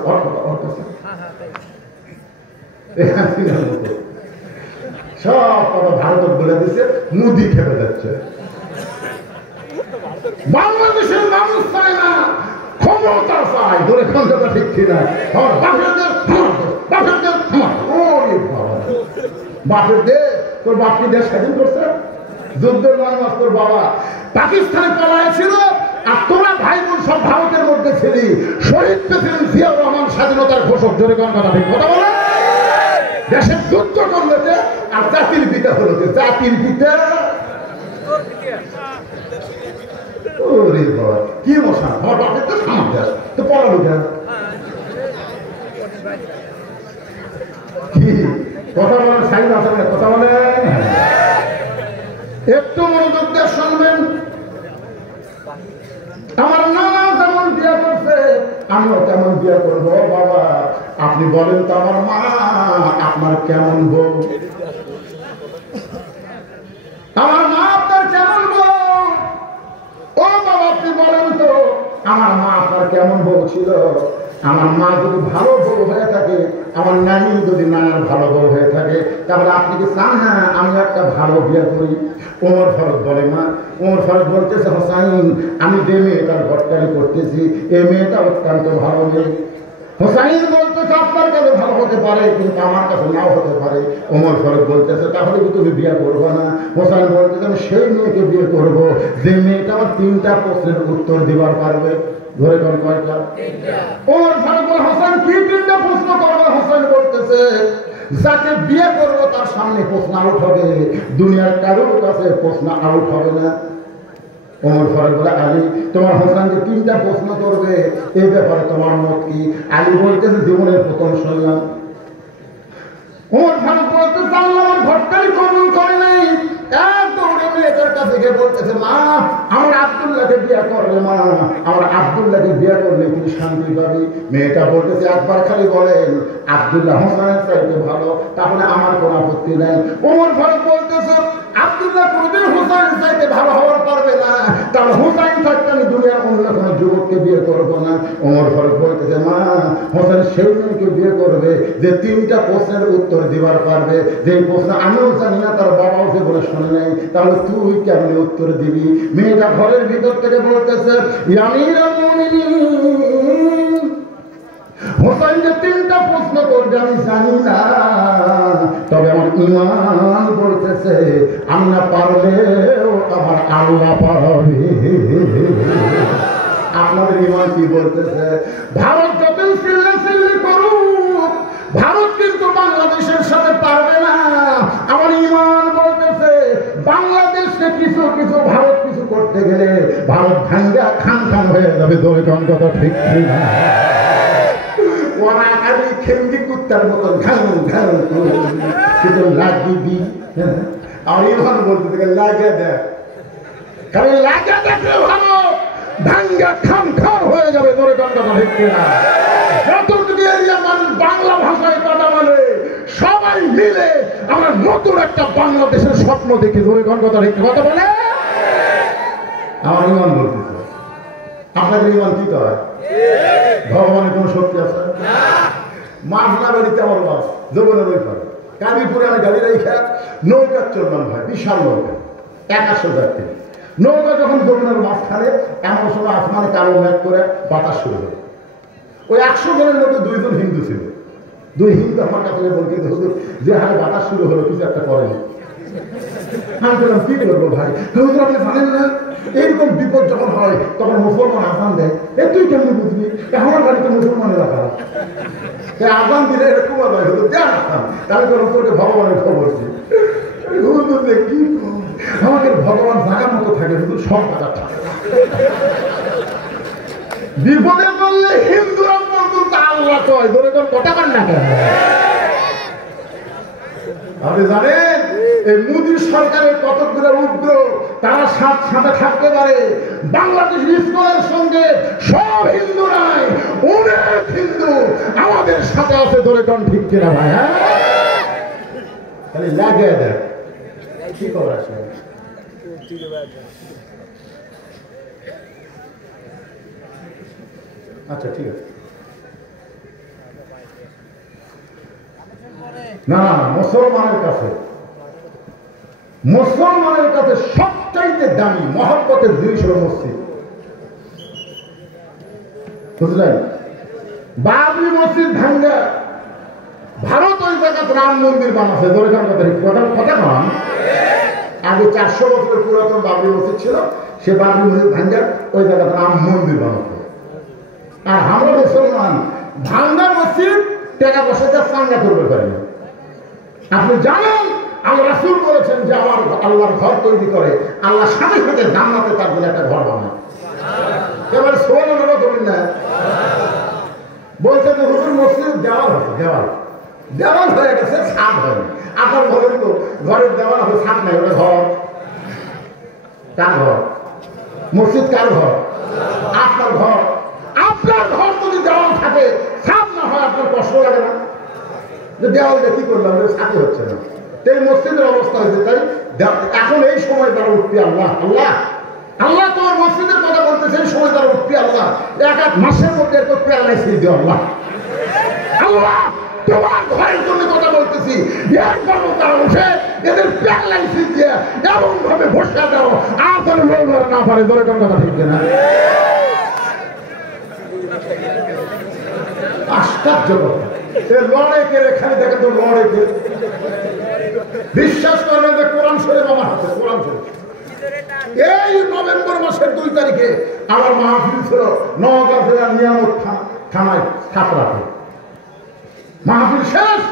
সব কথা ভারত বলে দিচ্ছে মুদি খেপে যাচ্ছে বাংলাদেশের মানুষ চায় না ক্ষমতা চায় ধরে ক্ষমতা ঠিক কিনা বাপের দেশ তোর বাপকে দেশ স্বাধীন করছে যুদ্ধের মানুষ তোর বাবা পাকিস্তানে পালায় ছিল আর তোরা ভাই বোন সব ভারতের মধ্যে ছিলি শহীদ প্রেসিডেন্ট জিয়াউর রহমান স্বাধীনতার ঘোষক জোরে কোন কথা ঠিক কথা বলে দেশের যুদ্ধ করলে আর জাতির পিতা হলো জাতির পিতা ওরে বাবা কি মশা আমার বাপের তো সামনে দেশ তো পড়ালো কেন কি কথা বলেন সাইন আছে কথা বলেন একটু মনোযোগ দিয়ে শুনবেন আমার নানা যেমন বিয়ে করছে আমিও কেমন বিয়ে করবো বাবা আপনি বলেন তো আমার মা আপনার কেমন বউ আমার মা আপনার কেমন বউ ও বাবা আপনি বলেন তো আমার মা আপনার কেমন বউ ছিল আমার মা যদি ভালো বউ হয়ে থাকে আমার নানি যদি নানার ভালো বউ হয়ে থাকে তাহলে আপনি কি চান না আমি একটা ভালো বিয়ে করি ওমর ফারুক বলে মা ওমর ফারুক বলতেছে হোসাইন আমি যে মেয়েটার ঘরটারি করতেছি এই মেয়েটা অত্যন্ত ভালো মেয়ে হোসাইন বলতেছে আপনার কাছে ভালো হতে পারে কিন্তু আমার কাছে নাও হতে পারে ওমর ফারুক বলতেছে তাহলে কি তুমি বিয়ে করবো না হোসাইন বলতেছে আমি সেই মেয়েকে বিয়ে করবো যে মেয়েটা আমার 3টা প্রশ্নের উত্তর দিবার পারবে ধরে কোন কয়টা ওমর ফারুক বলে হোসেন কি 3টা প্রশ্ন করবে হোসেন বলতেছে যাকে বিয়ে করবো তার সামনে প্রশ্ন আউট হবে দুনিয়ার কারোর কাছে প্রশ্ন আউট হবে না ওমর ফারুক বলে আলী তোমার হোসেন যে 3টা প্রশ্ন করবে এই ব্যাপারে তোমার মত কি আলী বলতেছে জীবনের প্রথম শুনলাম ওমর ফারুক বলতেছে আল্লাহ আমার ঘরটাই কবুল করে নাই দৌড়ে মেয়েটার কাছে গিয়ে বলতেছে মা আমার আব্দুল্লাহকে বিয়ে করলে মা আমার আব্দুল্লাহকে বিয়ে করলে তুমি শান্তি পাবি মেয়েটা বলতেছে একবার খালি বলেন আব্দুল্লাহ হোসেনের চাইতে ভালো তাহলে আমার কোনো আপত্তি নেই ওমর ফারুক বলতেছে আব্দুল্লাহ কোনদিন হোসেনের চাইতে ভালো হওয়ার পারবে না তাহলে হোসেন থাকতে আমি দুনিয়ার অন্য কোনো যুবককে বিয়ে করবো না ওমর ফারুক বলতেছে মা হোসেন সেই মেয়েকে বিয়ে করবে যে 3টা প্রশ্নের উত্তর দিবার পারবে যে প্রশ্ন আমিও জানি না তার বাবাও যে বলে শুনে নেই তাহলে তুই কেমন উত্তর দিবি মেয়েটা ঘরের ভিতর থেকে বলতেছে আমিরুল মুমিনিন হোসেন যে 3টা প্রশ্ন করবে আমি জানি না তবে আমার ঈমান বলতেছে আমি না পারলেও আমার আল্লাহ পারবে আপনাদের ঈমান কি বলতেছে ভারত যতই চিল্লাচিল্লি করুক ভারত কিন্তু বাংলাদেশের সাথে পারবে না আমার ঈমান বলতেছে বাংলাদেশকে কিছু কিছু ভারত কিছু করতে গেলে ভারত ভাঙ্গা খান খান হয়ে যাবে দলে কোন কথা ঠিক না ওরা খালি খেমকি কুত্তার মতন ঘান ঘান কিন্তু লাগিবি আর ঈমান বলতে থেকে লাগে দেখ খালি লাগে দেখলে ভালো ভাঙ্গা খান খান হয়ে যাবে দলে কোন কথা ঠিক না যতটুকু এরিয়া মানুষ বাংলা ভাষায় কথা বলে সবাই মিলে আমরা নতুন একটা বাংলাদেশের স্বপ্ন দেখি। ধরে কোন কথা ঠিক কথা বলে আমার ইমান বলতেছে। আপনাদের ইমান কি হয়? ভগবানের কোন শক্তি আছে? মাঝনা বাড়িতে আমার বাস জগনের ওই পারে কালীপুরে আমি গাড়ি রেখে নৌকা চললাম ভাই, বিশাল নৌকা 100 যাত্রী নৌকা। যখন জগনের মাঝখানে এমন সময় আসমানে কালো মেঘ করে বাতাস শুরু হলো। ওই 100 জনের মধ্যে 2 জন হিন্দু ছিল। 2 হিন্দু আমার কাছে বলতে হুজুর যে হারে বাতাস শুরু হলো কিছু একটা করেনি। আমি বললাম কি করবো ভাই? হুজুর আপনি জানেন না এইরকম বিপদ যখন হয় তখন মুসলমান আজান দেয়। তুই কেমন বুঝবি? আমার বাড়িতে মুসলমানের রাখা আজান দিলে এরকম ভাই হতো দেন আসান। আমি তো তোকে ভগবানের খবর কি কি আমাদের ভগবান জাগার মতো থাকে কিন্তু সব টাকা থাকে। বিপদে বললে হিন্দুরা পর্যন্ত আল্লাহ কয়। ধরে কোন কথা কান না কেন? আপনি জানেন এই মোদী সরকারের কতগুলো উগ্র তারা সাথে থাকতে পারে। বাংলাদেশ ইসলামের সঙ্গে সব হিন্দু নাই, অনেক হিন্দু আমাদের সাথে আছে। ধরে কোন ঠিক কিনা ভাই? হ্যাঁ খালি লাগে দেখ কি খবর আছে। আচ্ছা ঠিক আছে। না মুসলমানের কাছে সবচাইতে দামি মহব্বতের জিনিস হল মসজিদ। বুঝলেন? বাবরি মসজিদ ভাঙ্গা ভারত ওই জায়গাতে রাম মন্দির বানাচ্ছে। ধরে কথা কন আগে 400 বছরের পুরাতন বাবরি মসজিদ ছিল, সে বাবরি মসজিদ ভাঙ্গা ওই জায়গাতে রাম মন্দির বানাচ্ছে। আর আমরা মুসলমান ভাঙ্গা মসজিদ টাকা পয়সা চাঙ্গা করবে পারি না। আপনি জানেন আল্লাহ রাসূল বলেছেন যে আমার আল্লাহর ঘর তৈরি করে আল্লাহ সাথে সাথে জান্নাতে তার জন্য একটা ঘর বানায়। এবার সুবহানাল্লাহ বলেন না, বলছে যে হুজুর মসজিদ দেওয়াল হয়ে গেছে, ছাদ হয়নি। আপনার বলেন তো ঘরের দেওয়াল হবে ছাদ নাই, ওটা ঘর কার ঘর? মসজিদ কার ঘর? আপনার ঘর। আপনার ঘর যদি দেওয়াল থাকে ছাদ না হয় আপনার কষ্ট লাগে না? দেওয়ালটা কি করলাম সাথে হচ্ছে না। এই মসজিদের অবস্থা হয়েছে তাই এখন এই সময় তারা উঠবি আল্লাহ আল্লাহ আল্লাহ তোমার মসজিদের কথা বলতেছে। এই সময় তারা উঠবি আল্লাহ এক মাসের মধ্যে করতে আল্লাহ সেই দিও আল্লাহ আল্লাহ তোমার ঘরের জন্য কথা বলতেছি। এরপরও তারা উঠে এদের প্যারালাইসিস দিয়ে এমন ভাবে বসে দাও আর তারা লড় না পারে। ধরে কোন কথা ঠিক না? আশ্চর্য কথা। লড়ে কে এখানে দেখেন তো লড়ে কে? বিশ্বাস করবেন যে কোরআন শরীফ আমার হাতে। কোরআন শরীফ এই নভেম্বর মাসের 2 তারিখে আমার মাহফিল ছিল নওগাঁ জেলার নিয়ামত থানায় ছাত্রাতে। মাহফিল শেষ,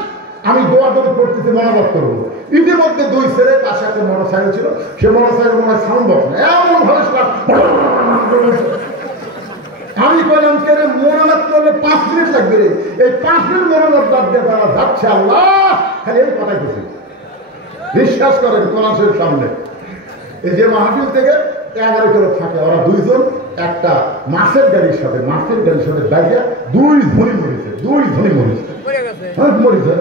আমি দোয়াদৌড়ি করতেছি মনোবাদ করবো। ইতিমধ্যে 2 ছেলে পাশে একটা মোটরসাইকেল ছিল, সে মোটরসাইকেল মনে হয় সাউন্ড বক্স না এমন ভাবে আমি কইলাম কে রে মোনাজাত করলে 5 মিনিট লাগবে রে। এই 5 মিনিট মোনাজাত বাদ দিয়ে তারা যাচ্ছে আল্লাহ খালি এই কথাই বলছি। বিশ্বাস করেন কোরআন শরীফ সামনে এই যে মাহফিল থেকে 11 কিলো থাকে, ওরা 2 জন একটা মাছের গাড়ির সাথে বাইরে 2 ধনী মরেছে মরেছে।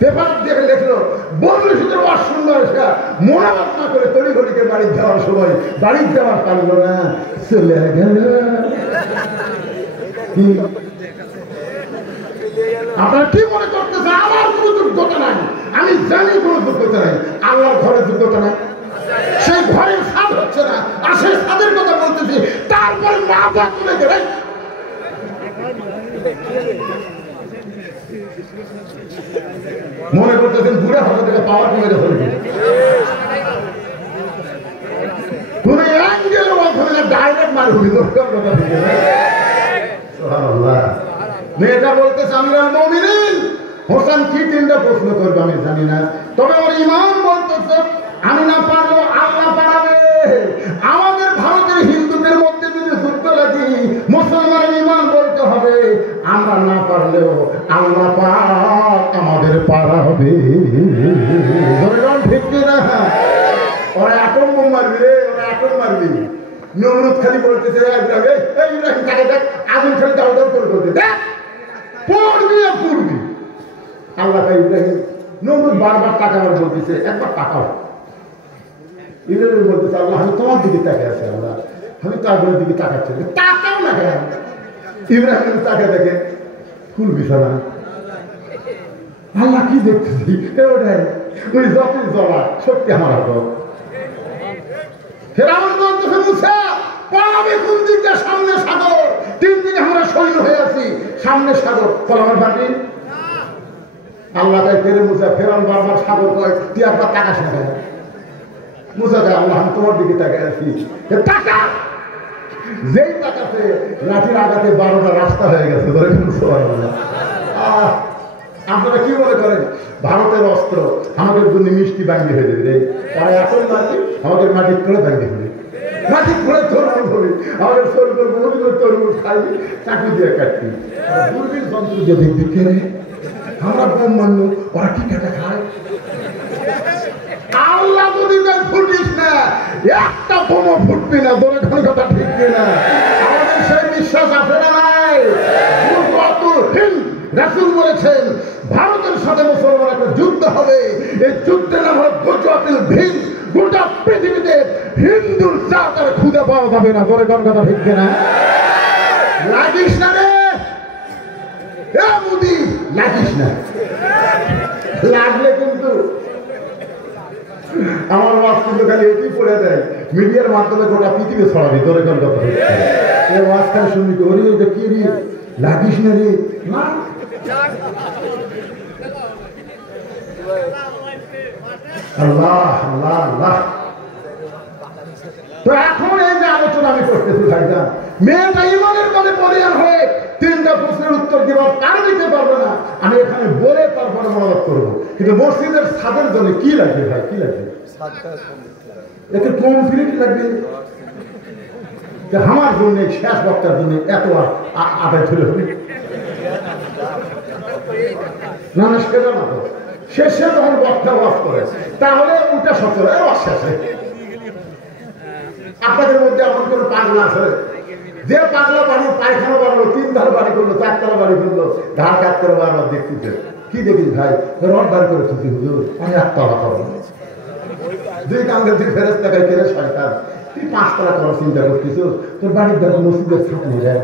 পেপার দিয়ে লিখলো বললে শুধু সুন্দর মোনাজাত না করে তড়িঘড়িকে বাড়ি যাওয়ার সময় বাড়ি যাওয়ার পারলো না, চলে গেল। আপনারা কি মনে করতেছে আমার কোনো যোগ্যতা নাই? আমি জানি কোনো যোগ্যতা নাই। আল্লাহর ঘরের যোগ্যতা নাই, সেই ঘরের ছাদ হচ্ছে না। আর সেই ছাদের কথা বলতেছি, তারপরে মা বাপ তুলে গেলে মনে করতেছেন দূরে হাতে থেকে পাওয়ার কমে গেছে। তুমি অ্যাঙ্গেলের মাধ্যমে ডাইরেক্ট মার হবি। মেয়েটা বলতেছে আমিরুল মুমিনিন হোসেন কি 3টা প্রশ্ন করবে আমি জানি না, তবে ওর ইমান বলতেছে আমি না পারলেও আল্লাহ পারাবে। আমাদের ভারতের হিন্দুদের মধ্যে যদি যুদ্ধ লাগি মুসলমানের ইমান বলতে হবে আমরা না পারলেও আল্লাহ পাক আমাদের পারা হবে। ঠিক কিনা? ওরা অ্যাটম বোম মারবি রে, ওরা অ্যাটম মারবি। নমরুদ খালি বলতেছে ইব্রাহিম তাকে দেখ আগুন খালি দাও দাও করে দেখ পড়বি আর পড়বি। আল্লাহ ইব্রাহিম নমরুদ বারবার তাকাবার বলতেছে, একবার তাকাও। ইব্রাহিম বলতেছে, আল্লাহ আমি তোমার দিকে তাকিয়ে আছি, আল্লাহ আমি তো আগুনের দিকে তাকাচ্ছি, তাকাও না কেন? ইব্রাহিম তাকে দেখে ফুল বিছানা। আল্লাহ কি দেখতেছি, ওটাই ওই যতই জ্বলা সত্যি আমার হাত। ফেরাউন বলতেছে, মুসা পালাবে কোন দিকে? সামনে সাগর, 3 দিকে আমরা সৈন্য হয়ে আছি, সামনে সাগর, পালাবার বাকি। আল্লাহ তাই ফেরে মুসা, ফেরাউন বারবার সাগর কয়, তুই একবার তাকাস না কেন? মুসা কয়, আল্লাহ আমি তোমার দিকে তাকিয়ে আছি, টাকা। যেই টাকাতে লাঠির আঘাতে 12টা রাস্তা হয়ে গেছে। আপনারা কি মনে করেন ভারতের অস্ত্র আমাদের জন্য মিষ্টি বাঙ্গি হয়ে দেবে? তারা এখন মাটি আমাদের মাটি করে বাঙ্গি হবে, মাটি করে তরমুজ হবে, আমাদের শরীর তরমুজ খাই, চাকরি দিয়ে কাটছি। দূরবীন যন্ত্র দিয়ে দেখবি কেনে আমরা কম মান্য, ওরা কি কাটা খায়? আল্লাহ যদি ফুটিস না, একটা বোমা ফুটবি না। দোলে কথা ঠিক কিনা? আমাদের সেই বিশ্বাস আছে না নাই? রাসূল বলেছেন ভারতের সাথে মুসলমান একটা যুদ্ধ হবে, এই যুদ্ধের নাম হলো গুজরাতিল ভিন। গোটা পৃথিবীতে হিন্দুর জাত আর খুঁজে পাওয়া যাবে না। দোলে কথা ঠিক কিনা? লাগিস না রে মোদি, লাগিস না। লাগলে কিন্তু আমার ওয়াজ কিন্তু খালি এটি পড়ে দেয়, মিডিয়ার মাধ্যমে গোটা পৃথিবী ছড়াবি। তোর এখন কথা এই ওয়াজ খালি শুনবি, ওরে এটা কি রে, লাগিস না রে। না, আল্লাহ আল্লাহ আল্লাহ। তো এখন এই যে আলোচনা আমি করতেছি ভাইজান, মেয়েটা ইমানের পদে পরিহার হয়ে 3টা প্রশ্নের উত্তর দিবার তার দিতে পারবে না, আমি এখানে বলে তারপরে মনোযোগ করবো। কিন্তু মসজিদের ছাদের জন্য কি লাগবে ভাই? কি লাগবে? এতে কমপ্লিট লাগবে। আমার জন্য শেষ বক্তার জন্য এত আদায় ধরে হবে না? না, সেটা না। তো শেষে যখন বক্তা ওয়াজ করে তাহলে ওটা সচল শেষে। আপনাদের মধ্যে এমন কোন পাগলা আছে যে পাগলা বাড়ি পায়খানা বানালো, 3 ধারে বাড়ি করলো, 4 তলা বাড়ি করলো, ধার কাজ করে বারবার দেখতেছে? কি দেখিস ভাই? রড বাড়ি করে ছুটি হুজুর, আমি 1 তলা করবো। 2 কাঙ্গের দিকে ফেরত টাকায় কেড়ে শয়তান, তুই 5 তলা করার চিন্তা করতেছ? তোর বাড়ির দ্বারা মসজিদের ছাপ নিয়ে যায়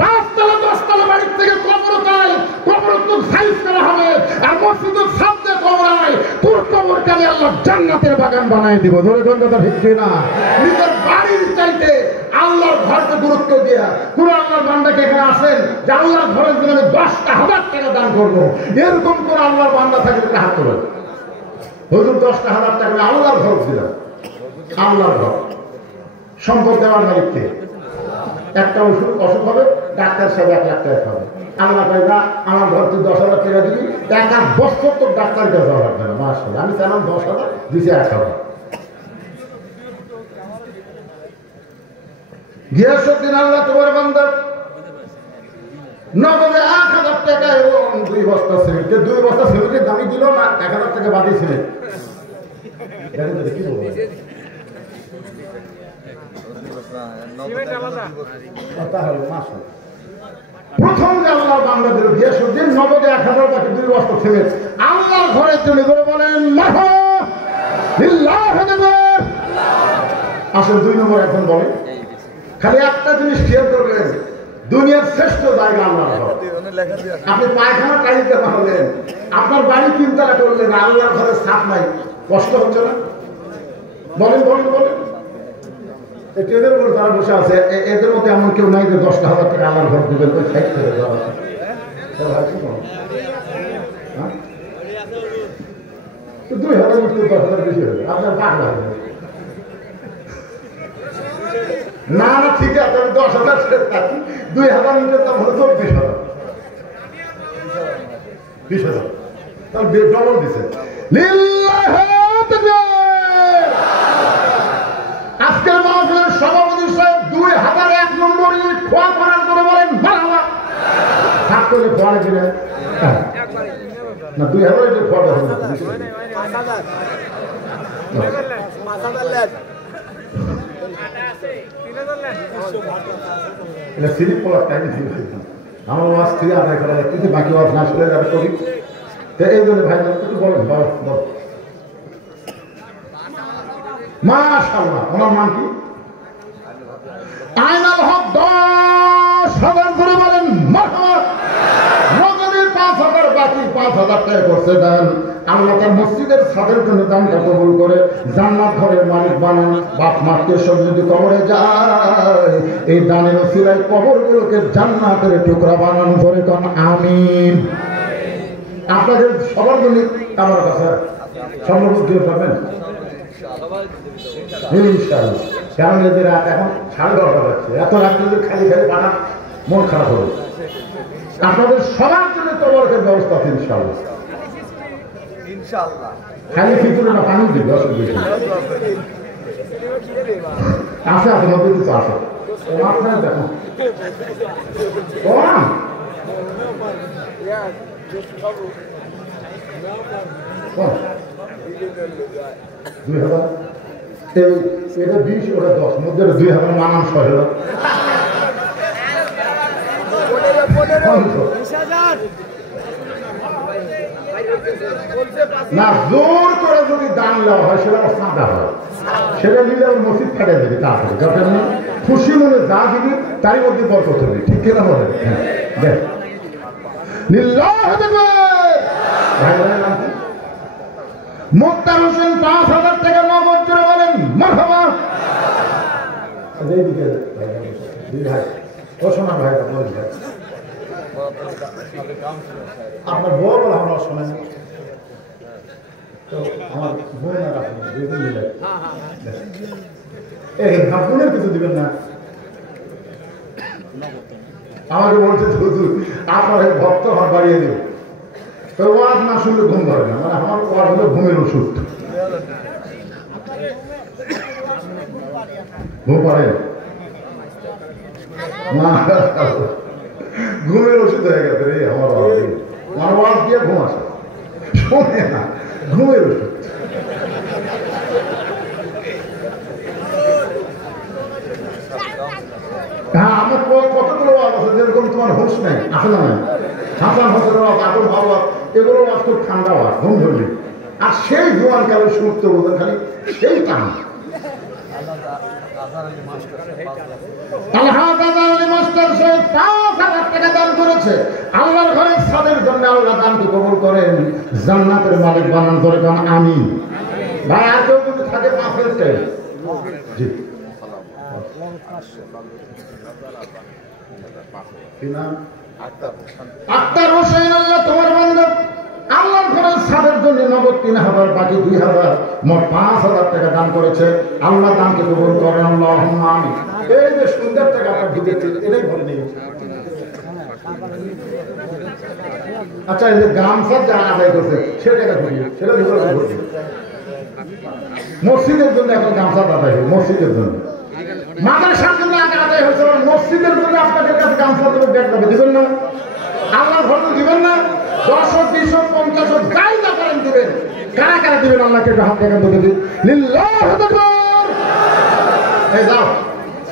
5 তলা 10 তলা বাড়ির থেকে কবর তাই কবর তো সাইজ করা হবে, আর মসজিদের সামনে কবর হয়, তোর কবরকে আমি আল্লাহ জান্নাতের বাগান বানাই দিব। ধরে কথা ঠিক না? নিজের বাড়ির চাইতে আল্লাহর ঘরকে গুরুত্ব দিয়া কোন আল্লাহর বান্দাকে এখানে আসেন যে আল্লাহর ঘরের জন্য আমি 10,000 টাকা দান করবো, এরকম কোন আল্লাহর বান্দা থাকলে হাত তোলেন। হুজুর 10,000 টাকা আল্লাহর ঘর দিলাম, আল্লাহর ঘর। সম্পদ দেওয়ার মালিককে একটা অসুখ হবে, ডাক্তার সাহেব 1 লাখ টাকা খাবে। আল্লাহ ভাইরা আমার ঘর তুই 10,000 টাকা দিবি, 1 বছর তোর ডাক্তার কাছে যাওয়া লাগবে না। মাসে আমি চালাম 10,000, দিছে 1,000। গিয়াসউদ্দিন আল্লাহ তোমার বান্দা নগদে 1,000 টাকা এবং 2 বস্তা সিমেন্ট। 2 বস্তা সিমেন্টের দামি দিল না, 1,000 টাকা বাদে সিমেন্ট। কি বলবো? প্রথম যে আল্লাহর বান্দাদের গিয়াসউদ্দিন নগদে 1,000 টাকা 2 বস্তা সিমেন্ট আল্লাহর ঘরের জন্য করে বলেন আসেন। 2 নম্বর এখন বলেন, খালি একটা জিনিস খেয়াল করবেন, দুনিয়ার শ্রেষ্ঠ জায়গা আল্লাহর ঘর। আপনি পায়খানা টাইতে পারলেন, আপনার বাড়ি 3 তলা করলেন, আল্লাহর ঘরে ছাপ নাই, কষ্ট হচ্ছে না? বলেন বলেন বলেন। ট্রেনের উপর যারা বসে আছে এদের মধ্যে এমন কেউ নাই যে 10,000 টাকা আল্লাহর ঘর দিবেন ওই সাইড করে যাওয়া? 2,000 মতো 10,000 বেশি হবে, আপনার পাগলা হবে না? না ঠিক আছে, আমি 10,000 থাকি, 2,000 মিটার দাম হলো 24,000, 20,000, তার ডবল দিছে। আজকের মাহফিলের সভাপতি সাহেব 2001 নম্বর ইউনিট খোয়া করার করে বলেন বাবা থাক করলে খোয়া দিলেন না? 2,000 ইউনিট খোয়া দেওয়া এটা সিরিপ পড়ার টাইম ছিল। আমার ওয়াজ থেকে আদায় করা যায়, কিন্তু বাকি ওয়াজ না শুনে যাবে করি। তো এই জন্য ভাই একটু বলেন মাশাআল্লাহ। ওনার নাম কি? আইনাল হক 10,000 করে বলেন মারহাবা। নগদে 5,000, বাকি 5,000 টাকা করছে দেন। আল্লাহ তার মসজিদের ছাদের জন্য দানটা কবুল করে জান্নাত ঘরের মালিক বানান। বাপ মাকে সব যদি কবরে যায়, এই দানের ওসিলায় কবরগুলোকে জান্নাতের টুকরা বানান করে কোন আমিন। আপনাদের সবার জন্য আমার কাছে সম্ভব দিয়ে পাবেন ইনশাআল্লাহ। কারণ এদের রাত এখন 10:30 বাজছে, এত রাত যদি খালি খালি পাঠান মন খারাপ হবে। আপনাদের সবার জন্য তবরকের ব্যবস্থা আছে ইনশাআল্লাহ। খালি ফিতুরে না পানি দিবে, অসুবিধা আছে আছে মধ্যে কিছু আছে। আপনার দেখো এটা 20, ওটা 10, মধ্যে 2,000 মানান 6,000 না। জোর করে যদি দান দেওয়া হয় সেটা সাদা হয়, সেটা নিলে মসজিদ ফাটে দেবে। তারপরে যখন খুশি মনে যা দিবি তারই মধ্যে বরকত হবে, ঠিক কিনা বলে? দেখ মুক্তার হোসেন 5,000 টাকা নগদ করে বলেন মারহাবা। আপনার বউ বলে আমরা শোনেন তো আমার বোন আর আপনি দুইজন মিলে এই বোনের কিছু দিবেন না। আমাকে বলছে হুজুর আপনার এই ভক্ত আমার বাড়িয়ে দেব। তো ওয়াজ না শুনলে ঘুম ধরে না, মানে আমার ওয়াজ হলো ঘুমের ওষুধ। ঘুম পারে না, ঘুমের ওষুধ হয়ে গেছে রে আমার ওয়াজ। আমার ওয়াজ দিয়ে ঘুম আসে, শোনে না, ঘুমের ওষুধ। হ্যাঁ, আমার কতগুলো ওয়াজ আছে যেরকম তোমার হোশ নেই, আসলে না। হাসান হোসেনের ওয়াজ, আবুল ভাওয়াজ, এগুলো ওয়াজ খুব ঠান্ডা ওয়াজ, ঘুম ধরলি। আর সেই জোয়ান কালে সুস্থ বোঝেন খালি সেই টান। আল্লাহর ঘরের ছাদের জন্য আল্লাহ দানকে কবুল করেন, জান্নাতের মালিক বানান করে কোন আমিন। ভাই আর কেউ যদি থাকে 5 মিনিট। জি আক্তার হোসেন, আল্লাহ তোমার বান্দা আল্লাহর ঘরের ছাদের জন্য নগদ 3,000, বাকি 2,000, মোট 5,000 টাকা দান করেছে। আল্লাহ দানকে কবুল করেন, আল্লাহুম্মা আমিন। এই যে সুন্দর টাকা আপনার ঢুকেছে, এটাই ভরে নিয়ে। আচ্ছা, এই যে গামছা যারা আদায় করছে সেটা ঢুকিয়ে, সেটা ঢুকে মসজিদের জন্য এখন গামছা আদায় হবে, মসজিদের জন্য। মাদ্রাসার জন্য আগে আদায় হয়েছে, মসজিদের জন্য আপনাদের কাছে গামছা দেবে, ব্যাগ দেবে, দিবেন না? আল্লাহর ঘরে দিবেন না? 10, 20, 50 যাই না করেন দিবেন। কারা কারা দিবেন আল্লাহকে হাত দেখা দেখে দিন। লিল্লাহু আকবার। এই যাও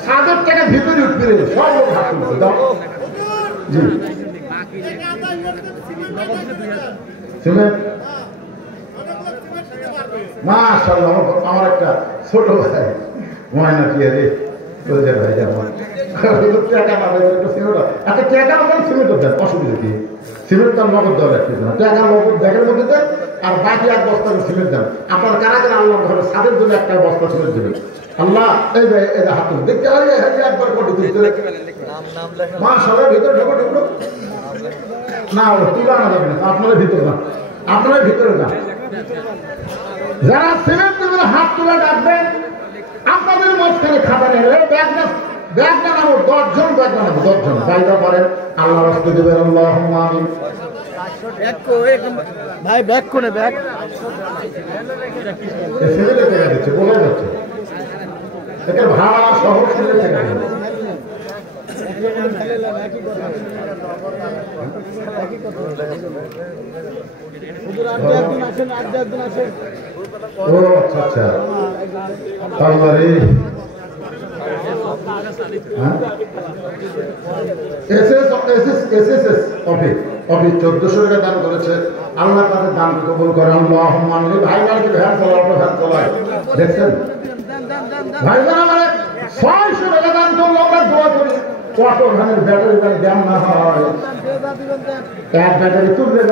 7,000 টাকা ভিতরে উঠবে, সব লোক হাত তুলছে, দাও। জি সিমেন্ট মাশাআল্লাহ। আমার একটা ছোট ভাই ময়না কি রে বলে ভাই আমার টাকা না দেয় একটু সিমেন্ট। আচ্ছা টাকা আপনার সিমেন্ট দেন, অসুবিধা কি? সিমেন্ট তার নগদ দেওয়া লাগছে না, টাকা নগদ ব্যাগের মধ্যে দেন, আর বাকি 1 বস্তা সিমেন্ট দেন। আপনার কারা কারা আল্লাহর ঘরে ছাদের জন্য 1 বস্তা সিমেন্ট দেবেন। আল্লাহ এই যে হাত দেখতে একবার কোটি তুলতে মাশাআল্লাহ। ভিতরে ঢোকো ঢুকলো না, তুলে আনা যাবে না, আপনারা ভিতরে না, আপনারা ভিতরে যান। যারা সিমেন্ট দেবেন হাত তুলে ডাকবেন। আপনাদের মাঝখানে খাতা নেই, ব্যাগ না নামো, 10 জন ব্যাগ না নামো, 10 জন যাইতে পারেন। আল্লাহ রাস্তা দেবেন, আল্লাহুম্মা আমিন। ভাই ব্যাগ কোনে ব্যাগ সিমেন্টে টাকা দিচ্ছে, বলে যাচ্ছে এটার ভাড়া সহ সিমেন্টে টাকা দিচ্ছে। ও আচ্ছা আচ্ছা, তাহলে এসএসএস অফিস 1400 টাকা দান করেছে। আল্লাহ তাদের দান কবুল করে। আল্লাহুম্মা আমিন। ভাই মানে কি ভ্যান চালায় দেখছেন ভাই মানে 600 টাকা দান করলে আমরা দোয়া করি কত ধানের ব্যাটারি দেন না হয়, এক ব্যাটারি তুললে